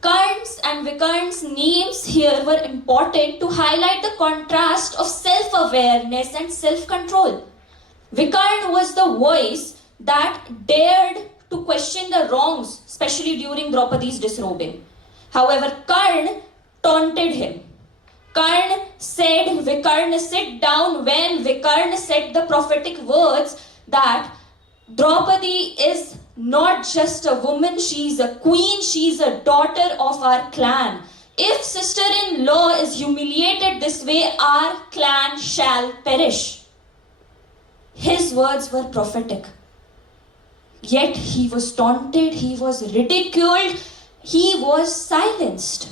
Karn's and Vikarn's names here were important to highlight the contrast of self-awareness and self-control. Vikarn was the voice that dared to question the wrongs, especially during Draupadi's disrobing. However, Karn taunted him. Karn said, Vikarn, sit down, when Vikarn said the prophetic words that Draupadi is not just a woman, she is a queen, she is a daughter of our clan. If sister-in-law is humiliated this way, our clan shall perish. His words were prophetic. Yet he was taunted, he was ridiculed, he was silenced.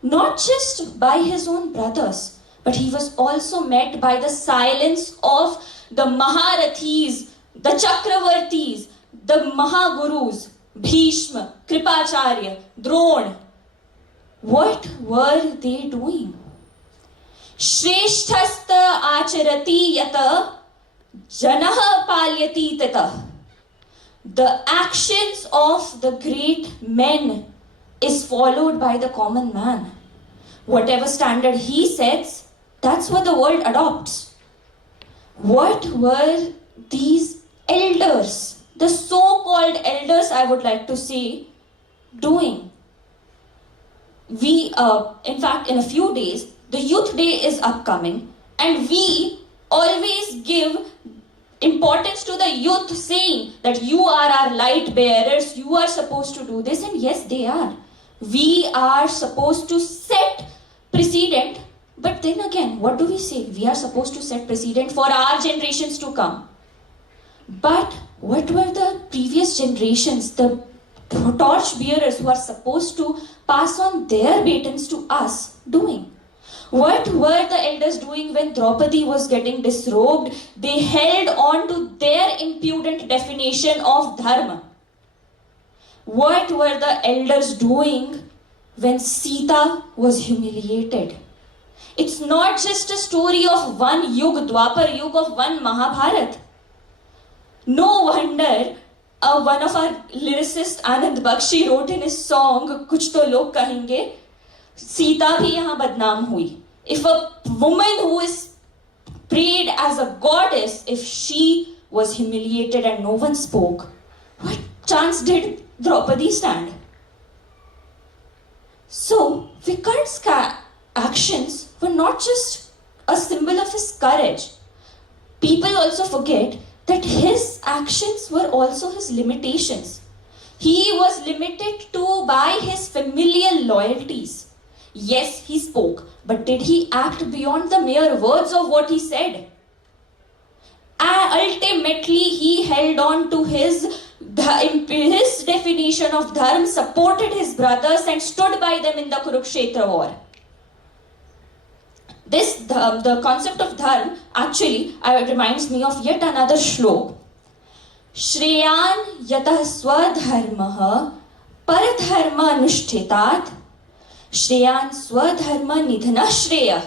Not just by his own brothers, but he was also met by the silence of the Maharathis, the Chakravartis, the Mahagurus, Bhishma, Kripacharya, Drona. What were they doing? Shreshthasta acharati yata janaha palyati tata. The actions of the great men is followed by the common man. Whatever standard he sets, that's what the world adopts. What were these elders, the so-called elders, I would like to say, doing? We, in fact, in a few days, the Youth Day is upcoming, and we always give importance to the youth, saying that you are our light bearers, you are supposed to do this, and yes, they are. We are supposed to set precedent, but then again, what do we say? We are supposed to set precedent for our generations to come. But what were the previous generations, the torch bearers who are supposed to pass on their batons to us, doing? What were the elders doing when Draupadi was getting disrobed? They held on to their impudent definition of dharma. What were the elders doing when Sita was humiliated? It's not just a story of one Yug, Dwapar Yug, of one Mahabharat. No wonder one of our lyricists, Anand Bakshi, wrote in his song, Kuch to log kahenge, Sita bhi yahan badnaam hui. If a woman who is prayed as a goddess, if she was humiliated and no one spoke, what chance did Draupadi stand? So, Vikarn's actions were not just a symbol of his courage. People also forget that his actions were also his limitations. He was limited to by his familial loyalties. Yes, he spoke, but did he act beyond the mere words of what he said? Ultimately, he held on to his definition of dharma, supported his brothers and stood by them in the Kurukshetra war. The concept of dharma actually reminds me of yet another shlok. Shreyan yatah swadharmah paradharma anushtitat Shreyan swadharma nidhana shreya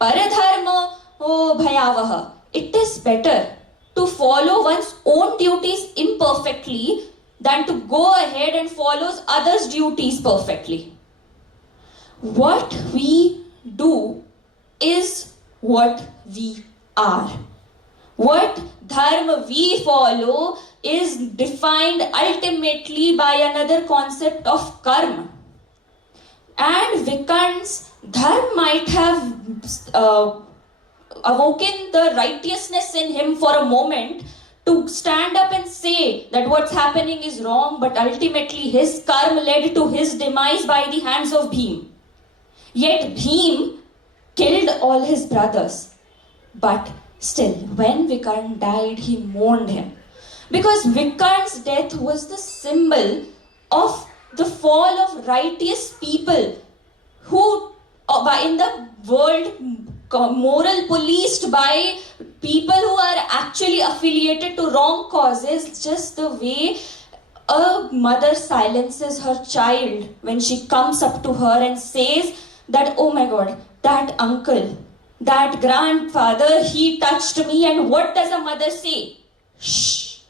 paradharma bhayavaha it is better to follow one's own duties imperfectly than to go ahead and follow others' duties perfectly. What we do is what we are. What dharma we follow is defined ultimately by another concept of karma. And Vikant's dharma might have awoken the righteousness in him for a moment to stand up and say that what's happening is wrong, but ultimately his karma led to his demise by the hands of Bhim. Yet Bhim killed all his brothers. But still, when Vikant died, he mourned him. Because Vikant's death was the symbol of the fall of righteous people who in the world moral policed by people who are actually affiliated to wrong causes, just the way a mother silences her child when she comes up to her and says that, oh my God, that uncle, that grandfather, he touched me, and what does a mother say? Shh.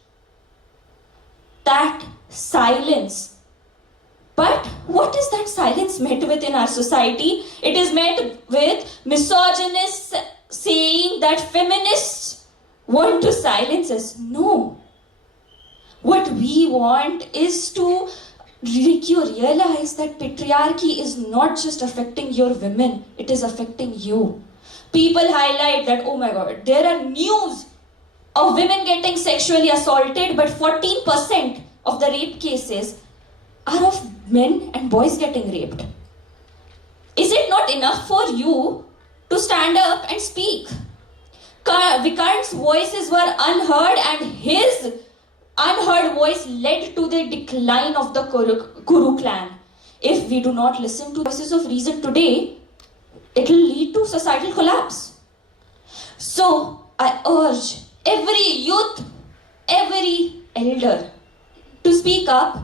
That silence. But what is that silence met with in our society? It is met with misogynists saying that feminists want to silence us. No. What we want is to make you realize that patriarchy is not just affecting your women, it is affecting you. People highlight that, oh my God, there are news of women getting sexually assaulted, but 14% of the rape cases are of men and boys getting raped. Is it not enough for you to stand up and speak? Vikant's voices were unheard, and his unheard voice led to the decline of the Kuru clan. If we do not listen to voices of reason today, it will lead to societal collapse. So I urge every youth, every elder to speak up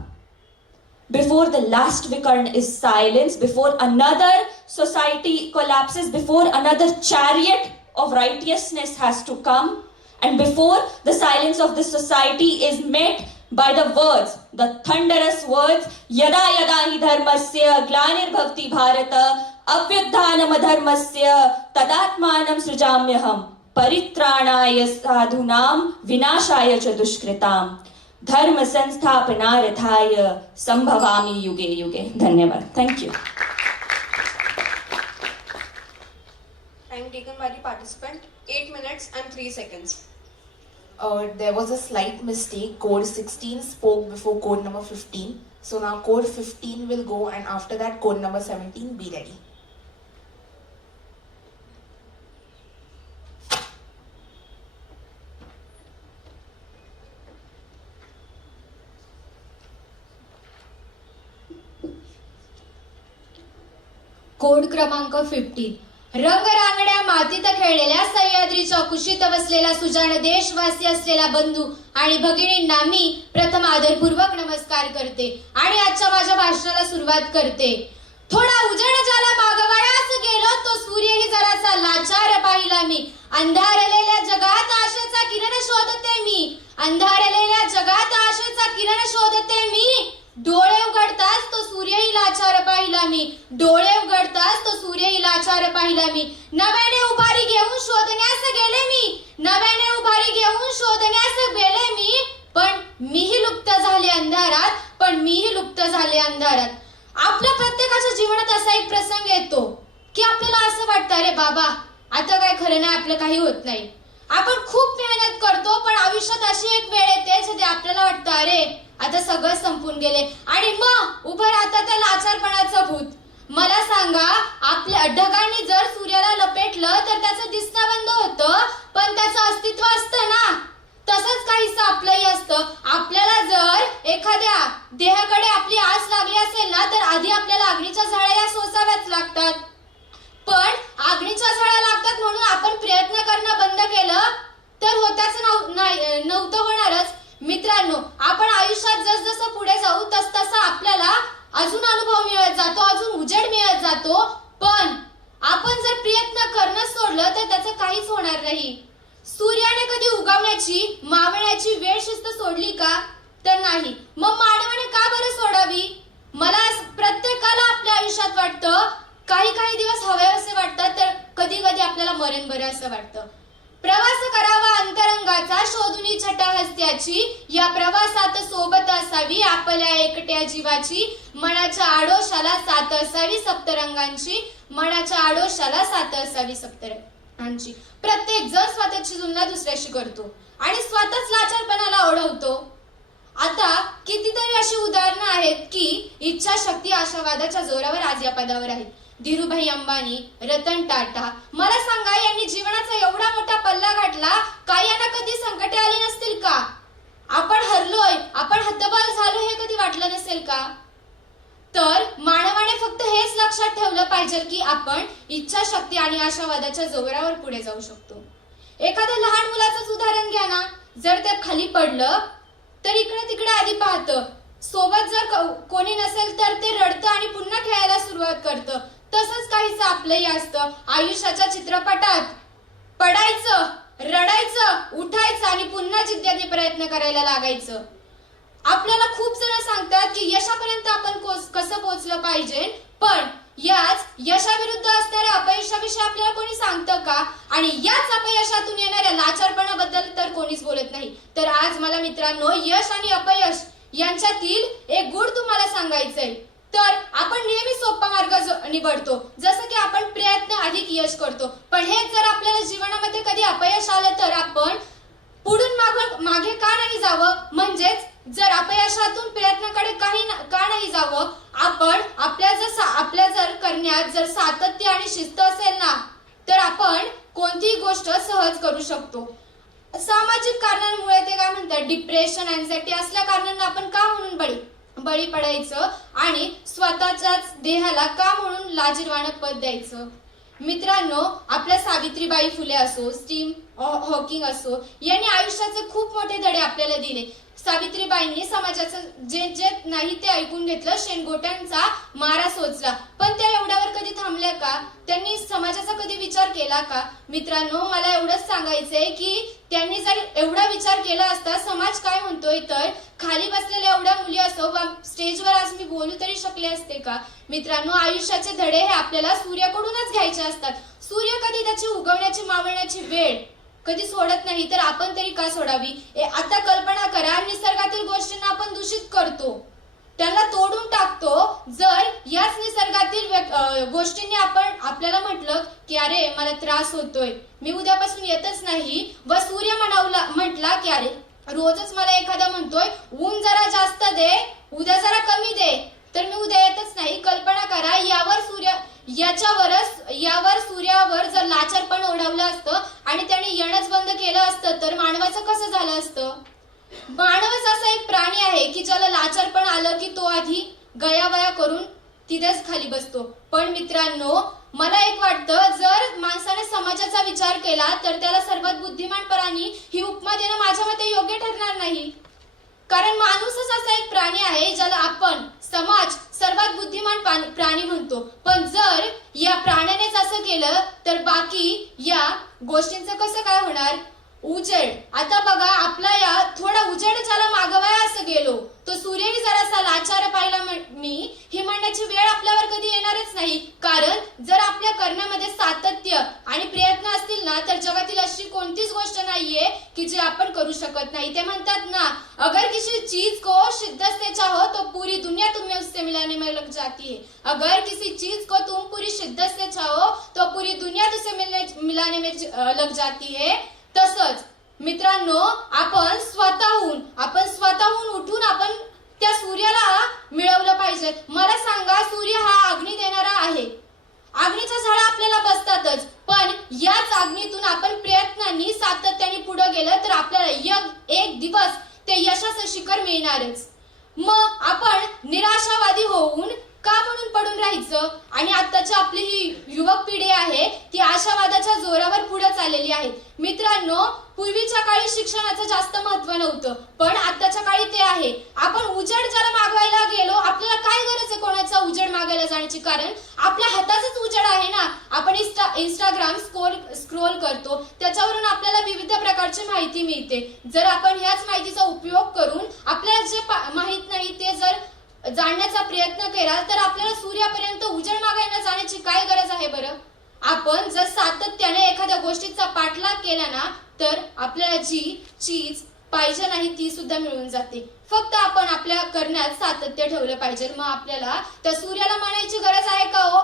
before the last Vikant is silenced, before another society collapses, before another chariot of righteousness has to come, and before the silence of this society is met by the words, the thunderous words, Yada yada hi dharmasya glanir bharata avyuddhanam adharmasya tadatmanam srijamyaham paritranaya sadhunam vinashaya cha dushkritam dharma sansthapanarathaya sambhavami yuge yuge. Dhanyavad. Thank you. Time taken by the participant, 8 minutes and 3 seconds. There was a slight mistake. Code 16 spoke before code number 15. So now code 15 will go, and after that code number 17, be ready. Code क्रमांक 15. रंगरांगड्या मातीत खेळलेल्या सह्याद्रीच्या कुशीत बसलेला सुजाण देशवासी असलेला बंधू आणि भगिनींना मी प्रथम आदरपूर्वक नमस्कार करते आणि आजच्या माझ्या भाषणाला सुरुवात करते. थोडा उजेड ज्याला मागवयास गेलो तो सूर्यही जरासा लाचार पाहिला मी. अंधारलेल्या जगात आशेचा किरण शोधते मी. अंधारलेल्या जगात आशेचा किरण शोधते मी. डोळे उघडताच तो सूर्यही लाचार पाहिला मी. डोळे उघडताच तो सूर्यही लाचार पाहिला मी. नव्याने उभारी घेऊन शोधण्यास गेले मी. नव्याने उभारी घेऊन शोधण्यास गेले मी. पण मीही लुप्त झाले अंधारात. पण मीही लुप्त झाले अंधारात. आपल्या प्रत्येकाच्या जीवनात असा एक प्रसंग येतो की आपल्याला असं वाटतं, अरे बाबा आता काय खरं नाही, आपलं काही होत नाही. आपण खूप मेहनत करतो, पण आयुष्यात अशी एक वेळ येते जिथे आपल्याला वाटतं, अरे आता सगळं संपून गेले, आणि मग उभं राहतं त्या लाचारपणाचं भूत. मला सांगा, आपल्या ढगांनी जर सूर्याला लपेटलं तर त्याचं दिसणं बंद होतं, पण त्याचं अस्तित्व असतं ना. तसंच काहीसं आपलंही असतं. आपल्याला जर एखाद्या देहाकडे आपली आस लागली असेल ना, तर आधी आपल्याला अग्नीच्या झळा या सोसाव्याच लागतात. पण अग्नीच्या झळा लागतात म्हणून आपण प्रयत्न करणं बंद केलं तर होत्याच नव्हतं होणारच. मित्रांनो, आपण आयुष्यात जसजसं पुढे जाऊ तसतसं आपल्याला अजून अनुभव मिळत जातो, अजून उजेड मिळत जातो. पण आपण जर प्रयत्न करणं सोडलं तर त्याचं काहीच होणार नाही. सूर्याने कधी उगवण्याची मावळण्याची वेळ शिस्त सोडली का? तर नाही. मग मानवाने का बरं सोडावी? मला प्रत्येकाला आपल्या आयुष्यात वाटतं, काही काही दिवस हवे असे वाटतात, तर कधी कधी आपल्याला मरण बरं असं वाटतं. प्रवास करावा अंतरंगाचा शोधुनी छटा हस्त्याची, या प्रवासात सोबत असावी आपल्या एकट्या जीवाची, मनाच्या आडोशाला साथ असावी सप्तरंगांची, मनाच्या आडोशाला साथ असावी सप्तरंगांची. प्रत्येक जण स्वतःची तुलना दुसऱ्याशी करतो आणि स्वतःच लाचारपणाला ओढवतो. आता कितीतरी अशी उदाहरणं आहेत की इच्छाशक्ती आशावादाच्या जोरावर आज या पदावर आहेत. धीरूभाई अंबानी, रतन टाटा, मला सांगा यांनी जीवनाचा एवढा मोठा पल्ला गाठला, काय यांना कधी संकटे आली नसतील का? आपण हरलोय, आपण हतबल झालो हे कधी वाटलं नसेल का? तर मानवाने फक्त हेच लक्षात ठेवलं पाहिजे की आपण इच्छाशक्ती आणि आशावादाच्या जोरावर पुढे जाऊ शकतो. एखाद्या लहान मुलाचंच उदाहरण घ्या ना. जर ते खाली पडलं तर इकडे तिकडे आधी पाहतं, सोबत जर कोणी नसेल तर ते रडतं आणि पुन्हा खेळायला सुरुवात करतं. तसंच काहीच आपलंही असतं. आयुष्याच्या चित्रपटात पडायचं, रडायचं, उठायचं आणि पुन्हा जिद्दीने प्रयत्न करायला लागायचं. आपल्याला खूप जण सांगतात की यशापर्यंत आपण कसं पोहोचलं पाहिजे, पण याच यशाविरुद्ध असणाऱ्या अपयशाविषयी आपल्याला कोणी सांगतं का? आणि याच अपयशातून येणाऱ्या लाचारपणाबद्दल तर कोणीच बोलत नाही. तर आज मला मित्रांनो, यश आणि अपयश यांच्यातील एक गुण तुम्हाला सांगायचंय. तर आपण नेहमी सोपा मार्ग निवडतो, जसं की आपण प्रयत्न अधिक यश करतो. पण हेच जर आपल्याला जीवनामध्ये कधी अपयश आलं तर आपण पुढून मागे का नाही जावं? म्हणजेच जर अपयशातून प्रयत्नाकडे का नाही जावं? आपण आपल्या जर करण्यात जर सातत्य आणि शिस्त असेल ना, तर आपण कोणतीही गोष्ट सहज करू शकतो. सामाजिक कारणांमुळे ते काय म्हणतात, डिप्रेशन, अँझायटी असल्या कारणांना आपण का म्हणून बळी पडायचं आणि स्वतःच्याच देहाला का म्हणून लाजिरवाणं पद द्यायचं? मित्रांनो, आपल्या सावित्रीबाई फुले असो, स्टीव्हन हॉकिंग असो, यांनी आयुष्याचे खूप मोठे धडे आपल्याला दिले. सावित्रीबाईंनी समाजाचं जे नाही ते ऐकून घेतलं, शेणगोट्यांचा मारा सोचला, पण त्या एवढ्यावर कधी थांबल्या का? त्यांनी समाजाचा कधी विचार केला का? मित्रांनो, मला एवढंच सांगायचंय की त्यांनी जर एवढा विचार केला असता, समाज काय म्हणतोय तर खाली बसलेल्या एवढ्या मुली असो स्टेजवर आज मी बोलू तरी शकले असते का? मित्रांनो, आयुष्याचे धडे हे आपल्याला सूर्याकडूनच घ्यायचे असतात. सूर्य कधी त्याची उगवण्याची मावळण्याची वेळ कधी सोडत नाही, तर आपण तरी का सोडावी? आता कल्पना करा, निसर्गातील गोष्टींना आपण दूषित करतो, त्यांना तोडून टाकतो. जर याच निसर्गातील गोष्टींनी आपल्याला म्हटलं की अरे मला त्रास होतोय, मी उद्यापासून येतच नाही, व सूर्य म्हटला की अरे रोजच मला एखादा म्हणतोय ऊन जरा जास्त दे, उद्या जरा कमी दे, तर मी उद्या येतच नाही. कल्पना करा, यावर सूर्यावर जर लाचारपण ओढवलं असतं आणि त्याने येणंच बंद केलं असतं, तर मानवाचं कसं झालं असतं? मानवच असा एक प्राणी आहे की ज्याला लाचारपण आलं की तो आधी गयावया करून तिथेच खाली बसतो. पण मित्रांनो, मला एक वाटतं, जर माणसाने समाजाचा विचार केला तर त्याला सर्वात बुद्धिमान प्राणी ही उपमा देणं माझ्या मते योग्य ठरणार नाही. कारण माणूसच असा एक प्राणी आहे ज्याला आपण समाज सर्वात बुद्धिमान प्राणी म्हणतो. पण जर या प्राण्यानेच असं केलं तर बाकी या गोष्टींचं कसं काय होणार? उजेड, आता बघा, आपला या थोडा उजेड ज्याला मागवाया असं गेलो, तो सूर्यही जरासा लाचार पाहिला मी ही म्हणण्याची वेळ आपल्यावर कधी येणारच नाही. कारण जर आपल्या करण्यामध्ये सातत्य आणि प्रयत्न असतील ना, तर जगातील अशी कोणतीच गोष्ट नाहीये की जे आपण करू शकत नाही. ते म्हणतात ना, अगर किसी चीज को शिद्दत से चाहो तो पूरी दुनिया तुम्हें उससे मिलाने में लग जाती है. अगर किसी चीज को तुम पूरी शिद्दत से चाहो तो पूरी दुनिया तुझसे मिलाने में लग जाती है. तसंच मित्रांनो, आपण स्वतःहून उठून आपण त्या सूर्याला मिळवलं पाहिजे. मला सांगा, सूर्य हा अग्नी देणारा आहे. अग्नीच्या झाडा आपल्याला बसतातच, पण याच अग्नीतून आपण प्रयत्नांनी सातत्याने पुढे गेलं तर आपल्याला एक दिवस ते यशाचं शिखर मिळणारच. मग आपण निराशावादी होऊन का म्हणून पडून राहायचं? आणि आताची आपली ही युवक पिढी आहे ती आशावादाच्या जोरावर पुढे चाललेली आहे. मित्रांनो, पूर्वीच्या काळी शिक्षणाचं जास्त महत्व नव्हतं, पण आताच्या काळी ते आहे. आपण उजेड ज्याला मागवायला गेलो, आपल्याला काय गरज आहे कोणाचा उजेड मागायला? बघायला जाण्याची कारण आपल्या हाताचाच उजेड आहे ना. आपण इंस्टाग्राम स्क्रोल करतो, त्याच्यावरून आपल्याला विविध प्रकारची माहिती मिळते. जर आपण ह्याच माहितीचा उपयोग करून आपल्याला जे माहित नाही ते जर जाणण्याचा प्रयत्न केला तर आपल्याला सूर्यापर्यंत उजेड मागायला जाण्याची काय गरज आहे बरं. आपण जर सातत्याने एखाद्या गोष्टीचा पाठलाग केला ना तर आपल्याला जी चीज पाहिजे नाही ती सुद्धा मिळून जाते. फक्त आपण आपल्या करण्यात सातत्य ठेवलं पाहिजे. मग आपल्याला त्या सूर्याला म्हणायची गरज आहे का हो,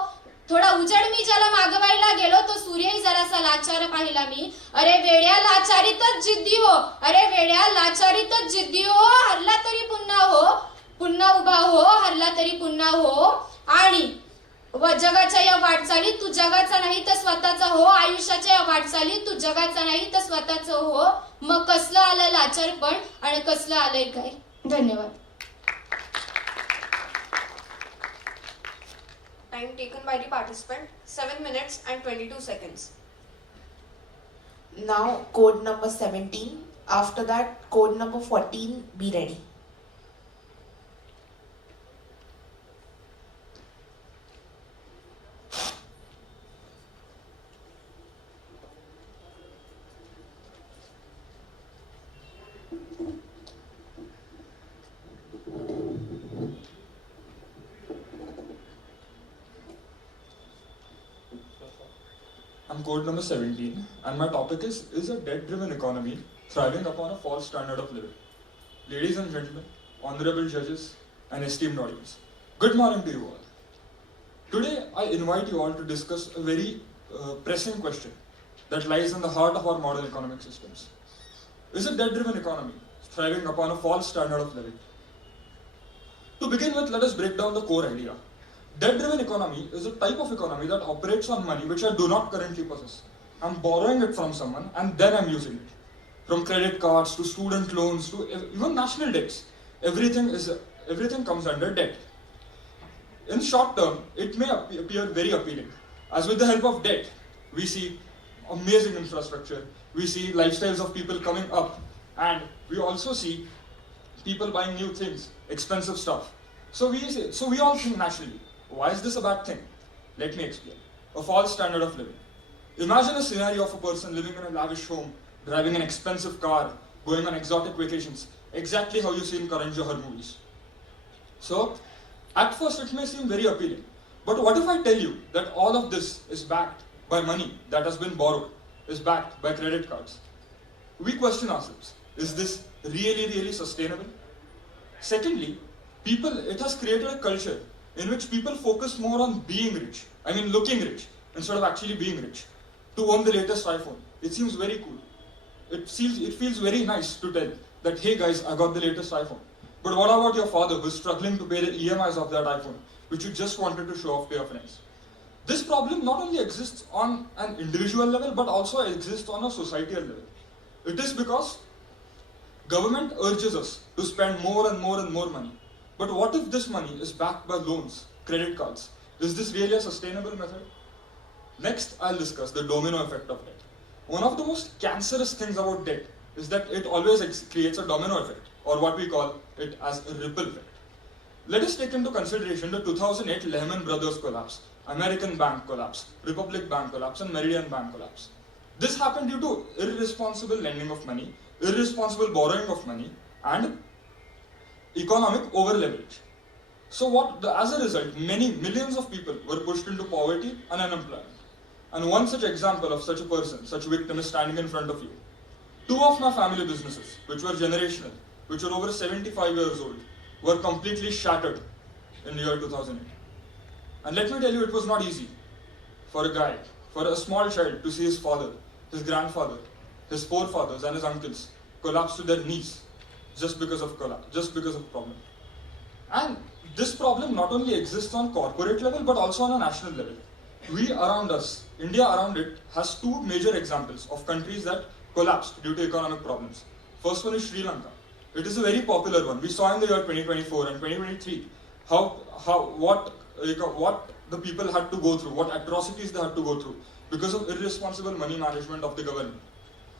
थोडा उजेड मी ज्याला मागवायला गेलो तो सूर्यही जरासा लाचार पाहिला मी. अरे वेड्या लाचारीतच जिद्दी हो, अरे वेड्या लाचारीतच जिद्दी हो, हरला तरी पुन्हा हो, पुन्हा उभा हो, हरला तरी पुन्हा हो. आणि जगाच्या या वाटचालीत तू जगाचा नाही तर स्वतःचा हो, आयुष्याच्या या वाटचालीत तू जगाचा नाही तर स्वतःचा हो. मग कसलं आलं लाचारपण आणि कसलं आलंय काय. धन्यवाद. Time taken by the participant 7 minutes and 22 seconds. Now code number 17. After that, code number 14. Be ready. I'm code number 17 and my topic is a debt-driven economy thriving upon a false standard of living? Ladies and gentlemen, honorable judges and esteemed audience, good morning to you all. Today I invite you all to discuss a very pressing question that lies in the heart of our modern economic systems. Is a debt-driven economy thriving upon a false standard of living? To begin with, let us break down the core idea. Debt-driven economy is a type of economy that operates on money which I do not currently possess. I'm borrowing it from someone and then I'm using it. From credit cards to student loans to even national debts, everything comes under debt. In short term, it may appear very appealing. As with the help of debt, we see amazing infrastructure, we see lifestyles of people coming up, and we also see people buying new things, expensive stuff. So we all think naturally, why is this a bad thing? Let me explain. A false standard of living. Imagine a scenario of a person living in a lavish home, driving an expensive car, going on exotic vacations, exactly how you see in Karan Johar movies. So, at first it may seem very appealing. But what if I tell you that all of this is backed by money that has been borrowed, is backed by credit cards? We question ourselves, is this really sustainable? Secondly, it has created a culture in which people focus more on being rich, looking rich, instead of actually being rich. To own the latest iPhone, it seems very cool. It feels very nice to tell that, hey guys, I got the latest iPhone. But what about your father who is struggling to pay the EMIs of that iPhone, which you just wanted to show off to your friends? This problem not only exists on an individual level, but also exists on a societal level. It is because government urges us to spend more and more money. But what if this money is backed by loans, credit cards? Is this really a sustainable method? Next, I'll discuss the domino effect of debt. One of the most cancerous things about debt is that it always creates a domino effect, or what we call it as a ripple effect. Let us take into consideration the 2008 Lehman Brothers collapse, American Bank collapse, Republic Bank collapse, and Meridian Bank collapse. This happened due to irresponsible lending of money, irresponsible borrowing of money, and economic over-leverage. So as a result, millions of people were pushed into poverty and unemployment. And one such example of such a person, such a victim is standing in front of you. Two of my family businesses, which were generational, which were over 75 years old, were completely shattered in the year 2008. And let me tell you, it was not easy for a guy, for a small child to see his father, his grandfather, his forefathers and his uncles collapse to their knees just because of problem. And this problem not only exists on corporate level but also on a national level. We around us, India around it, has two major examples of countries that collapsed due to economic problems. First one is Sri Lanka. It is a very popular one. We saw in the year 2024 and 2023 what the people had to go through, what atrocities they had to go through because of irresponsible money management of the government.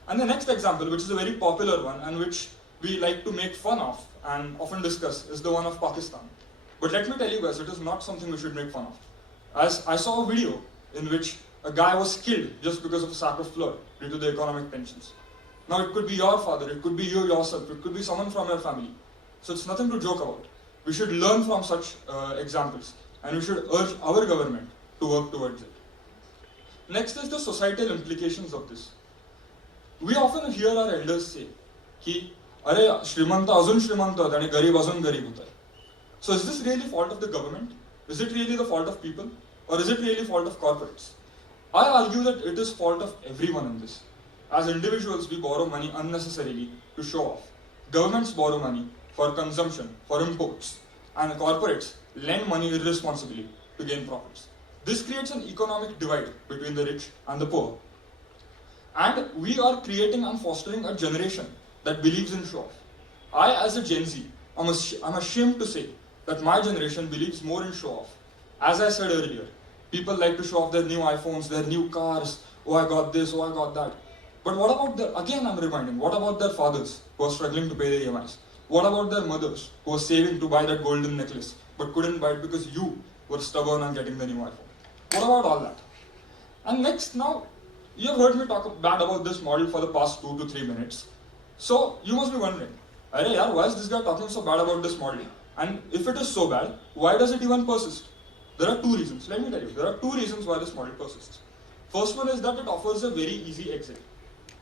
And the next example, which is a very popular one and which we like to make fun of and often discuss, is the one of Pakistan. But let me tell you guys, it is not something we should make fun of. As I saw a video in which a guy was killed just because of a sack of flour due to the economic tensions. Now it could be your father, it could be you yourself, it could be someone from your family. So it's nothing to joke about. We should learn from such examples, and we should urge our government to work towards it. Next is the societal implications of this. We often hear our elders say की अरे श्रीमंत अजून श्रीमंत होत आणि गरीब अजून गरीब होत. So is this really fault of the government? Is it really the fault of people? Or is it really fault of corporates? I argue that it is fault of everyone in this. As individuals, we borrow money unnecessarily to show off. Governments borrow money for consumption, for imports, and corporates lend money irresponsibly to gain profits. This creates an economic divide between the rich and the poor. And we are creating and fostering a generation that believes in show-off. I, as a Gen Z, I'm ashamed to say that my generation believes more in show-off. As I said earlier, people like to show off their new iPhones, their new cars, oh I got this, oh I got that. But what about again I'm reminding, what about their fathers who are struggling to pay their EMIs? What about their mothers who are saving to buy that golden necklace but couldn't buy it because you were stubborn on getting the new iPhone? What about all that? And next, now, you have heard me talk bad about this model for the past 2 to 3 minutes. So you must be wondering, Arey yaar, why is this guy talking so bad about this model? And if it is so bad, why does it even persist? There are 2 reasons. Let me tell you, there are 2 reasons why this model persists. First one is that it offers a very easy exit.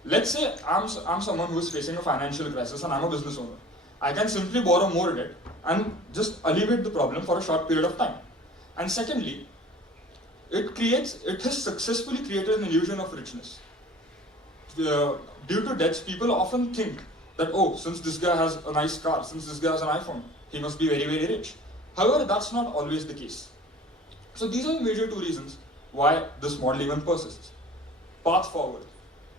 Let's say I'm someone who is facing a financial crisis and I'm a business owner. I can simply borrow more debt and just alleviate the problem for a short period of time. And secondly, it has successfully created an illusion of richness. Due to debts, people often think that, oh, since this guy has a nice car, since this guy has an iPhone, he must be very, very rich. However, that's not always the case. So these are the major 2 reasons why this model even persists. Path forward.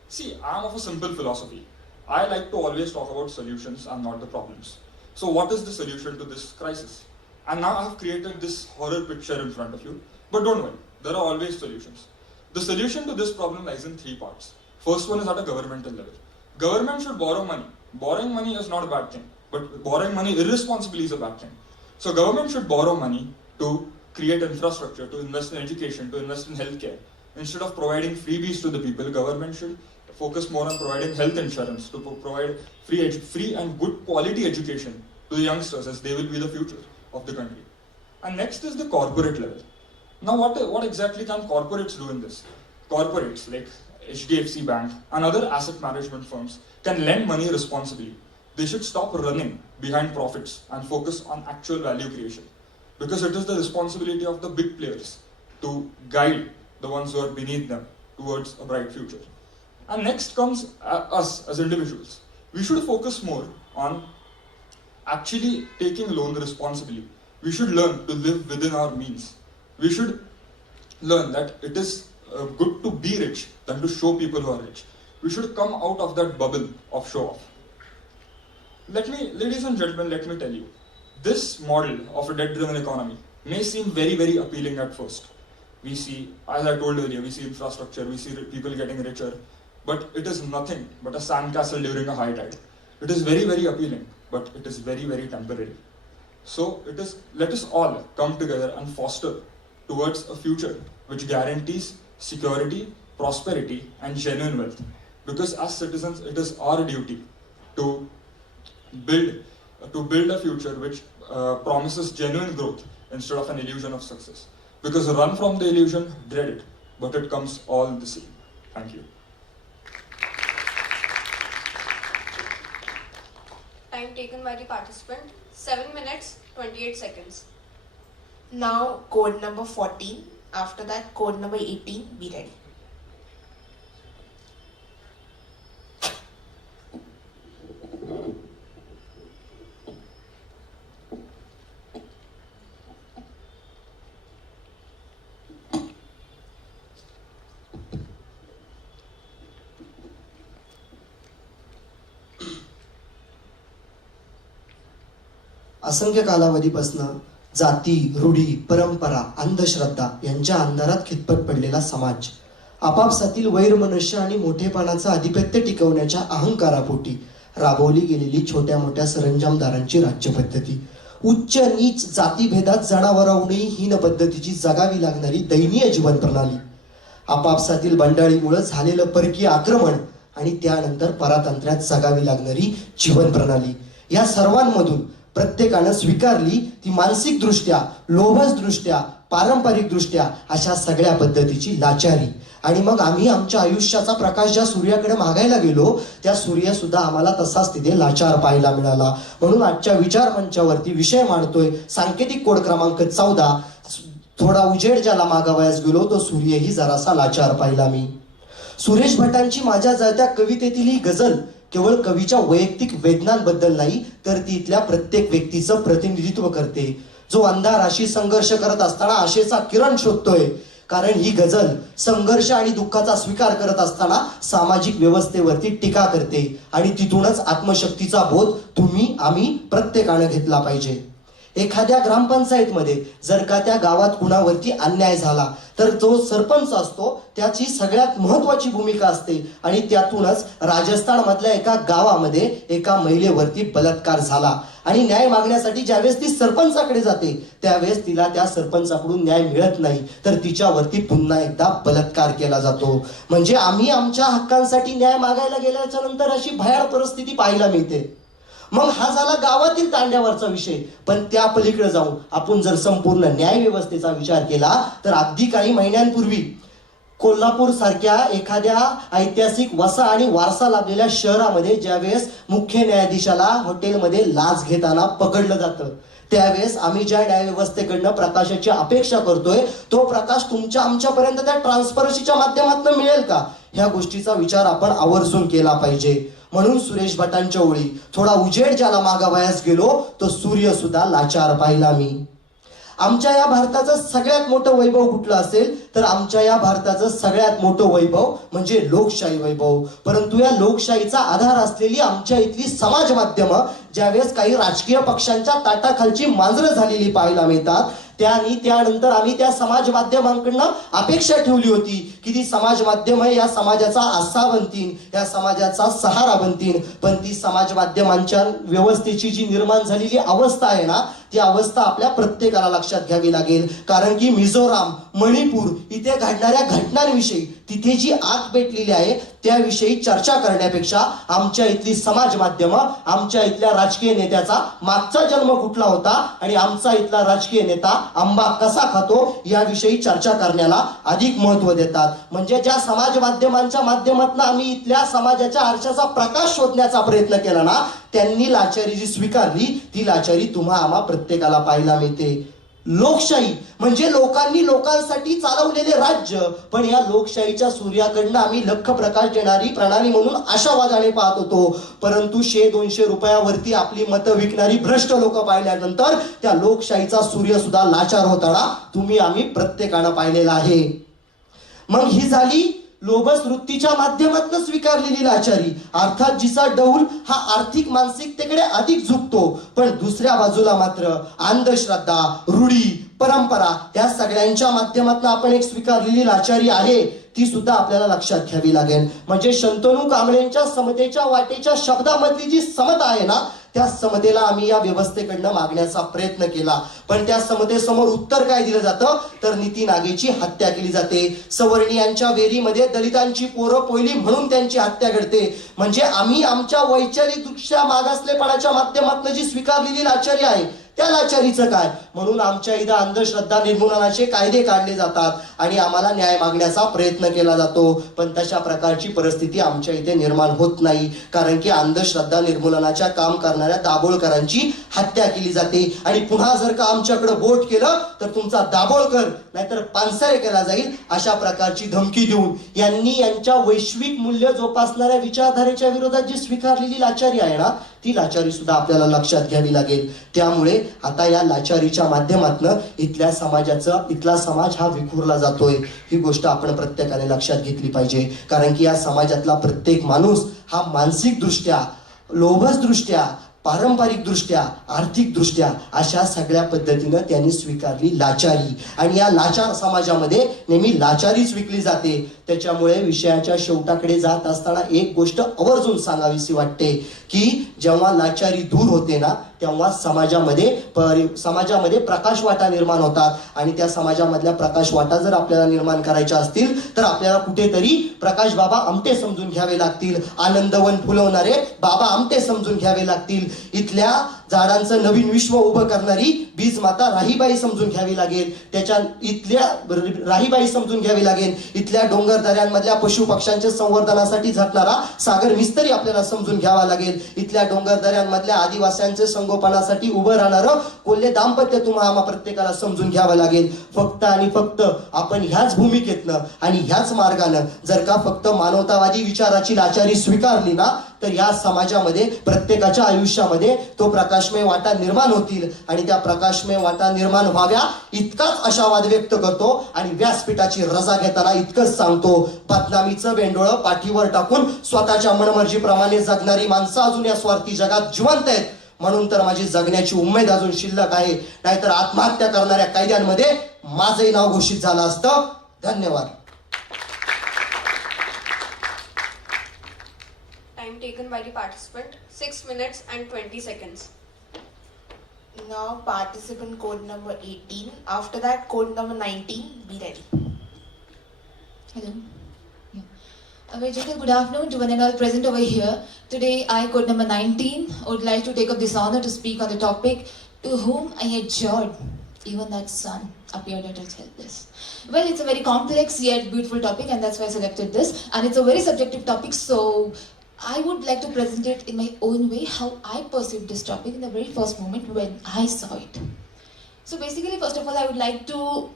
See, I'm of a simple philosophy. I like to always talk about solutions and not the problems. So what is the solution to this crisis? And now I've created this horror picture in front of you. But don't worry, there are always solutions. The solution to this problem lies in 3 parts. First one is at a governmental level. Government should borrow money. Borrowing money is not a bad thing, but borrowing money irresponsibly is a bad thing. So government should borrow money to create infrastructure, to invest in education, to invest in healthcare. Instead of providing freebies to the people, government should focus more on providing health insurance, to provide free and good quality education to the youngsters, as they will be the future of the country. And next is the corporate level. Now what exactly can corporates do in this? Corporates like HDFC Bank and other asset management firms can lend money responsibly. They should stop running behind profits and focus on actual value creation. Because it is the responsibility of the big players to guide the ones who are beneath them towards a bright future. And next comes us as individuals. We should focus more on actually taking loan responsibly. We should learn to live within our means. We should learn that it is good to be rich than to show people who are rich. We should come out of that bubble of show-off. Ladies and gentlemen, let me tell you, this model of a debt-driven economy may seem very, very appealing at first. We see, as I told earlier, we see infrastructure, we see people getting richer, but it is nothing but a sandcastle during a high tide. It is very, very appealing, but it is very, very temporary. So let us all come together and foster towards a future which guarantees security, prosperity, and genuine wealth. Because as citizens, it is our duty to build a future which promises genuine growth instead of an illusion of success. Because run from the illusion, dread it, but it comes all the same. Thank you. Time taken by the participant, 7 minutes, 28 seconds. Now code number 14. After that, code number 18, be ready. असंख्य कालावधीपासून जाती, रूढी, परंपरा, अंधश्रद्धा यांच्या अंधारात खितपत पडलेला समाज आपापसातील वैरमनस्य आणि मोठेपणाचं आधिपत्य टिकवण्याच्या अहंकारापोटी राबवली गेलेली छोट्या मोठ्या सरंजामदारांची राज्यपद्धती उच्च नीच जातीभेदात जनावरांहूनही हीन पद्धतीची जगावी लागणारी दयनीय जीवन प्रणाली, आपापसातील बंडाळीमुळे झालेलं परकीय आक्रमण आणि त्यानंतर परातंत्र्यात जगावी लागणारी जीवन प्रणाली, या सर्वांमधून प्रत्येकानं स्वीकारली ती मानसिकदृष्ट्या, लोभसदृष्ट्या, पारंपरिकदृष्ट्या अशा सगळ्या पद्धतीची लाचारी. आणि मग आम्ही आमच्या आयुष्याचा प्रकाश ज्या सूर्याकडे मागायला गेलो, त्या सूर्य सुद्धा आम्हाला तसाच तिथे लाचार पाहायला मिळाला. म्हणून आजच्या विचार मंचावरती विषय मांडतोय सांकेतिक कोड क्रमांक 14, थोडा उजेड ज्याला मागावयास गेलो तो सूर्यही जरासा लाचार पाहिला मी. सुरेश भटांची माझ्या जळत्या कवितेतील ही गझल केवळ कवीच्या वैयक्तिक वेदनांबद्दल नाही, तर ती इथल्या प्रत्येक व्यक्तीचं प्रतिनिधित्व करते, जो अंधाराशी संघर्ष करत असताना आशेचा किरण शोधतोय. कारण ही गझल संघर्ष आणि दुःखाचा स्वीकार करत असताना सामाजिक व्यवस्थेवरती टीका करते आणि तिथूनच आत्मशक्तीचा बोध तुम्ही आम्ही प्रत्येकानं घेतला पाहिजे. एखाद्या ग्रामपंचायतमध्ये जर का त्या गावात कुणावरती अन्याय झाला तर जो सरपंच असतो त्याची सगळ्यात महत्वाची भूमिका असते. आणि त्यातूनच राजस्थान मधल्या एका गावामध्ये एका महिलेवरती बलात्कार झाला आणि न्याय मागण्यासाठी ज्यावेळेस ती सरपंचाकडे जाते त्यावेळेस तिला त्या सरपंचाकडून न्याय मिळत नाही, तर तिच्यावरती पुन्हा एकदा बलात्कार केला जातो. म्हणजे आम्ही आमच्या हक्कांसाठी न्याय मागायला गेल्याच्या नंतर अशी भयानक परिस्थिती पाहायला मिळते. मग हा झाला गावातील तांड्यावरचा विषय. पण त्या पलीकडे जाऊन आपण जर संपूर्ण न्याय व्यवस्थेचा विचार केला तर अगदी काही महिन्यांपूर्वी कोल्हापूर सारख्या एखाद्या ऐतिहासिक वसा आणि वारसा लाभलेल्या शहरामध्ये ज्यावेळेस मुख्य न्यायाधीशाला हॉटेलमध्ये लाच घेताना पकडलं जातं, त्यावेळेस आम्ही ज्या न्यायव्यवस्थेकडनं प्रकाशाची अपेक्षा करतोय तो प्रकाश तुमच्या आमच्यापर्यंत त्या ट्रान्सपरन्सीच्या माध्यमातून मिळेल का, ह्या गोष्टीचा विचार आपण आवर्जून केला पाहिजे. म्हणून सुरेश भटांच्या ओळी, थोडा उजेड ज्याला मागावयास गेलो तो सूर्य सुद्धा लाचार पाहिला मी. आमच्या या भारताचं सगळ्यात मोठं वैभव कुठलं असेल तर आमच्या या भारताचं सगळ्यात मोठं वैभव म्हणजे लोकशाही वैभव. परंतु या लोकशाहीचा आधार असलेली आमच्या इथली समाज माध्यमं ज्यावेळेस काही राजकीय पक्षांच्या ताटाखालची मांजरं झालेली पाहायला मिळतात, त्यानंतर आम्ही त्या समाज माध्यमांकडनं अपेक्षा ठेवली होती की ती समाज माध्यम या समाजाचा आस्था बनतील, या समाजाचा सहारा बनतील. पण ती समाज माध्यमांच्या व्यवस्थेची जी निर्माण झालेली अवस्था आहे ना, ती अवस्था आपल्या प्रत्येकाला लक्षात घ्यावी लागेल. कारण की मिझोराम, मणिपूर इथे घडणाऱ्या घटनांविषयी, तिथे जी आग पेटलेली आहे त्याविषयी चर्चा करण्यापेक्षा आमच्या इथली समाज माध्यमं, आमच्या इथल्या राजकीय नेत्याचा मागचा जन्म कुठला होता आणि आमचा इथला राजकीय नेता आंबा कसा खातो याविषयी चर्चा करण्याला अधिक महत्व देतात. म्हणजे ज्या समाज माध्यमांच्या माध्यमातून आम्ही इथल्या समाजाच्या आरशाचा प्रकाश शोधण्याचा प्रयत्न केला ना, त्यांनी लाचारी जी स्वीकारली ती लाचारी तुम्हा आम्हा प्रत्येकाला पाहायला मिळते. लोकशाही म्हणजे लोकांनी लोकांसाठी चालवलेले राज्य, पण या लोकशाहीच्या सूर्याकडनं आम्ही लख प्रकाश देणारी प्रणाली म्हणून आशावादाने पाहत होतो. परंतु 100-200 रुपयावरती आपली मतं विकणारी भ्रष्ट लोक पाहिल्यानंतर त्या लोकशाहीचा सूर्य सुद्धा लाचार होताना तुम्ही आम्ही प्रत्येकानं पाहिलेला आहे. मग ही झाली लोभस वृत्तीच्या माध्यमातून स्वीकारलेली लाचारी, अर्थात जिचा डौल हा आर्थिक मानसिकतेकडे अधिक झुकतो. पण दुसऱ्या बाजूला मात्र अंधश्रद्धा, रूढी, परंपरा या सगळ्यांच्या माध्यमातून आपण एक स्वीकारलेली लाचारी आहे, ती सुद्धा आपल्याला लक्षात घ्यावी लागेल. म्हणजे शंतनू कांबळेंच्या समतेच्या वाटेच्या शब्दामधली जी समता आहे ना, त्या समतेला आम्ही या व्यवस्थेकडनं मागण्याचा प्रयत्न केला. पण त्या समतेसमोर उत्तर काय दिलं जातं तर नीती नागेची हत्या केली जाते. सवर्णीयांच्या वेरीमध्ये दलितांची पोरं पोयली म्हणून त्यांची हत्या घडते. म्हणजे आम्ही आमच्या वैचारिकदृष्ट्या मागासलेपणाच्या माध्यमातून जी स्वीकारलेली लाचारी आहे त्या लाचारीचं काय. म्हणून आमच्या इथं अंधश्रद्धा निर्मूलनाचे कायदे काढले जातात आणि आम्हाला न्याय मागण्याचा प्रयत्न केला जातो. पण तशा प्रकारची परिस्थिती आमच्या इथे निर्माण होत नाही, कारण की अंधश्रद्धा निर्मूलनाच्या काम करणाऱ्या दाभोळकरांची हत्या केली जाते. आणि पुन्हा जर का आमच्याकडे बोट केलं तर तुमचा दाभोळकर नाहीतर पानसरे केला जाईल, अशा प्रकारची धमकी देऊन यांनी यांच्या वैश्विक मूल्य जोपासणाऱ्या विचारधारेच्या विरोधात जी स्वीकारलेली लाचारी आहे ना, ती लाचारी सुद्धा आपल्याला लक्षात घ्यावी लागेल. त्यामुळे आता या लाचारीच्या माध्यमातून इथला समाज हा विखुरला जातोय. ही गोष्ट आपण प्रत्येकाने लक्षात घेतली पाहिजे. कारण की या समाजातला प्रत्येक माणूस हा मानसिक दृष्ट्या, लोभस दृष्ट्या, पारंपरिक दृष्ट्या, आर्थिक दृष्ट्या अशा सगळ्या पद्धतीनं त्यांनी स्वीकारली लाचारी. आणि या लाचार समाजामध्ये नेहमी लाचारीच विकली जाते. त्याच्यामुळे विषयाच्या शेवटाकडे जात असताना एक गोष्ट आवर्जून सांगावीशी वाटते की जेव्हा लाचारी दूर होते ना, तेव्हा समाजामध्ये प्रकाशवाटा निर्माण होतात. आणि त्या समाजामधल्या प्रकाशवाटा जर आपल्याला निर्माण करायच्या असतील तर आपल्याला कुठेतरी प्रकाश बाबा आमटे समजून घ्यावे लागतील. आनंदवन फुलवणारे बाबा आमटे समजून घ्यावे लागतील. इथल्या झाडांचं नवीन विश्व उभं करणारी बीज माता राहीबाई समजून घ्यावी लागेल. त्याच्या इथल्या राहीबाई समजून घ्यावी लागेल. इथल्या डोंगर दऱ्यांमधल्या पशु पक्ष्यांच्या संवर्धनासाठी झटणारा सागर मिस्त्री आपल्याला समजून घ्यावा लागेल. इथल्या डोंगर दऱ्यांमधल्या आदिवासींचे संगोपनासाठी उभं राहणारं कोल्हे दाम्पत्य तुम्हाला प्रत्येकाला समजून घ्यावं लागेल. फक्त आणि फक्त आपण ह्याच भूमिकेतनं आणि ह्याच मार्गानं जर का फक्त मानवतावादी विचाराची लाचारी स्वीकारली ना तर या समाजामध्ये प्रत्येकाच्या आयुष्यामध्ये तो प्रकाशमय वाटा निर्माण होतील. आणि त्या प्रकाशमय वाटा निर्माण व्हाव्या इतकाच आशावाद व्यक्त करतो. आणि व्यासपीठाची रजा घेताना इतकंच सांगतो, बदनामीचं वेंडोळं पाठीवर टाकून स्वतःच्या मनमर्जीप्रमाणे जगणारी माणसं अजून या स्वार्थी जगात जिवंत आहेत. म्हणून तर माझी जगण्याची उमेद अजून शिल्लक आहे. नाहीतर आत्महत्या करणाऱ्या कैद्यांमध्ये माझंही नाव घोषित झालं असतं. धन्यवाद. Time taken by the participant 6 minutes and 20 seconds. Now participant code number 18. After that code number 19. Be ready. Hello. A very gentle good afternoon to one and all present over here. Today I, code number 19, would like to take up this honor to speak on the topic to whom I adjured, even that sun appeared a little helpless. Well, it's a very complex yet beautiful topic, and that's why I selected this. And it's a very subjective topic, so I would like to present it in my own way, how I perceived this topic in the very first moment when I saw it. So basically, first of all, I would like to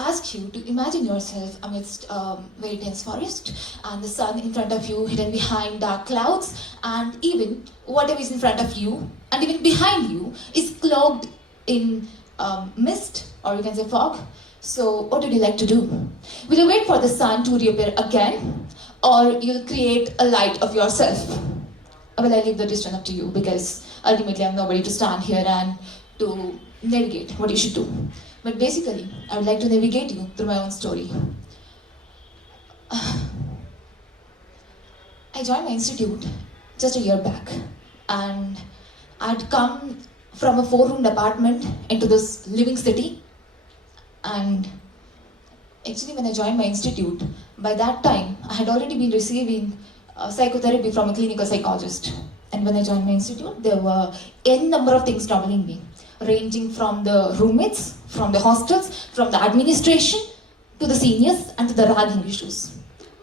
ask you to imagine yourself amidst a very dense forest and the sun in front of you hidden behind dark clouds, and even whatever is in front of you and even behind you is cloaked in mist, or you can say fog. So what would you like to do? Will you wait for the sun to reappear again, or you'll create a light of yourself? Well, I leave the decision up to you, because ultimately I'm nobody to stand here and to navigate what you should do. But basically, I would like to navigate you through my own story. I joined my institute just a year back, and I'd come from a 4-room apartment into this living city. And actually, when I joined my institute, by that time, I had already been receiving psychotherapy from a clinical psychologist. And when I joined my institute, there were n number of things troubling me, ranging from the roommates, from the hostels, from the administration, to the seniors, and to the ragging issues.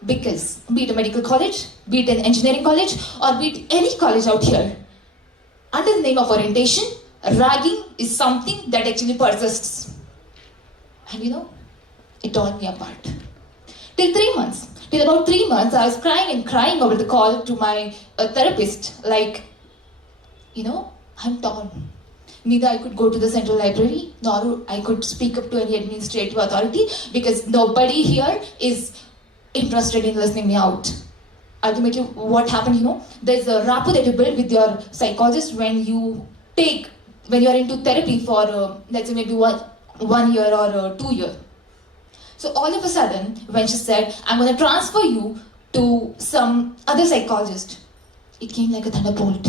Because, be it a medical college, be it an engineering college, or be it any college out here, under the name of orientation, ragging is something that actually persists. And you know, it tore me apart. Till about 3 months, I was crying and crying over the call to my therapist, like, you know, I'm torn. Neither I could go to the central library, nor I could speak up to any administrative authority, because nobody here is interested in listening me out. Ultimately, what happened, you know, there's a rapport that you build with your psychologist when you are into therapy for, let's say, maybe one year or 2 years. So all of a sudden, when she said, I'm going to transfer you to some other psychologist, it came like a thunderbolt.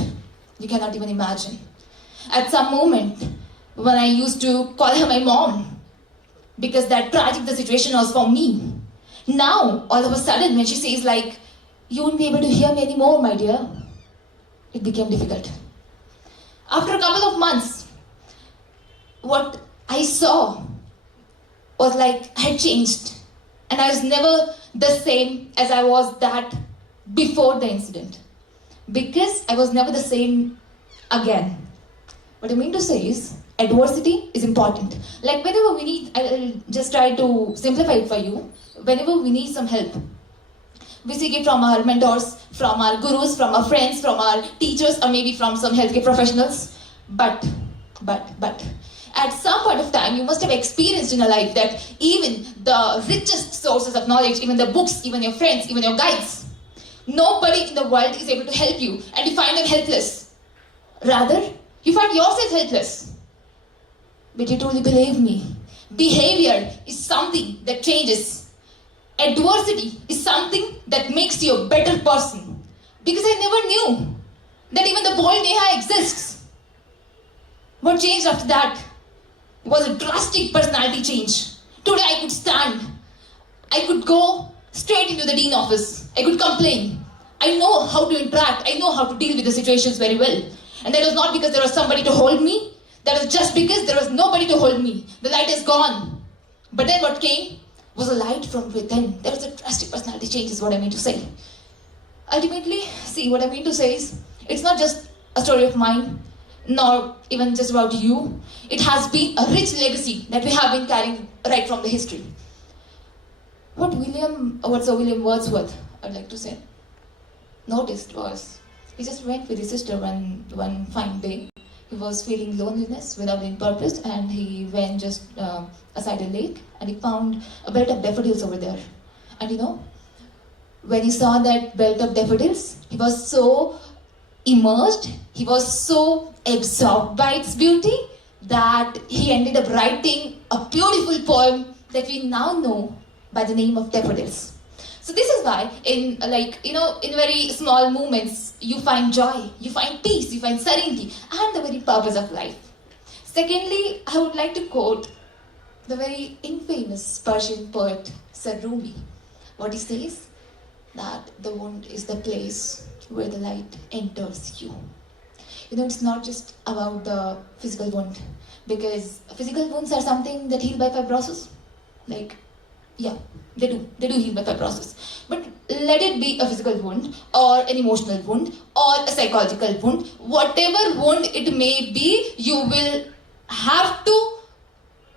You cannot even imagine. At some moment, when I used to call her my mom, because that tragic the situation was for me. Now, all of a sudden, when she says like, you won't be able to hear me anymore, my dear, it became difficult. After a couple of months, what I saw was like I had changed, and I was never the same as I was that before the incident, because I was never the same again. What I mean to say is, adversity is important. Like whenever we need, I'll just try to simplify it for you. Whenever we need some help, we seek it from our mentors, from our gurus, from our friends, from our teachers, or maybe from some healthcare professionals. But at some point of time, you must have experienced in your life that even the richest sources of knowledge, even the books, even your friends, even your guides, nobody in the world is able to help you, and you find them helpless. Rather, you find yourself helpless. But you truly believe me, behavior is something that changes. Adversity is something that makes you a better person. Because I never knew that even the bold Neha exists. What changed after that was a drastic personality change. Today I could stand. I could go straight into the dean office. I could complain. I know how to interact. I know how to deal with the situations very well. And that was not because there was somebody to hold me. That was just because there was nobody to hold me. The light is gone. But then what came was a light from within. There was a drastic personality change is what I mean to say. Ultimately, see, what I mean to say is, it's not just a story of mine, nor even just about you. It has been a rich legacy that we have been carrying right from the history. What Sir William Wordsworth, I'd like to say, noticed was, he just went with his sister one fine day. He was feeling loneliness without any purpose, and he went just aside a lake, and he found a belt of daffodils over there. And you know, when he saw that belt of daffodils, he was so immersed, he was so absorbed by its beauty that he ended up writing a beautiful poem that we now know by the name of Daffodils. So this is why in very small moments you find joy, you find peace, you find serenity and the very purpose of life. Secondly, I would like to quote the very infamous Persian poet Sir Rumi. What he says, that the wound is the place where the light enters you. You know, it's not just about the physical wound, because physical wounds are something that heal by fibrosis. Like, yeah, they do heal by fibrosis. But let it be a physical wound, or an emotional wound, or a psychological wound, whatever wound it may be, you will have to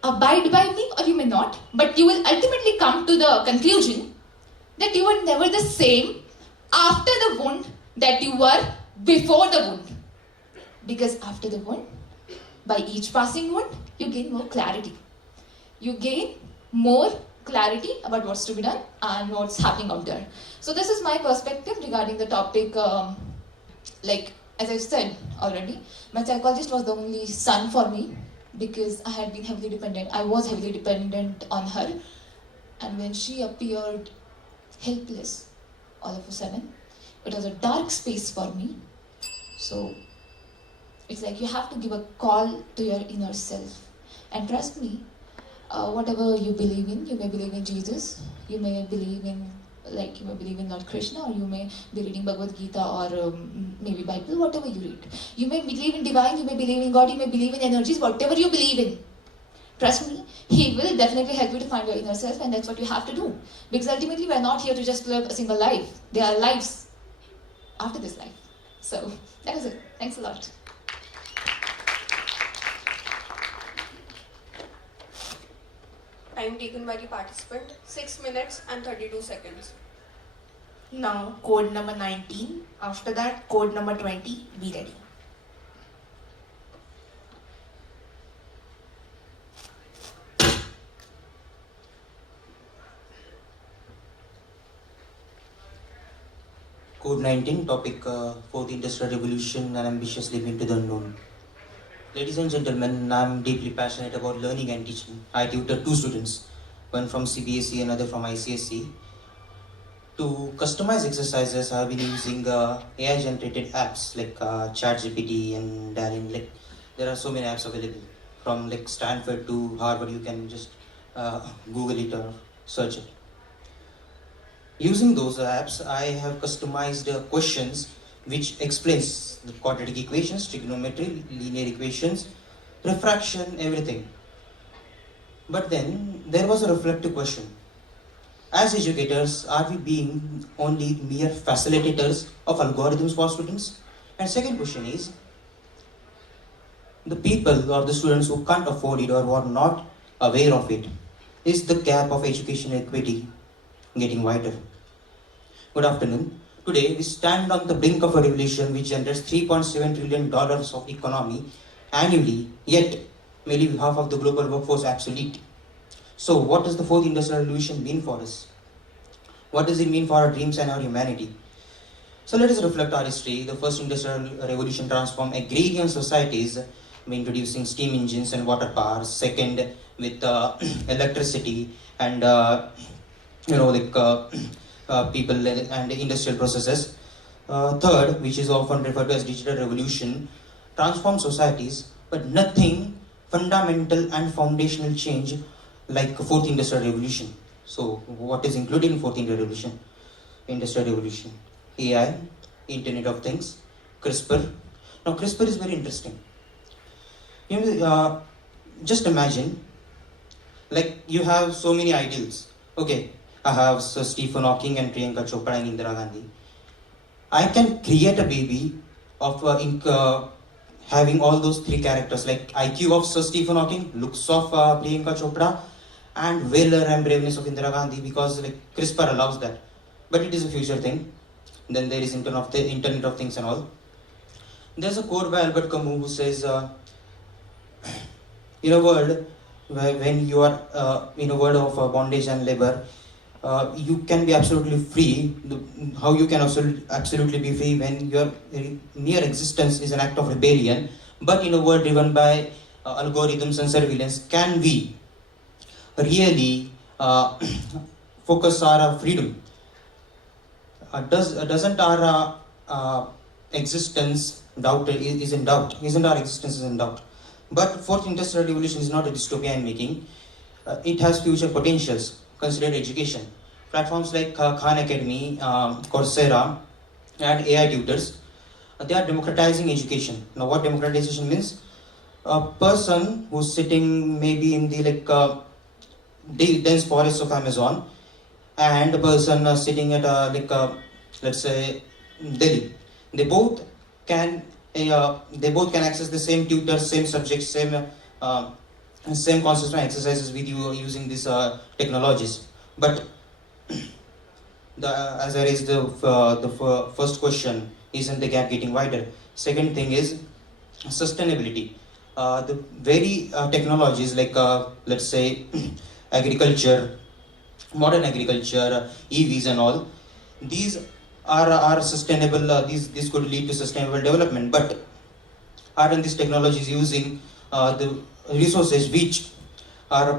abide by me, or you may not, but you will ultimately come to the conclusion that you were never the same after the wound that you were before the wound. Because after the wound, by each passing wound, you gain more clarity. You gain more clarity about what's to be done and what's happening out there. So this is my perspective regarding the topic. As I said already, my psychologist was the only son for me, because I had been heavily dependent. I was heavily dependent on her. And when she appeared helpless, all of a sudden, it was a dark space for me. So it's like you have to give a call to your inner self. And trust me, whatever you believe in, you may believe in Jesus, you may believe in Lord Krishna, or you may be reading Bhagavad Gita, or maybe Bible, whatever you read. You may believe in divine, you may believe in God, you may believe in energies, whatever you believe in. Trust me, He will definitely help you to find your inner self, and that's what you have to do. Because ultimately, we're not here to just live a single life. There are lives after this life. So, that is it. Thanks a lot. Time taken by the participant, 6 minutes and 32 seconds. Now, code number 19. After that, code number 20. Be ready. Code 19, topic Fourth Industrial Revolution, an ambitious leap into the unknown. Ladies and gentlemen, I'm deeply passionate about learning and teaching. I tutor two students, one from CBSE and another from ICSE. To customize exercises, I've been using AI-generated apps like ChatGPT and Darren. Like, there are so many apps available, from like Stanford to Harvard. You can just Google it or search it. Using those apps, I have customized questions which explains the quadratic equations, trigonometry, linear equations, refraction, everything. But then there was a reflective question. As educators, are we being only mere facilitators of algorithms for students? And second question is, the people or the students who can't afford it or who are not aware of it, is the gap of education equity getting wider? Good afternoon. Today, we stand on the brink of a revolution which generates $3.7 trillion of economy annually, yet maybe half of the global workforce obsolete. So what does the fourth industrial revolution mean for us? What does it mean for our dreams and our humanity? So let us reflect our history. The first industrial revolution transformed agrarian societies by introducing steam engines and water power. Second, with electricity and people and industrial processes. Third, which is often referred to as digital revolution, transformed societies but nothing fundamental and foundational change like fourth industrial revolution. So what is included in fourth industrial revolution? AI, Internet of Things, CRISPR. Now CRISPR is very interesting. Just imagine, like you have so many ideals. Okay, I have Sir Stephen Hawking and Priyanka Chopra and Indira Gandhi. I can create a baby of having all those three characters, like IQ of Sir Stephen Hawking, looks of Priyanka Chopra, and valor and braveness of Indira Gandhi, because like CRISPR allows that. But it is a future thing. Then there is Internet of Things and all. There's a quote by Albert Camus who says, in a world when you are in a world of bondage and labor, you can be absolutely free. How you can absolutely be free when your mere existence is an act of rebellion, but in a world driven by algorithms and surveillance, can we really focus our freedom? Doesn't our existence is in doubt? Isn't our existence in doubt? But fourth industrial revolution is not a dystopia in making. It has future potentials. Consider education. Platforms like Khan Academy, Coursera, and AI tutors, they are democratizing education. Now, what democratization means? A person who's sitting maybe in the dense forests of Amazon, and a person sitting at let's say Delhi, they both can access the same tutors, same subjects, same concepts and exercises with you using these technologies. But as I raised the first question, isn't the gap getting wider? Second thing is sustainability. The very technologies like let's say agriculture, modern agriculture, EVs and all, these are sustainable. This could lead to sustainable development. But aren't these technologies using the resources which are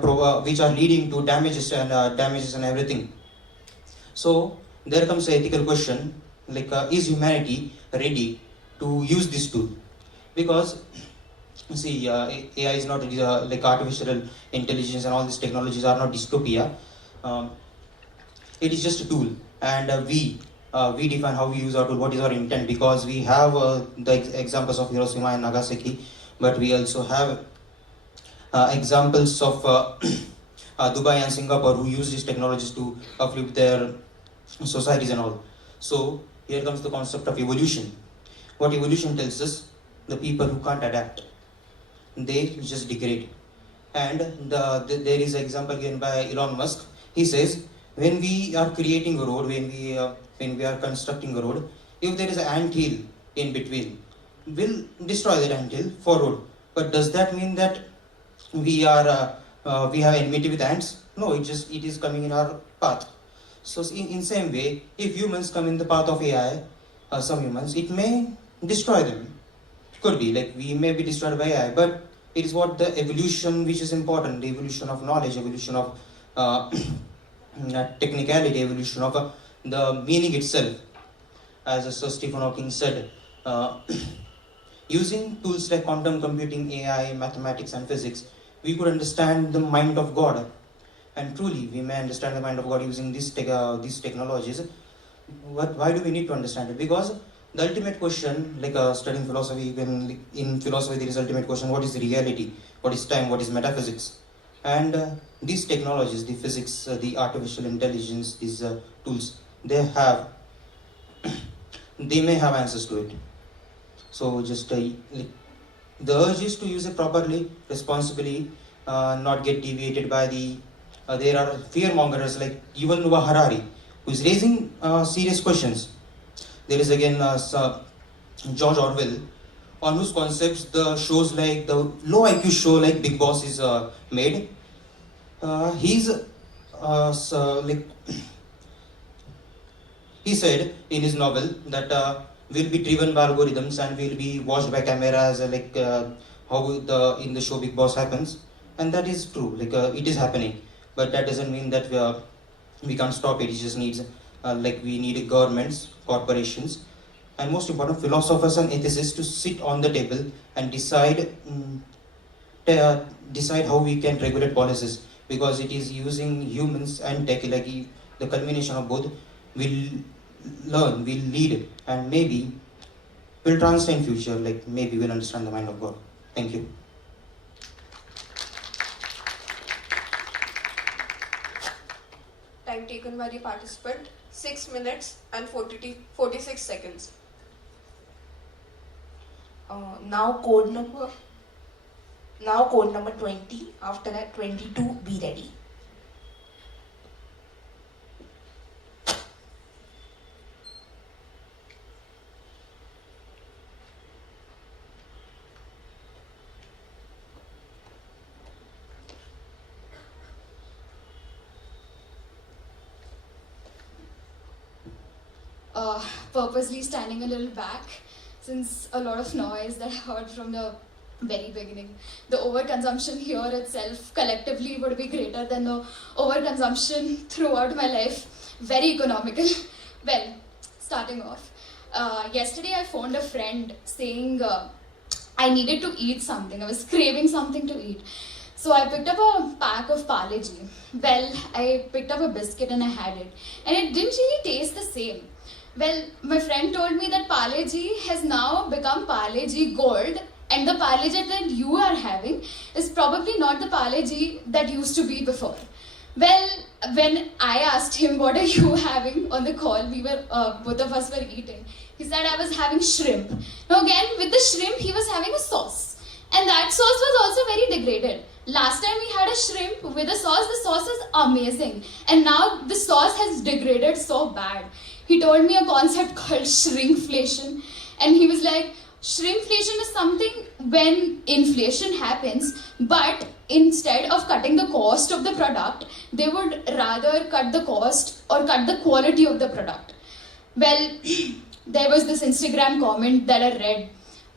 leading to damages and everything? So there comes the ethical question, like is humanity ready to use this tool? Because see, AI is not like artificial intelligence and all these technologies are not dystopia. It is just a tool, and we define how we use our tool, what is our intent, because we have the examples of Hiroshima and Nagasaki, but we also have examples of Dubai and Singapore who use these technologies to uplift their societies and all. So here comes the concept of evolution. What evolution tells us, the people who can't adapt, they just degrade. And there is an example given by Elon Musk. He says, when we are creating a road, when we are constructing a road, if there is an anthill in between, we'll destroy that anthill for road. But does that mean that we have enmity with ants? No, it is coming in our path. So in same way, if humans come in the path of AI, some humans, it may destroy them. Could be, like we may be destroyed by AI, but it is what the evolution which is important, the evolution of knowledge, evolution of technicality, evolution of the meaning itself. As Sir Stephen Hawking said, using tools like quantum computing, AI, mathematics and physics, we could understand the mind of God. And truly, we may understand the mind of God using these technologies. Why do we need to understand it? Because the ultimate question, like studying philosophy, when in philosophy there is ultimate question, what is reality? What is time? What is metaphysics? And these technologies, the physics, the artificial intelligence, these tools, they may have answers to it. So just the urge is to use it properly, responsibly, not get deviated by there are fear-mongers like Yuval Noah Harari, who is raising serious questions. There is again George Orwell, on whose concepts the shows like the low IQ show like Big Boss is made. He said in his novel that we'll be driven by algorithms and we'll be watched by cameras, how in the show Big Boss happens, and that is true. It is happening, but that doesn't mean that we can't stop it. It just needs we need governments, corporations, and most important, philosophers and ethicists to sit on the table and decide decide how we can regulate policies, because it is using humans and tech, like the culmination of both will learn, will lead, and maybe will transcend future, like maybe we'll understand the mind of God. Thank you. Time taken by the participant 6 minutes and 46 seconds. Now code number 20. After that 22, be ready. Purposely standing a little back since a lot of noise that I heard from the very beginning. The overconsumption here itself collectively would be greater than the overconsumption throughout my life. Very economical. Well, starting off, yesterday I phoned a friend saying I needed to eat something. I was craving something to eat. So I picked up a pack of Parle-G. Well, I picked up a biscuit and I had it. And it didn't really taste the same. Well, my friend told me that Parle-G has now become Parle-G Gold, and the Parle-G that you are having is probably not the Parle-G that used to be before. Well, when I asked him, what are you having on the call, we were, both of us were eating. He said I was having shrimp. Now again, with the shrimp, he was having a sauce. And that sauce was also very degraded. Last time we had a shrimp with a sauce, the sauce is amazing. And now the sauce has degraded so bad. He told me a concept called shrinkflation. And he was like, shrinkflation is something when inflation happens, but instead of cutting the cost of the product, they would rather cut the cost or cut the quality of the product. Well, there was this Instagram comment that I read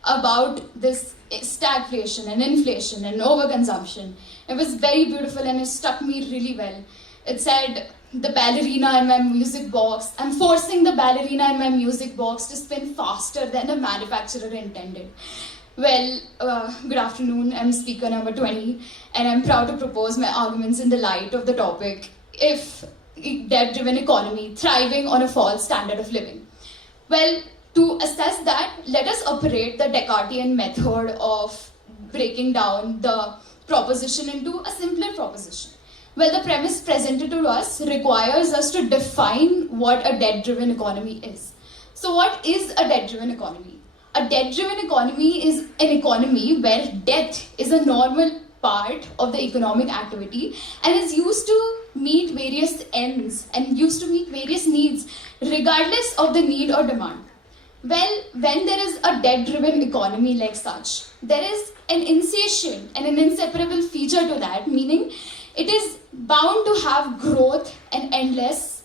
about this stagflation and inflation and overconsumption. It was very beautiful and it struck me really well. It said, the ballerina in my music box, I'm forcing the ballerina in my music box to spin faster than the manufacturer intended. Well, good afternoon, I'm speaker number 20 and I'm proud to propose my arguments in the light of the topic, if debt-driven economy thriving on a false standard of living. Well, to assess that, let us operate the Descartesian method of breaking down the proposition into a simpler proposition. Well, the premise presented to us requires us to define what a debt-driven economy is. So what is a debt-driven economy? A debt-driven economy is an economy where debt is a normal part of the economic activity and is used to meet various ends and used to meet various needs regardless of the need or demand. Well, when there is a debt-driven economy like such, there is an insatiation and an inseparable feature to that, meaning it is bound to have growth and endless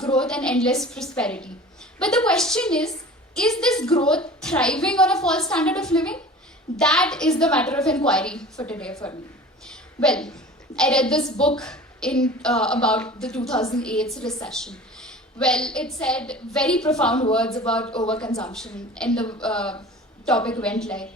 growth and endless prosperity. But the question is this growth thriving on a false standard of living? That is the matter of inquiry for today for me. Well, I read this book in about the 2008 recession. Well, it said very profound words about overconsumption, and the topic went like,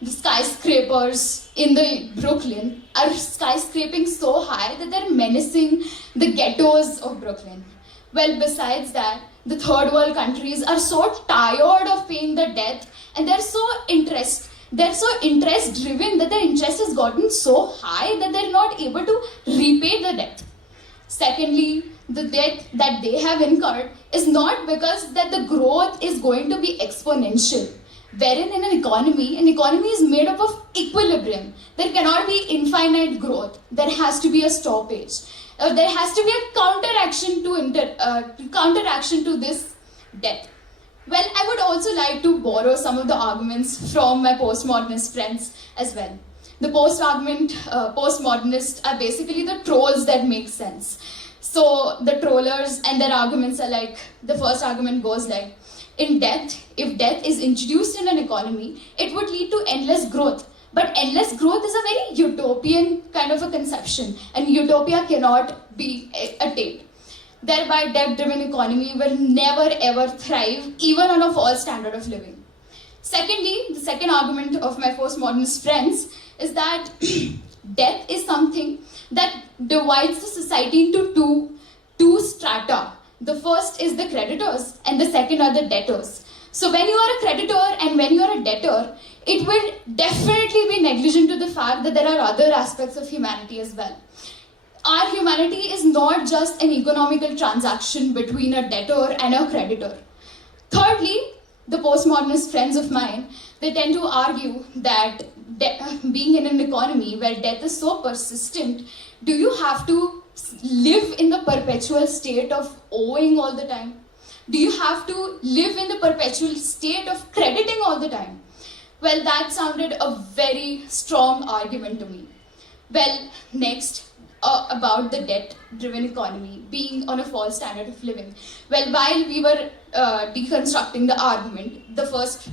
the skyscrapers in the Brooklyn are skyscraping so high that they're menacing the ghettos of Brooklyn. Well, besides that, the third world countries are so tired of paying the debt and they're so interest driven that their interest has gotten so high that they're not able to repay the debt. Secondly, the debt that they have incurred is not because that the growth is going to be exponential. Wherein in an economy is made up of equilibrium. There cannot be infinite growth. There has to be a stoppage. There has to be a counteraction to this debt. Well, I would also like to borrow some of the arguments from my postmodernist friends as well. The postmodernists are basically the trolls that make sense. So the trollers and their arguments are like, the first argument goes like, if debt is introduced in an economy, it would lead to endless growth. But endless growth is a very utopian kind of a conception, and utopia cannot be attained. Thereby, debt-driven economy will never ever thrive, even on a false standard of living. Secondly, the second argument of my postmodernist friends is that debt is something that divides the society into two strata. The first is the creditors and the second are the debtors. So when you are a creditor and when you are a debtor, it will definitely be negligent to the fact that there are other aspects of humanity as well. Our humanity is not just an economical transaction between a debtor and a creditor. Thirdly, the postmodernist friends of mine, they tend to argue that being in an economy where debt is so persistent, do you have to live in the perpetual state of owing all the time? Do you have to live in the perpetual state of crediting all the time? Well, that sounded a very strong argument to me. Well, next, about the debt-driven economy being on a false standard of living. Well, while we were deconstructing the argument, the first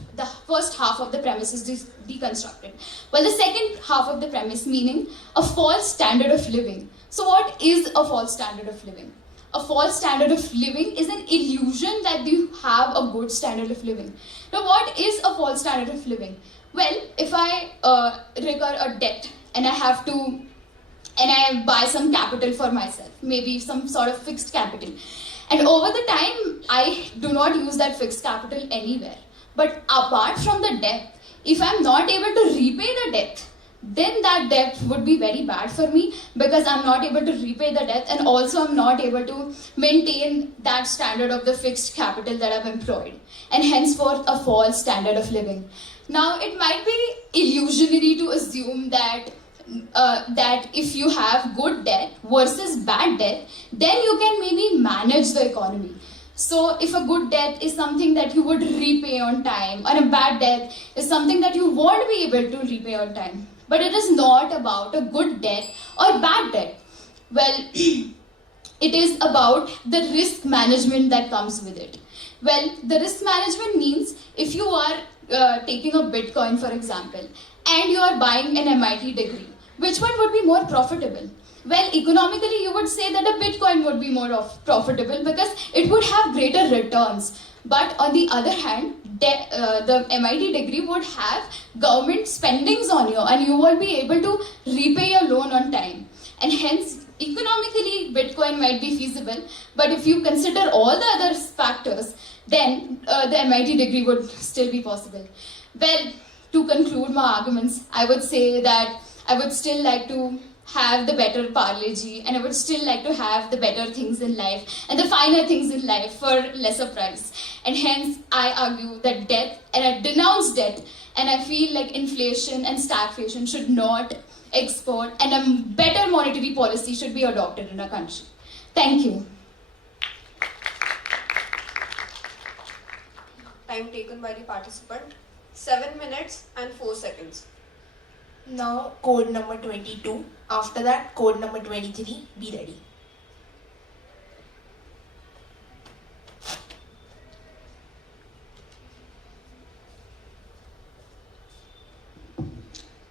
half of the premise is deconstructed. Well, the second half of the premise, meaning a false standard of living. So what is a false standard of living? A false standard of living is an illusion that you have a good standard of living. Now, what is a false standard of living? Well, if I incur a debt and I buy some capital for myself, maybe some sort of fixed capital, and over the time, I do not use that fixed capital anywhere. But apart from the debt, if I'm not able to repay the debt, then that debt would be very bad for me because I'm not able to repay the debt and also I'm not able to maintain that standard of the fixed capital that I've employed, and henceforth a false standard of living. Now, it might be illusionary to assume that if you have good debt versus bad debt, then you can maybe manage the economy. So if a good debt is something that you would repay on time, and a bad debt is something that you won't be able to repay on time. But it is not about a good debt or bad debt. Well, it is about the risk management that comes with it. Well, the risk management means if you are taking a Bitcoin, for example, and you are buying an MIT degree, which one would be more profitable? Well, economically, you would say that a Bitcoin would be more profitable because it would have greater returns. But on the other hand, the MIT degree would have government spendings on you and you won't be able to repay your loan on time. And hence, economically, Bitcoin might be feasible. But if you consider all the other factors, then the MIT degree would still be possible. Well, to conclude my arguments, I would say that I would still like to have the better parle-ji, and I would still like to have the better things in life and the finer things in life for lesser price. And hence, I argue that debt, and I denounce debt, and I feel like inflation and stagflation should not export, and a better monetary policy should be adopted in our country. Thank you. Time taken by the participant, 7 minutes and 4 seconds. Now code number 22. After that, code number 23. Be ready.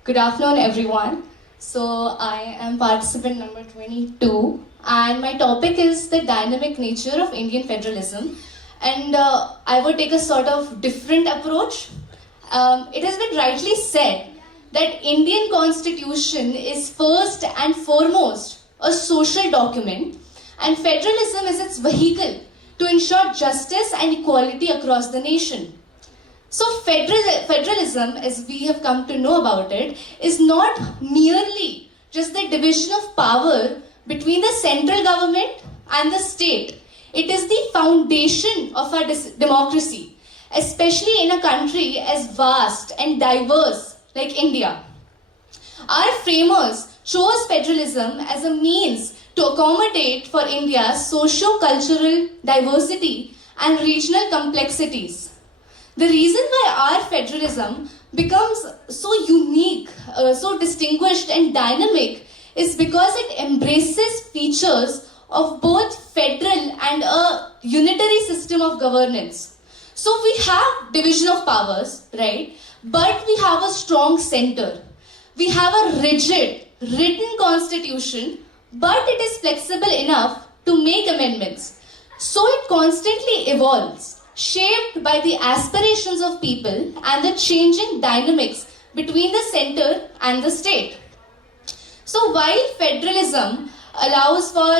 Good afternoon, everyone. So I am participant number 22, and my topic is the dynamic nature of Indian federalism. And I would take a sort of different approach. It has been rightly said that Indian Constitution is first and foremost a social document, and federalism is its vehicle to ensure justice and equality across the nation. So federalism, as we have come to know about it, is not merely just the division of power between the central government and the state. It is the foundation of our democracy, especially in a country as vast and diverse like India. Our framers chose federalism as a means to accommodate for India's socio-cultural diversity and regional complexities. The reason why our federalism becomes so unique, so distinguished and dynamic is because it embraces features of both federal and a unitary system of governance. So we have division of powers, right? But we have a strong center. We have a rigid, written constitution, but it is flexible enough to make amendments. So it constantly evolves, shaped by the aspirations of people and the changing dynamics between the center and the state. So while federalism allows for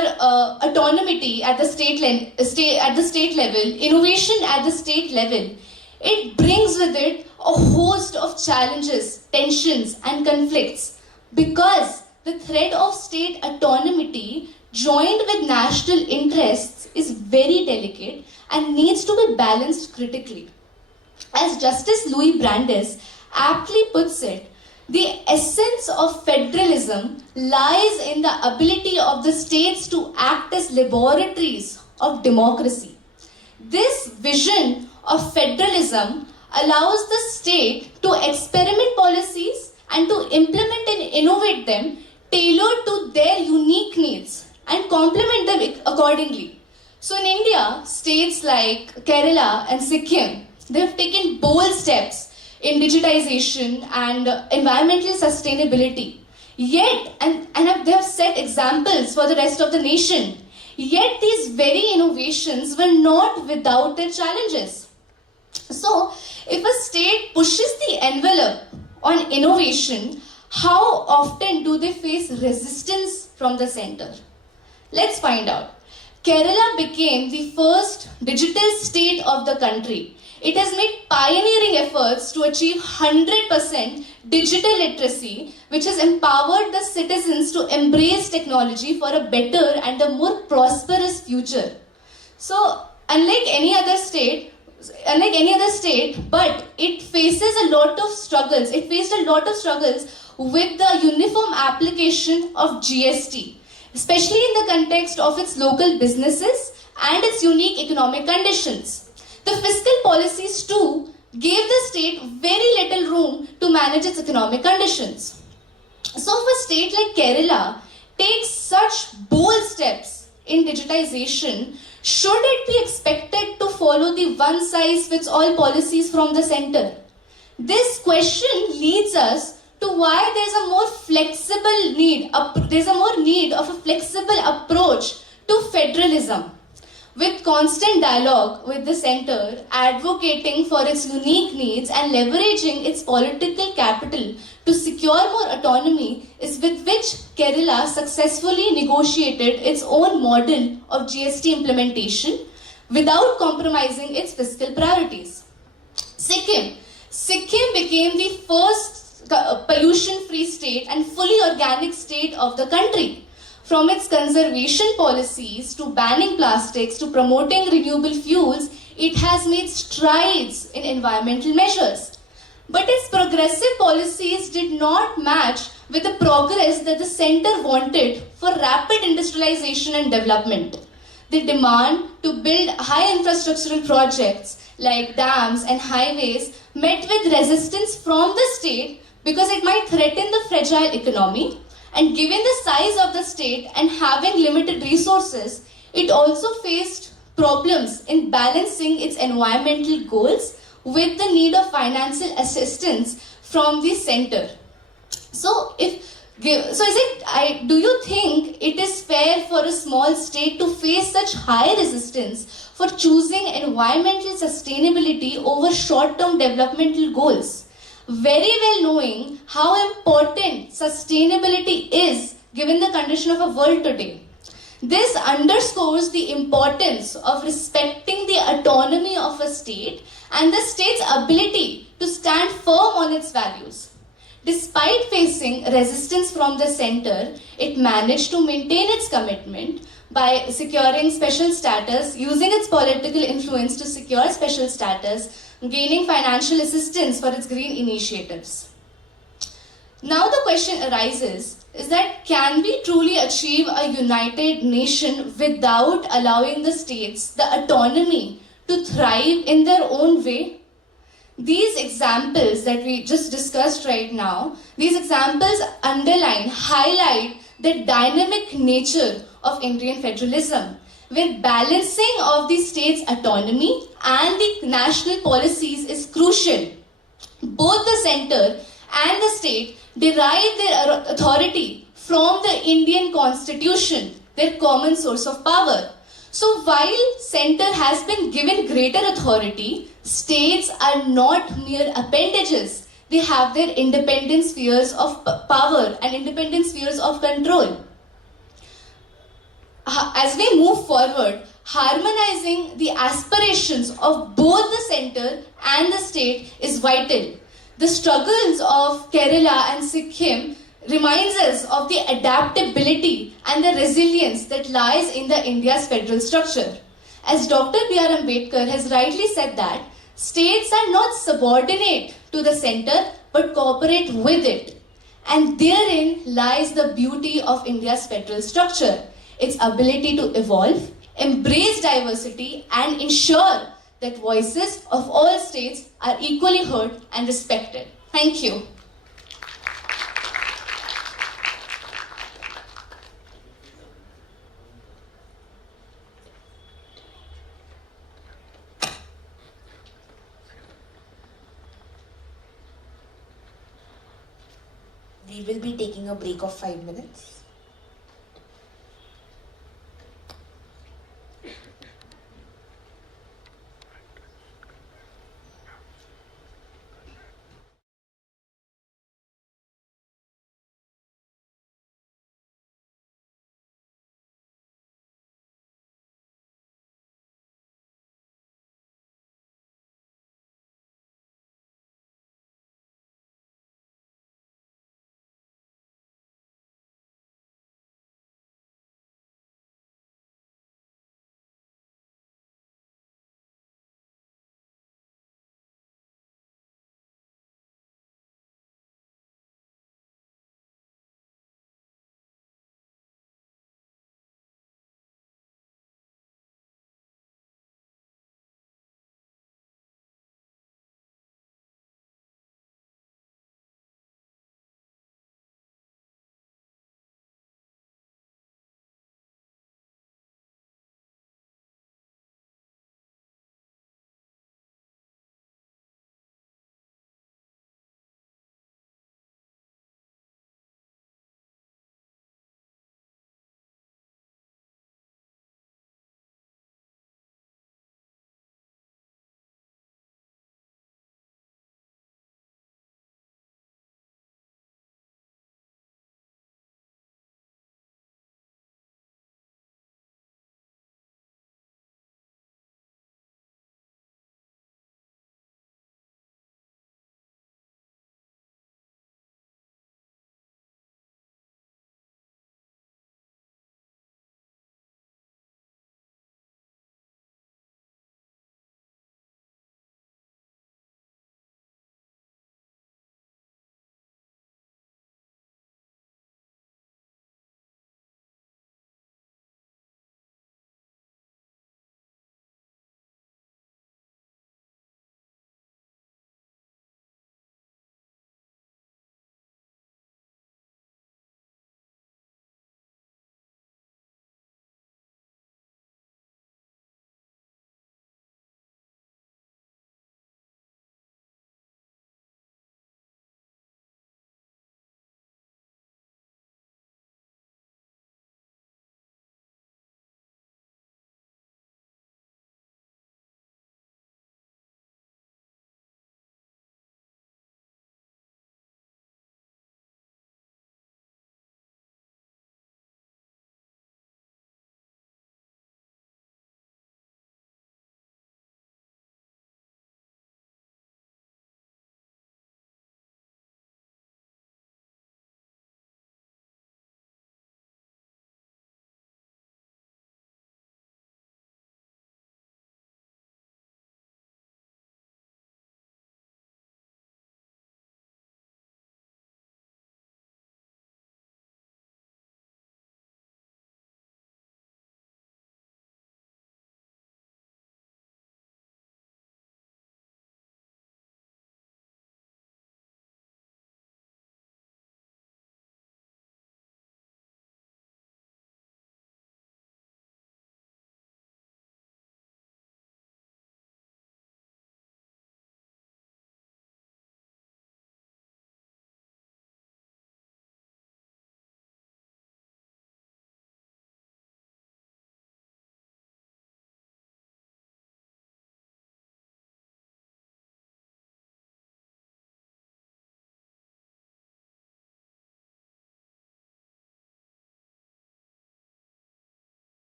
autonomy at the state level, innovation at the state level, it brings with it a host of challenges, tensions, and conflicts, because the thread of state autonomy joined with national interests is very delicate and needs to be balanced critically. As Justice Louis Brandeis aptly puts it, the essence of federalism lies in the ability of the states to act as laboratories of democracy. This vision of federalism allows the state to experiment policies and to implement and innovate them tailored to their unique needs and complement them accordingly. So in India, states like Kerala and Sikkim, they have taken bold steps in digitization and environmental sustainability. Yet, and they have set examples for the rest of the nation. Yet these very innovations were not without their challenges. So, if a state pushes the envelope on innovation, how often do they face resistance from the center? Let's find out. Kerala became the first digital state of the country. It has made pioneering efforts to achieve 100% digital literacy, which has empowered the citizens to embrace technology for a better and a more prosperous future. So, unlike any other state, but it faces a lot of struggles. It faced a lot of struggles with the uniform application of GST, especially in the context of its local businesses and its unique economic conditions. The fiscal policies too gave the state very little room to manage its economic conditions. So if a state like Kerala takes such bold steps in digitization, should it be expected to follow the one-size-fits-all policies from the center? This question leads us to why there's a more need of a flexible approach to federalism, with constant dialogue with the center, advocating for its unique needs and leveraging its political capital to secure more autonomy, is with which Kerala successfully negotiated its own model of GST implementation without compromising its fiscal priorities. Sikkim became the first pollution-free state and fully organic state of the country. From its conservation policies to banning plastics to promoting renewable fuels, it has made strides in environmental measures. But its progressive policies did not match with the progress that the center wanted for rapid industrialization and development. The demand to build high infrastructural projects like dams and highways met with resistance from the state because it might threaten the fragile economy. And given the size of the state and having limited resources, it also faced problems in balancing its environmental goals with the need of financial assistance from the center. Do you think it is fair for a small state to face such high resistance for choosing environmental sustainability over short-term developmental goals, very well knowing how important sustainability is given the condition of our world today? This underscores the importance of respecting the autonomy of a state and the state's ability to stand firm on its values. Despite facing resistance from the center, it managed to maintain its commitment by securing special status, using its political influence to secure special status, gaining financial assistance for its green initiatives. Now the question arises is that can we truly achieve a united nation without allowing the states the autonomy to thrive in their own way? These examples that we just discussed right now, these examples highlight the dynamic nature of Indian federalism, where balancing of the state's autonomy and the national policies is crucial. Both the center and the state derive their authority from the Indian Constitution, their common source of power. So while center has been given greater authority, states are not mere appendages. they have their independent spheres of power and independent spheres of control. As we move forward, harmonizing the aspirations of both the center and the state is vital. The struggles of Kerala and Sikkim reminds us of the adaptability and the resilience that lies in the India's federal structure. As Dr. B.R. Ambedkar has rightly said that states are not subordinate to the center but cooperate with it. And therein lies the beauty of India's federal structure, its ability to evolve, embrace diversity, and ensure that voices of all states are equally heard and respected. Thank you. We will be taking a break of 5 minutes.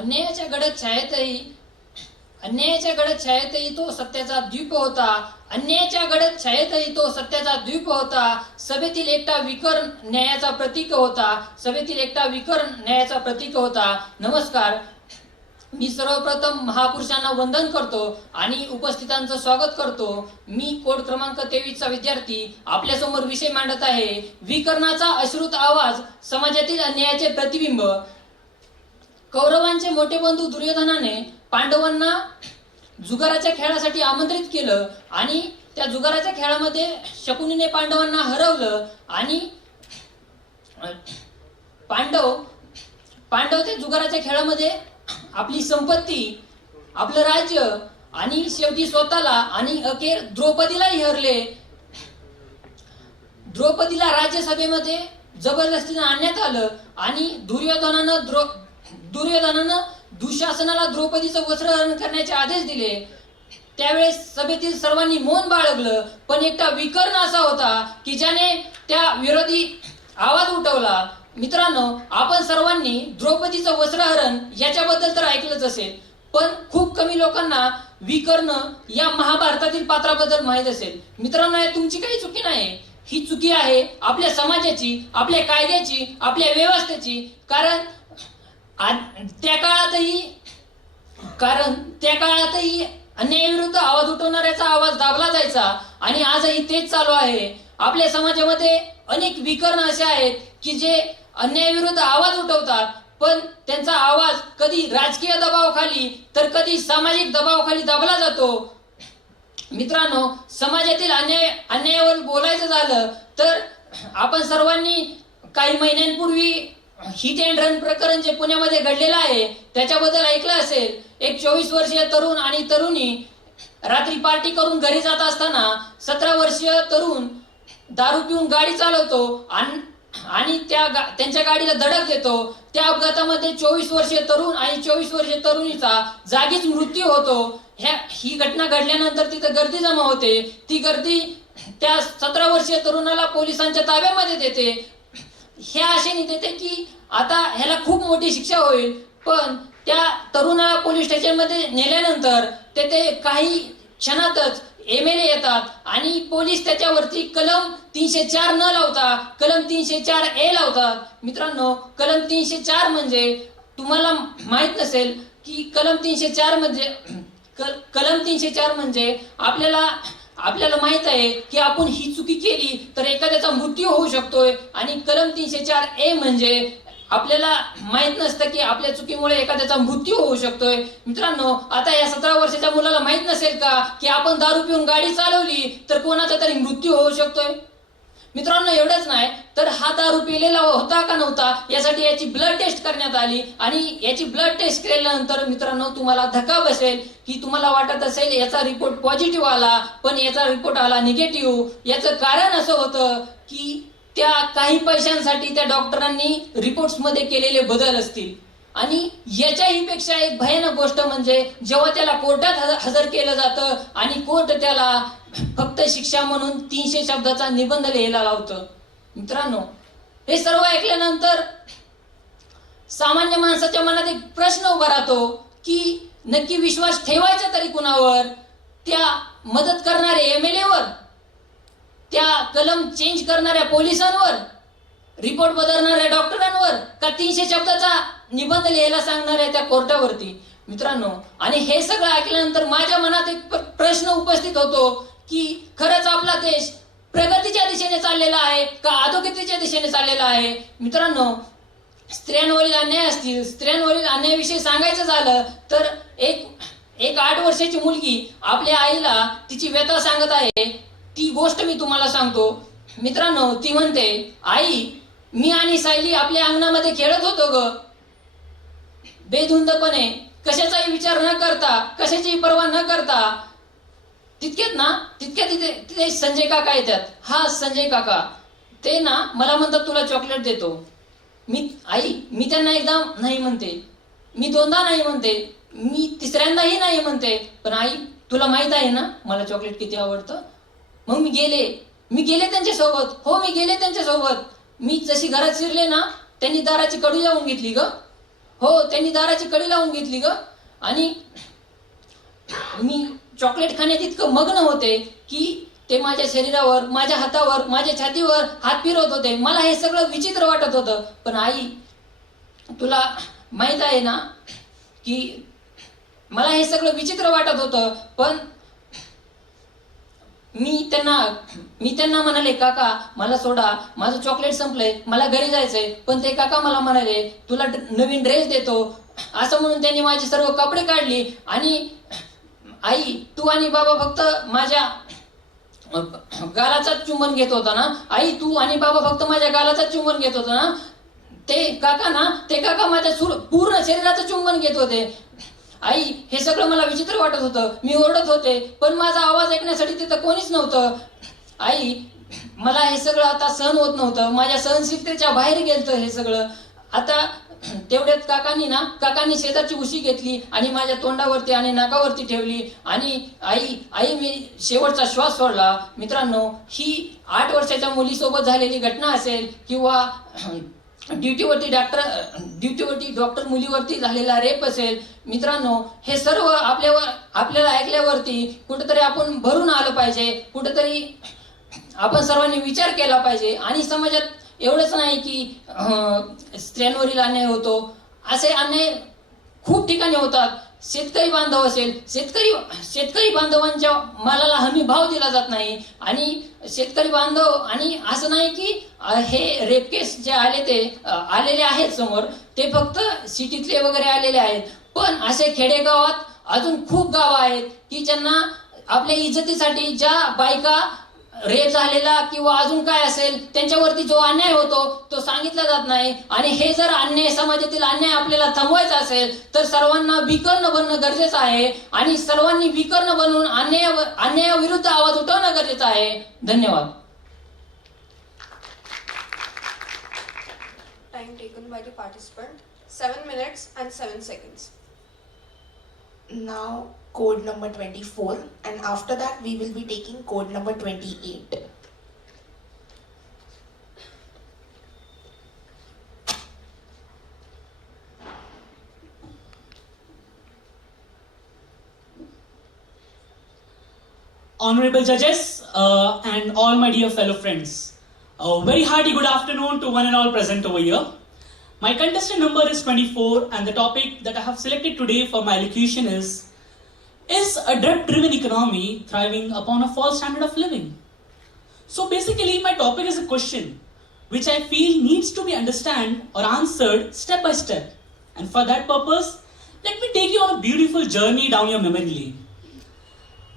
अन्यायाच्या गडद छायेतही तो सत्याचा द्वीप होता. अन्यायाच्या गडद छायेतही तो सत्याचा द्वीप होता. सभेतील एकटा विकर न्यायाचा प्रतीक होता. नमस्कार. मी सर्वप्रथम महापुरुषांना वंदन करतो आणि उपस्थितांचं स्वागत करतो. मी कोड क्रमांक 23 चा विद्यार्थी आपल्यासमोर विषय मांडत आहे. विकर्णाचा अश्रुत आवाज, समाजातील अन्यायाचे प्रतिबिंब. कौरवांचे मोठे बंधू दुर्योधनाने पांडवांना जुगाराच्या खेळासाठी आमंत्रित केलं आणि त्या जुगाराच्या खेळामध्ये शकुनीने पांडवांना हरवलं आणि पांडव त्या जुगाराच्या खेळामध्ये आपली संपत्ती, आपलं राज्य आणि शेवटी स्वतःला आणि अखेर द्रौपदीलाही हरले. द्रौपदीला राज्यसभेमध्ये जबरदस्तीने आणण्यात आलं आणि दुर्योधनानं दुःशासनाला द्रौपदीचं वस्त्रहरण करण्याचे आदेश दिले. त्यावेळेस सभेतील सर्वांनी मौन बाळगलं, पण एकटा विकर्ण असा होता की ज्याने त्या विरोधी आवाज उठवला. मित्रांनो, आपण सर्वांनी द्रौपदीचं वस्त्रहरण याच्याबद्दल तर ऐकलंच असेल, पण खूप कमी लोकांना विकर्ण या महाभारतातील पात्राबद्दल माहीत असेल. मित्रांनो, या तुमची काही चुकी नाही. ही चुकी आहे आपल्या समाजाची, आपल्या कायद्याची, आपल्या व्यवस्थेची. कारण त्या काळातही अन्यायाविरुद्ध आवाज उठवणाऱ्याचा आवाज दाबला जायचा आणि आजही तेच चालू आहे. आपल्या समाजामध्ये अनेक विकर्ण असे आहेत की जे अन्यायाविरुद्ध आवाज उठवतात, पण त्यांचा आवाज कधी राजकीय दबावाखाली तर कधी सामाजिक दबावाखाली दाबला जातो. मित्रांनो, समाजातील अन्यायावर बोलायचं झालं तर आपण सर्वांनी काही महिन्यांपूर्वी हिट अँड रन प्रकरण जे पुण्यामध्ये घडलेलं आहे त्याच्याबद्दल ऐकलं असेल. एक 24 वर्षीय तरुण आणि तरुणी रात्री पार्टी करून घरी जात असताना 17 वर्षीय तरुण दारू पिऊन गाडी चालवतो आणि त्यांच्या गाडीला धडक देतो. त्या अपघातामध्ये 24 वर्षीय तरुण आणि 24 वर्षीय तरुणीचा जागीच मृत्यू होतो. ही घटना घडल्यानंतर तिथे गर्दी जमा होते. ती गर्दी त्या 17 वर्षीय तरुणाला पोलिसांच्या ताब्यामध्ये देते. ह्या आशेने देते की आता ह्याला खूप मोठी शिक्षा होईल, पण त्या तरुणाला पोलीस स्टेशनमध्ये नेल्यानंतर तेथे काही क्षणातच MLA येतात आणि पोलीस त्याच्यावरती कलम 304 न लावता कलम 304A लावतात. मित्रांनो, कलम 304 म्हणजे तुम्हाला माहित नसेल की कलम 304 म्हणजे आपल्याला माहित आहे की आपण ही चुकी केली तर एखाद्याचा मृत्यू होऊ शकतोय आणि कलम 304A म्हणजे आपल्याला माहित नसतं की आपल्या चुकीमुळे एखाद्याचा मृत्यू होऊ शकतोय. मित्रांनो, आता या 17 वर्षाच्या मुलाला माहित नसेल का की आपण दारू पिऊन गाडी चालवली तर कोणाचा तरी मृत्यू होऊ शकतोय. मित्रांनो, एवढंच नाही तर हा दारू पिलेला होता का नव्हता यासाठी याची ब्लड टेस्ट करण्यात आली आणि याची ब्लड टेस्ट केल्यानंतर मित्रांनो तुम्हाला धक्का बसेल की तुम्हाला वाटत असेल याचा रिपोर्ट पॉझिटिव्ह आला, पण याचा रिपोर्ट आला निगेटिव्ह. याचं कारण असं होतं की त्या काही पैशांसाठी त्या डॉक्टरांनी रिपोर्ट्स मध्ये केलेले बदल असतील. आणि याच्याही पेक्षा एक भयानक गोष्ट म्हणजे जेव्हा त्याला कोर्टात हजर केलं जातं आणि कोर्ट त्याला फक्त शिक्षा म्हणून 300 शब्दाचा निबंध लिहायला लावतं. मित्रांनो, हे सर्व ऐकल्यानंतर सामान्य माणसाच्या मनात एक प्रश्न उभा राहतो की नक्की विश्वास ठेवायचा तरी कुणावर? त्या मदत करणाऱ्या MLA वर, त्या कलम चेंज करणाऱ्या पोलिसांवर, रिपोर्ट बदलणाऱ्या डॉक्टरांवर, का 300 शब्दाचा निबंध लिहायला सांगणाऱ्या त्या कोर्टावरती? मित्रांनो, आणि हे सगळं ऐकल्यानंतर माझ्या मनात एक प्रश्न उपस्थित होतो की खरंच आपला देश प्रगतीच्या दिशेने चाललेला आहे का अधोगतीच्या दिशेने चाललेला आहे? मित्रांनो, स्त्रियांवरील अन्याय असतील, स्त्रियांवरील अन्यायाविषयी सांगायचं झालं तर एक 8 वर्षाची मुलगी आपल्या आईला तिची व्यथा सांगत आहे. ती गोष्ट मी तुम्हाला सांगतो. मित्रांनो, ती म्हणते, आई, मी आणि सायली आपल्या अंगणामध्ये खेळत होतो ग, बेधुंदपणे, कशाचाही विचार न करता, कशाची पर्वा न करता. तितक्या तिथे संजय काका येतात. हा संजय काका, ते ना मला म्हणतात तुला चॉकलेट देतो. मी त्यांना एकदा नाही म्हणते, मी 2दा नाही म्हणते, मी 3ऱ्यांदाही नाही म्हणते, पण आई तुला माहित आहे ना मला चॉकलेट किती आवडतं. मग मी गेले त्यांच्यासोबत. हो, मी गेले त्यांच्यासोबत. मी जशी घरात शिरले ना त्यांनी दाराची कडू लावून घेतली ग हो, त्यांनी दाराची कडी लावून घेतली ग. आणि मी चॉकलेट खाण्यात इतकं मग्न होते की ते माझ्या शरीरावर, माझ्या हातावर, माझ्या छातीवर हात फिरवत होते. मला हे सगळं विचित्र वाटत होतं. पण आई, तुला माहित आहे ना की मला हे सगळं विचित्र वाटत होतं. पण मी त्यांना म्हणाले, काका मला सोडा, माझं चॉकलेट संपलंय, मला घरी जायचंय. पण ते काका मला म्हणाले, तुला नवीन ड्रेस देतो. असं म्हणून त्यांनी माझे सर्व कपडे काढली. आणि आई, तू आणि बाबा फक्त माझ्या गालाचा चुंबन घेत होता ना. आई, तू आणि बाबा फक्त माझ्या गालाचा चुंबन घेत होता ना. ते काका माझ्या पूर्ण शरीराचं चुंबन घेत होते. आई, हे सगळं मला विचित्र वाटत होतं. मी ओरडत होते, पण माझा आवाज ऐकण्यासाठी तिथं कोणीच नव्हतं. आई, मला हे सगळं आता सहन होत नव्हतं. माझ्या सहनशीलतेच्या बाहेर गेलतं हे सगळं. आता तेवढ्यात काकांनी शेजारची उशी घेतली आणि माझ्या तोंडावरती आणि नाकावरती ठेवली. आणि आई मी शेवटचा श्वास सोडला. मित्रांनो, ही 8 वर्षाच्या मुलीसोबत झालेली घटना असेल किंवा ड्युटीवरती डॉक्टर मुलीवरती झालेला रेप असेल. मित्रांनो, हे सर्व आपल्याला ऐकल्यावरती कुठेतरी आपण भरून आलं पाहिजे. कुठेतरी आपण सर्वांनी विचार केला पाहिजे. आणि समाजात एवढंच नाही की स्त्रियांवरील अन्याय होतो, असे अन्याय खूप ठिकाणी होतात. शेतकरी बांधव असेल, शेतकरी बांधवांच्या मालाला हमी भाव दिला जात नाही. आणि शेतकरी बांधव, आणि असं नाही की हे रेप केस जे आलेले आहेत समोर, ते फक्त सिटीतले वगैरे आलेले आहेत. पण असे खेडेगावात अजून खूप गावं आहेत की ज्यांना आपल्या इज्जतीसाठी ज्या बायका रेप झालेला किंवा अजून काय असेल त्यांच्यावरती जो अन्याय होतो तो सांगितला जात नाही. आणि हे जर समाजातील अन्याय आपल्याला थांबवायचा असेल तर सर्वांना विकर्ण बनणं गरजेचं आहे. आणि सर्वांनी विकर्ण बनवून अन्यायाविरुद्ध आवाज उठवणं गरजेचं आहे. धन्यवाद. Time taken by the participant 7 minutes and 7 seconds. Now code number 24, and after that we will be taking code number 28. Honorable judges and all my dear fellow friends, a very hearty good afternoon to one and all present over here. My contestant number is 24, and the topic that I have selected today for my elocution is a debt-driven economy thriving upon a false standard of living? So basically my topic is a question which I feel needs to be understood or answered step by step. And for that purpose, let me take you on a beautiful journey down your memory lane.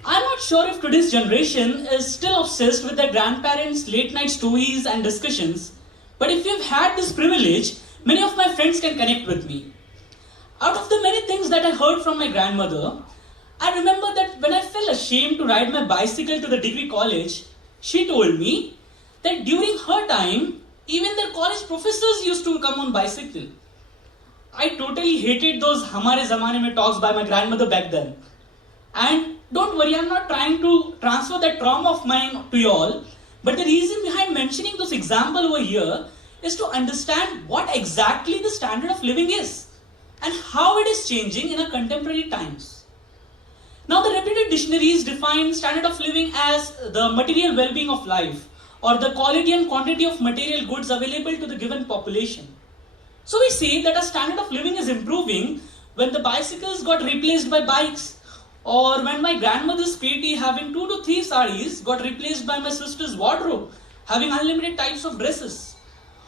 I'm not sure if today's generation is still obsessed with their grandparents' late night stories and discussions, but if you've had this privilege, many of my friends can connect with me. Out of the many things that I heard from my grandmother, I remember that when I felt ashamed to ride my bicycle to the degree college, she told me that during her time, even their college professors used to come on bicycle. I totally hated those Hamare Zamane Mein talks by my grandmother back then. And don't worry, I'm not trying to transfer that trauma of mine to you all, but the reason behind mentioning this example over here is to understand what exactly the standard of living is and how it is changing in our contemporary times. Now, the reputed dictionaries define standard of living as the material well-being of life, or the quality and quantity of material goods available to the given population. So we see that our standard of living is improving when the bicycles got replaced by bikes, or when my grandmother's peti having 2 to 3 sarees got replaced by my sister's wardrobe having unlimited types of dresses,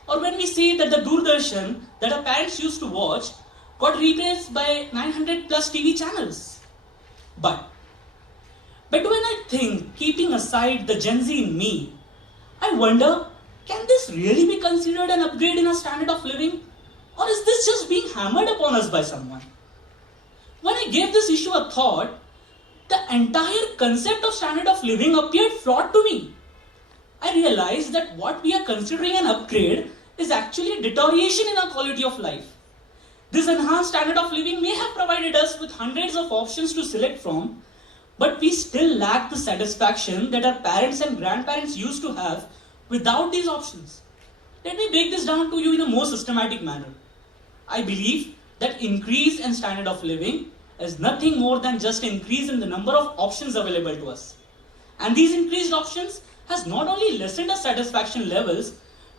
or when we see that the Doordarshan that our parents used to watch got replaced by 900 plus TV channels. But when I think, keeping aside the Gen Z in me, I wonder, can this really be considered an upgrade in our standard of living? Or is this just being hammered upon us by someone? When I gave this issue a thought, the entire concept of standard of living appeared flawed to me. I realized that what we are considering an upgrade is actually a deterioration in our quality of life. This enhanced standard of living may have provided us with hundreds of options to select from, but we still lack the satisfaction that our parents and grandparents used to have without these options. Let me break this down to you in a more systematic manner. I believe that increase in standard of living is nothing more than just increase in the number of options available to us. And these increased options has not only lessened our satisfaction levels,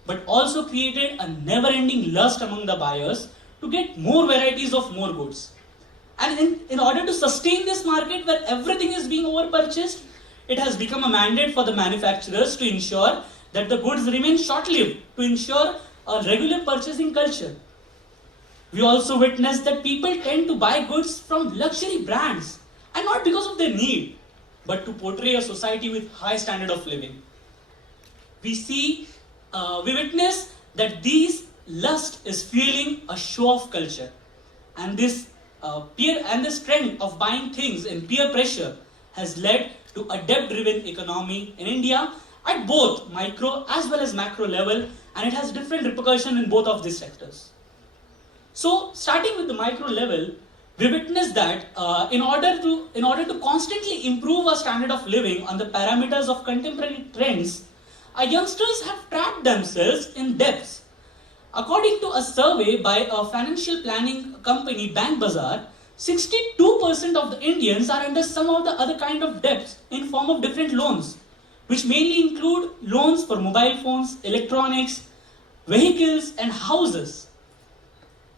but also created a never-ending lust among the buyers to get more varieties of more goods. And in order to sustain this market where everything is being overpurchased, it has become a mandate for the manufacturers to ensure that the goods remain short-lived, to ensure a regular purchasing culture. We also witness that people tend to buy goods from luxury brands, and not because of their need, but to portray a society with high standard of living. We witness that these lust is fueling a show-off culture, and this trend of buying things in peer pressure has led to a debt-driven economy in India at both micro as well as macro level, and it has different repercussions in both of these sectors. So, starting with the micro level, we witness that in order to constantly improve our standard of living on the parameters of contemporary trends, our youngsters have trapped themselves in debts. According to a survey by a financial planning company, Bank Bazaar, 62% of the Indians are under some of the other kind of debts in form of different loans, which mainly include loans for mobile phones, electronics, vehicles, and houses.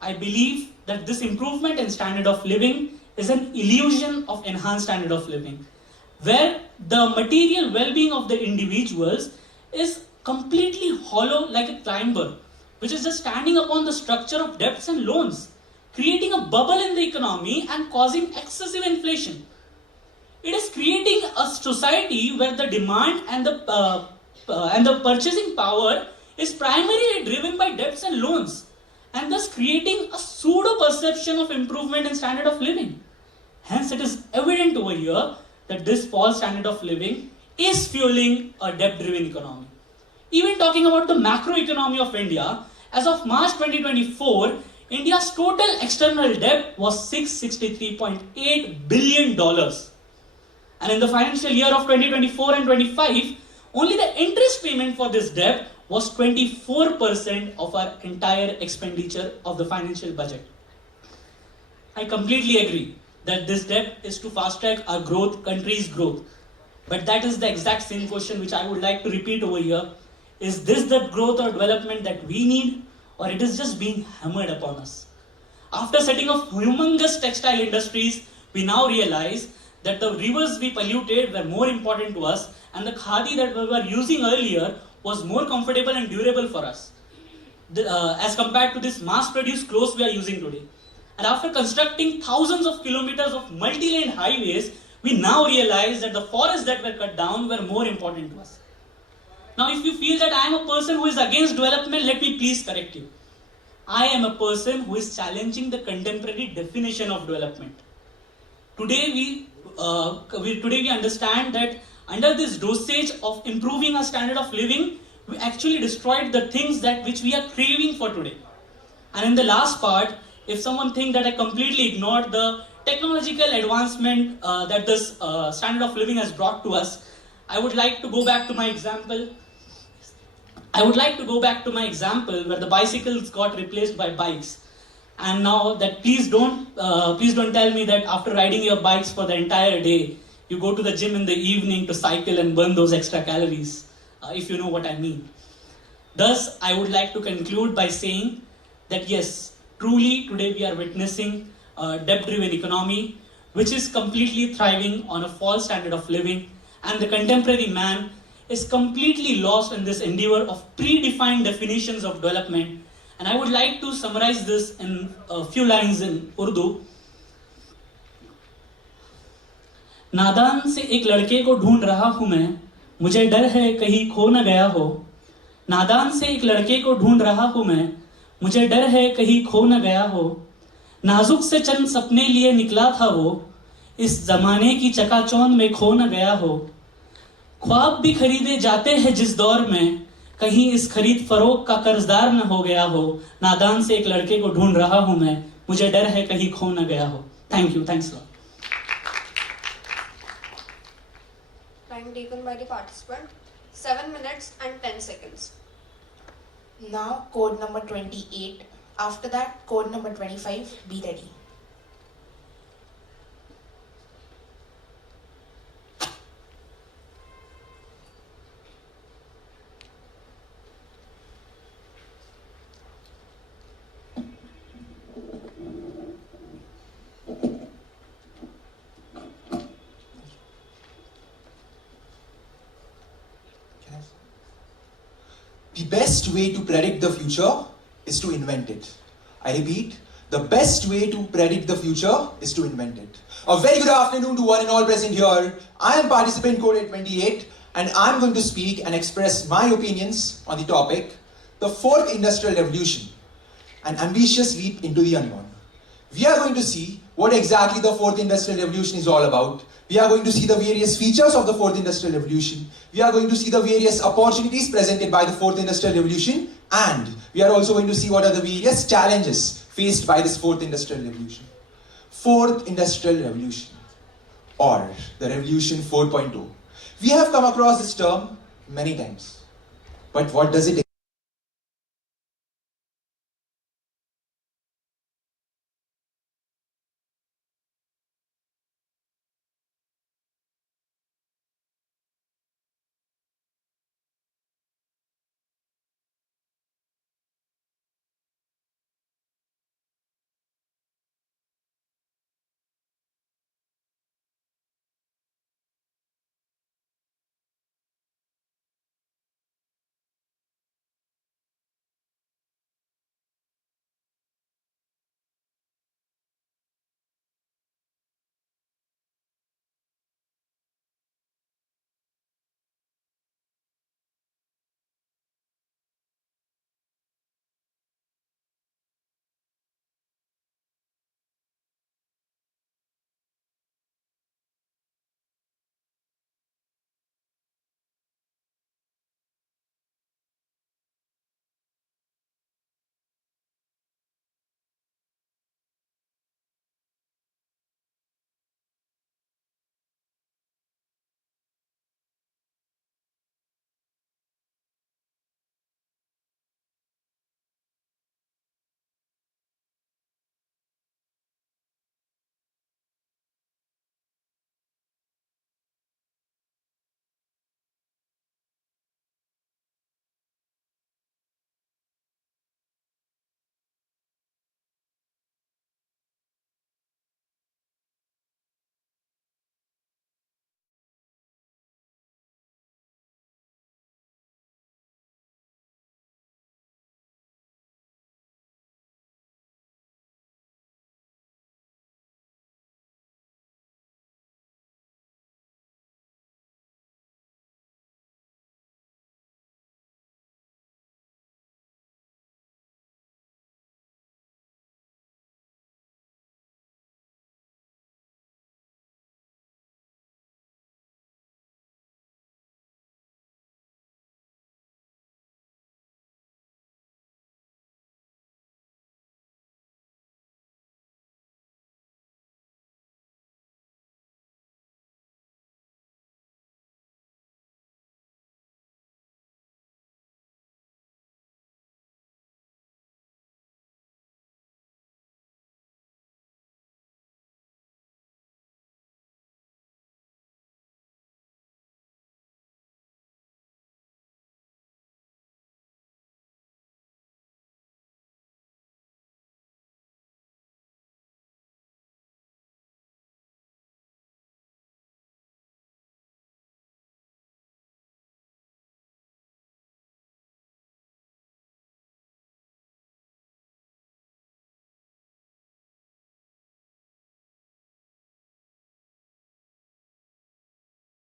I believe that this improvement in standard of living is an illusion of enhanced standard of living, where the material well-being of the individuals is completely hollow like a climber, which is just standing upon the structure of debts and loans, creating a bubble in the economy and causing excessive inflation. It is creating a society where the demand and the purchasing power is primarily driven by debts and loans, and thus creating a pseudo-perception of improvement in standard of living. Hence, it is evident over here that this false standard of living is fueling a debt-driven economy. Even talking about the macro economy of India, as of March 2024, India's total external debt was $663.8 billion. And in the financial year of 2024 and 25, only the interest payment for this debt was 24% of our entire expenditure of the financial budget. I completely agree that this debt is to fast track our growth, country's growth. But that is the exact same question which I would like to repeat over here. Is this the growth or development that we need, or it is just being hammered upon us? After setting up humongous textile industries, we now realize that the rivers we polluted were more important to us, and the khadi that we were using earlier was more comfortable and durable for us as compared to this mass-produced clothes we are using today. And after constructing thousands of kilometers of multi-lane highways, we now realize that the forests that were cut down were more important to us. Now, if you feel that I am a person who is against development, let me please correct you. I am a person who is challenging the contemporary definition of development. Today we understand that under this dosage of improving our standard of living, we actually destroyed the things which we are craving for today. And in the last part, if someone thinks that I completely ignored the technological advancement that this standard of living has brought to us, I would like to go back to my example. Where the bicycles got replaced by bikes. And now that please don't tell me that after riding your bikes for the entire day, you go to the gym in the evening to cycle and burn those extra calories, if you know what I mean. Thus, I would like to conclude by saying that yes, truly today we are witnessing a debt-driven economy which is completely thriving on a false standard of living, and the contemporary man is completely lost in this endeavor of predefined definitions of development. And I would like to summarize this in a few lines in Urdu. नादान से एक लड़के को ढूंढ रहा हूं मैं, मुझे डर है कहीं खो न गया हो. नादान से एक लड़के को ढूंढ रहा हूं मैं, मुझे डर है कहीं खो न गया हो. नाजुक से चंद सपने लिए निकला था वो, इस जमाने की चकाचौंध में खो न गया हो. ख्वाब भी खरीदे जाते हैं जिस दौर में, कहीं इस खरीद फरोख का कर्जदार न हो गया हो. नादान से एक लड़के को ढूंढ रहा हूं मैं, मुझे डर है कहीं खो न गया हो. Thank you. Thanks a lot. Time taken by the participant, 7 minutes and 10 seconds. Now, code number 28. After that, code number 25, be ready. The best way to predict the future is to invent it. I repeat, the best way to predict the future is to invent it. A very good afternoon to one and all present here. I am participant code 828 and I am going to speak and express my opinions on the topic, the fourth industrial revolution, an ambitious leap into the unknown. We are going to see what exactly the fourth industrial revolution is all about. We are going to see the various features of the fourth industrial revolution. We are going to see the various opportunities presented by the fourth industrial revolution. And we are also going to see what are the various challenges faced by this fourth industrial revolution. Fourth industrial revolution, or the revolution 4.0. We have come across this term many times. But what does it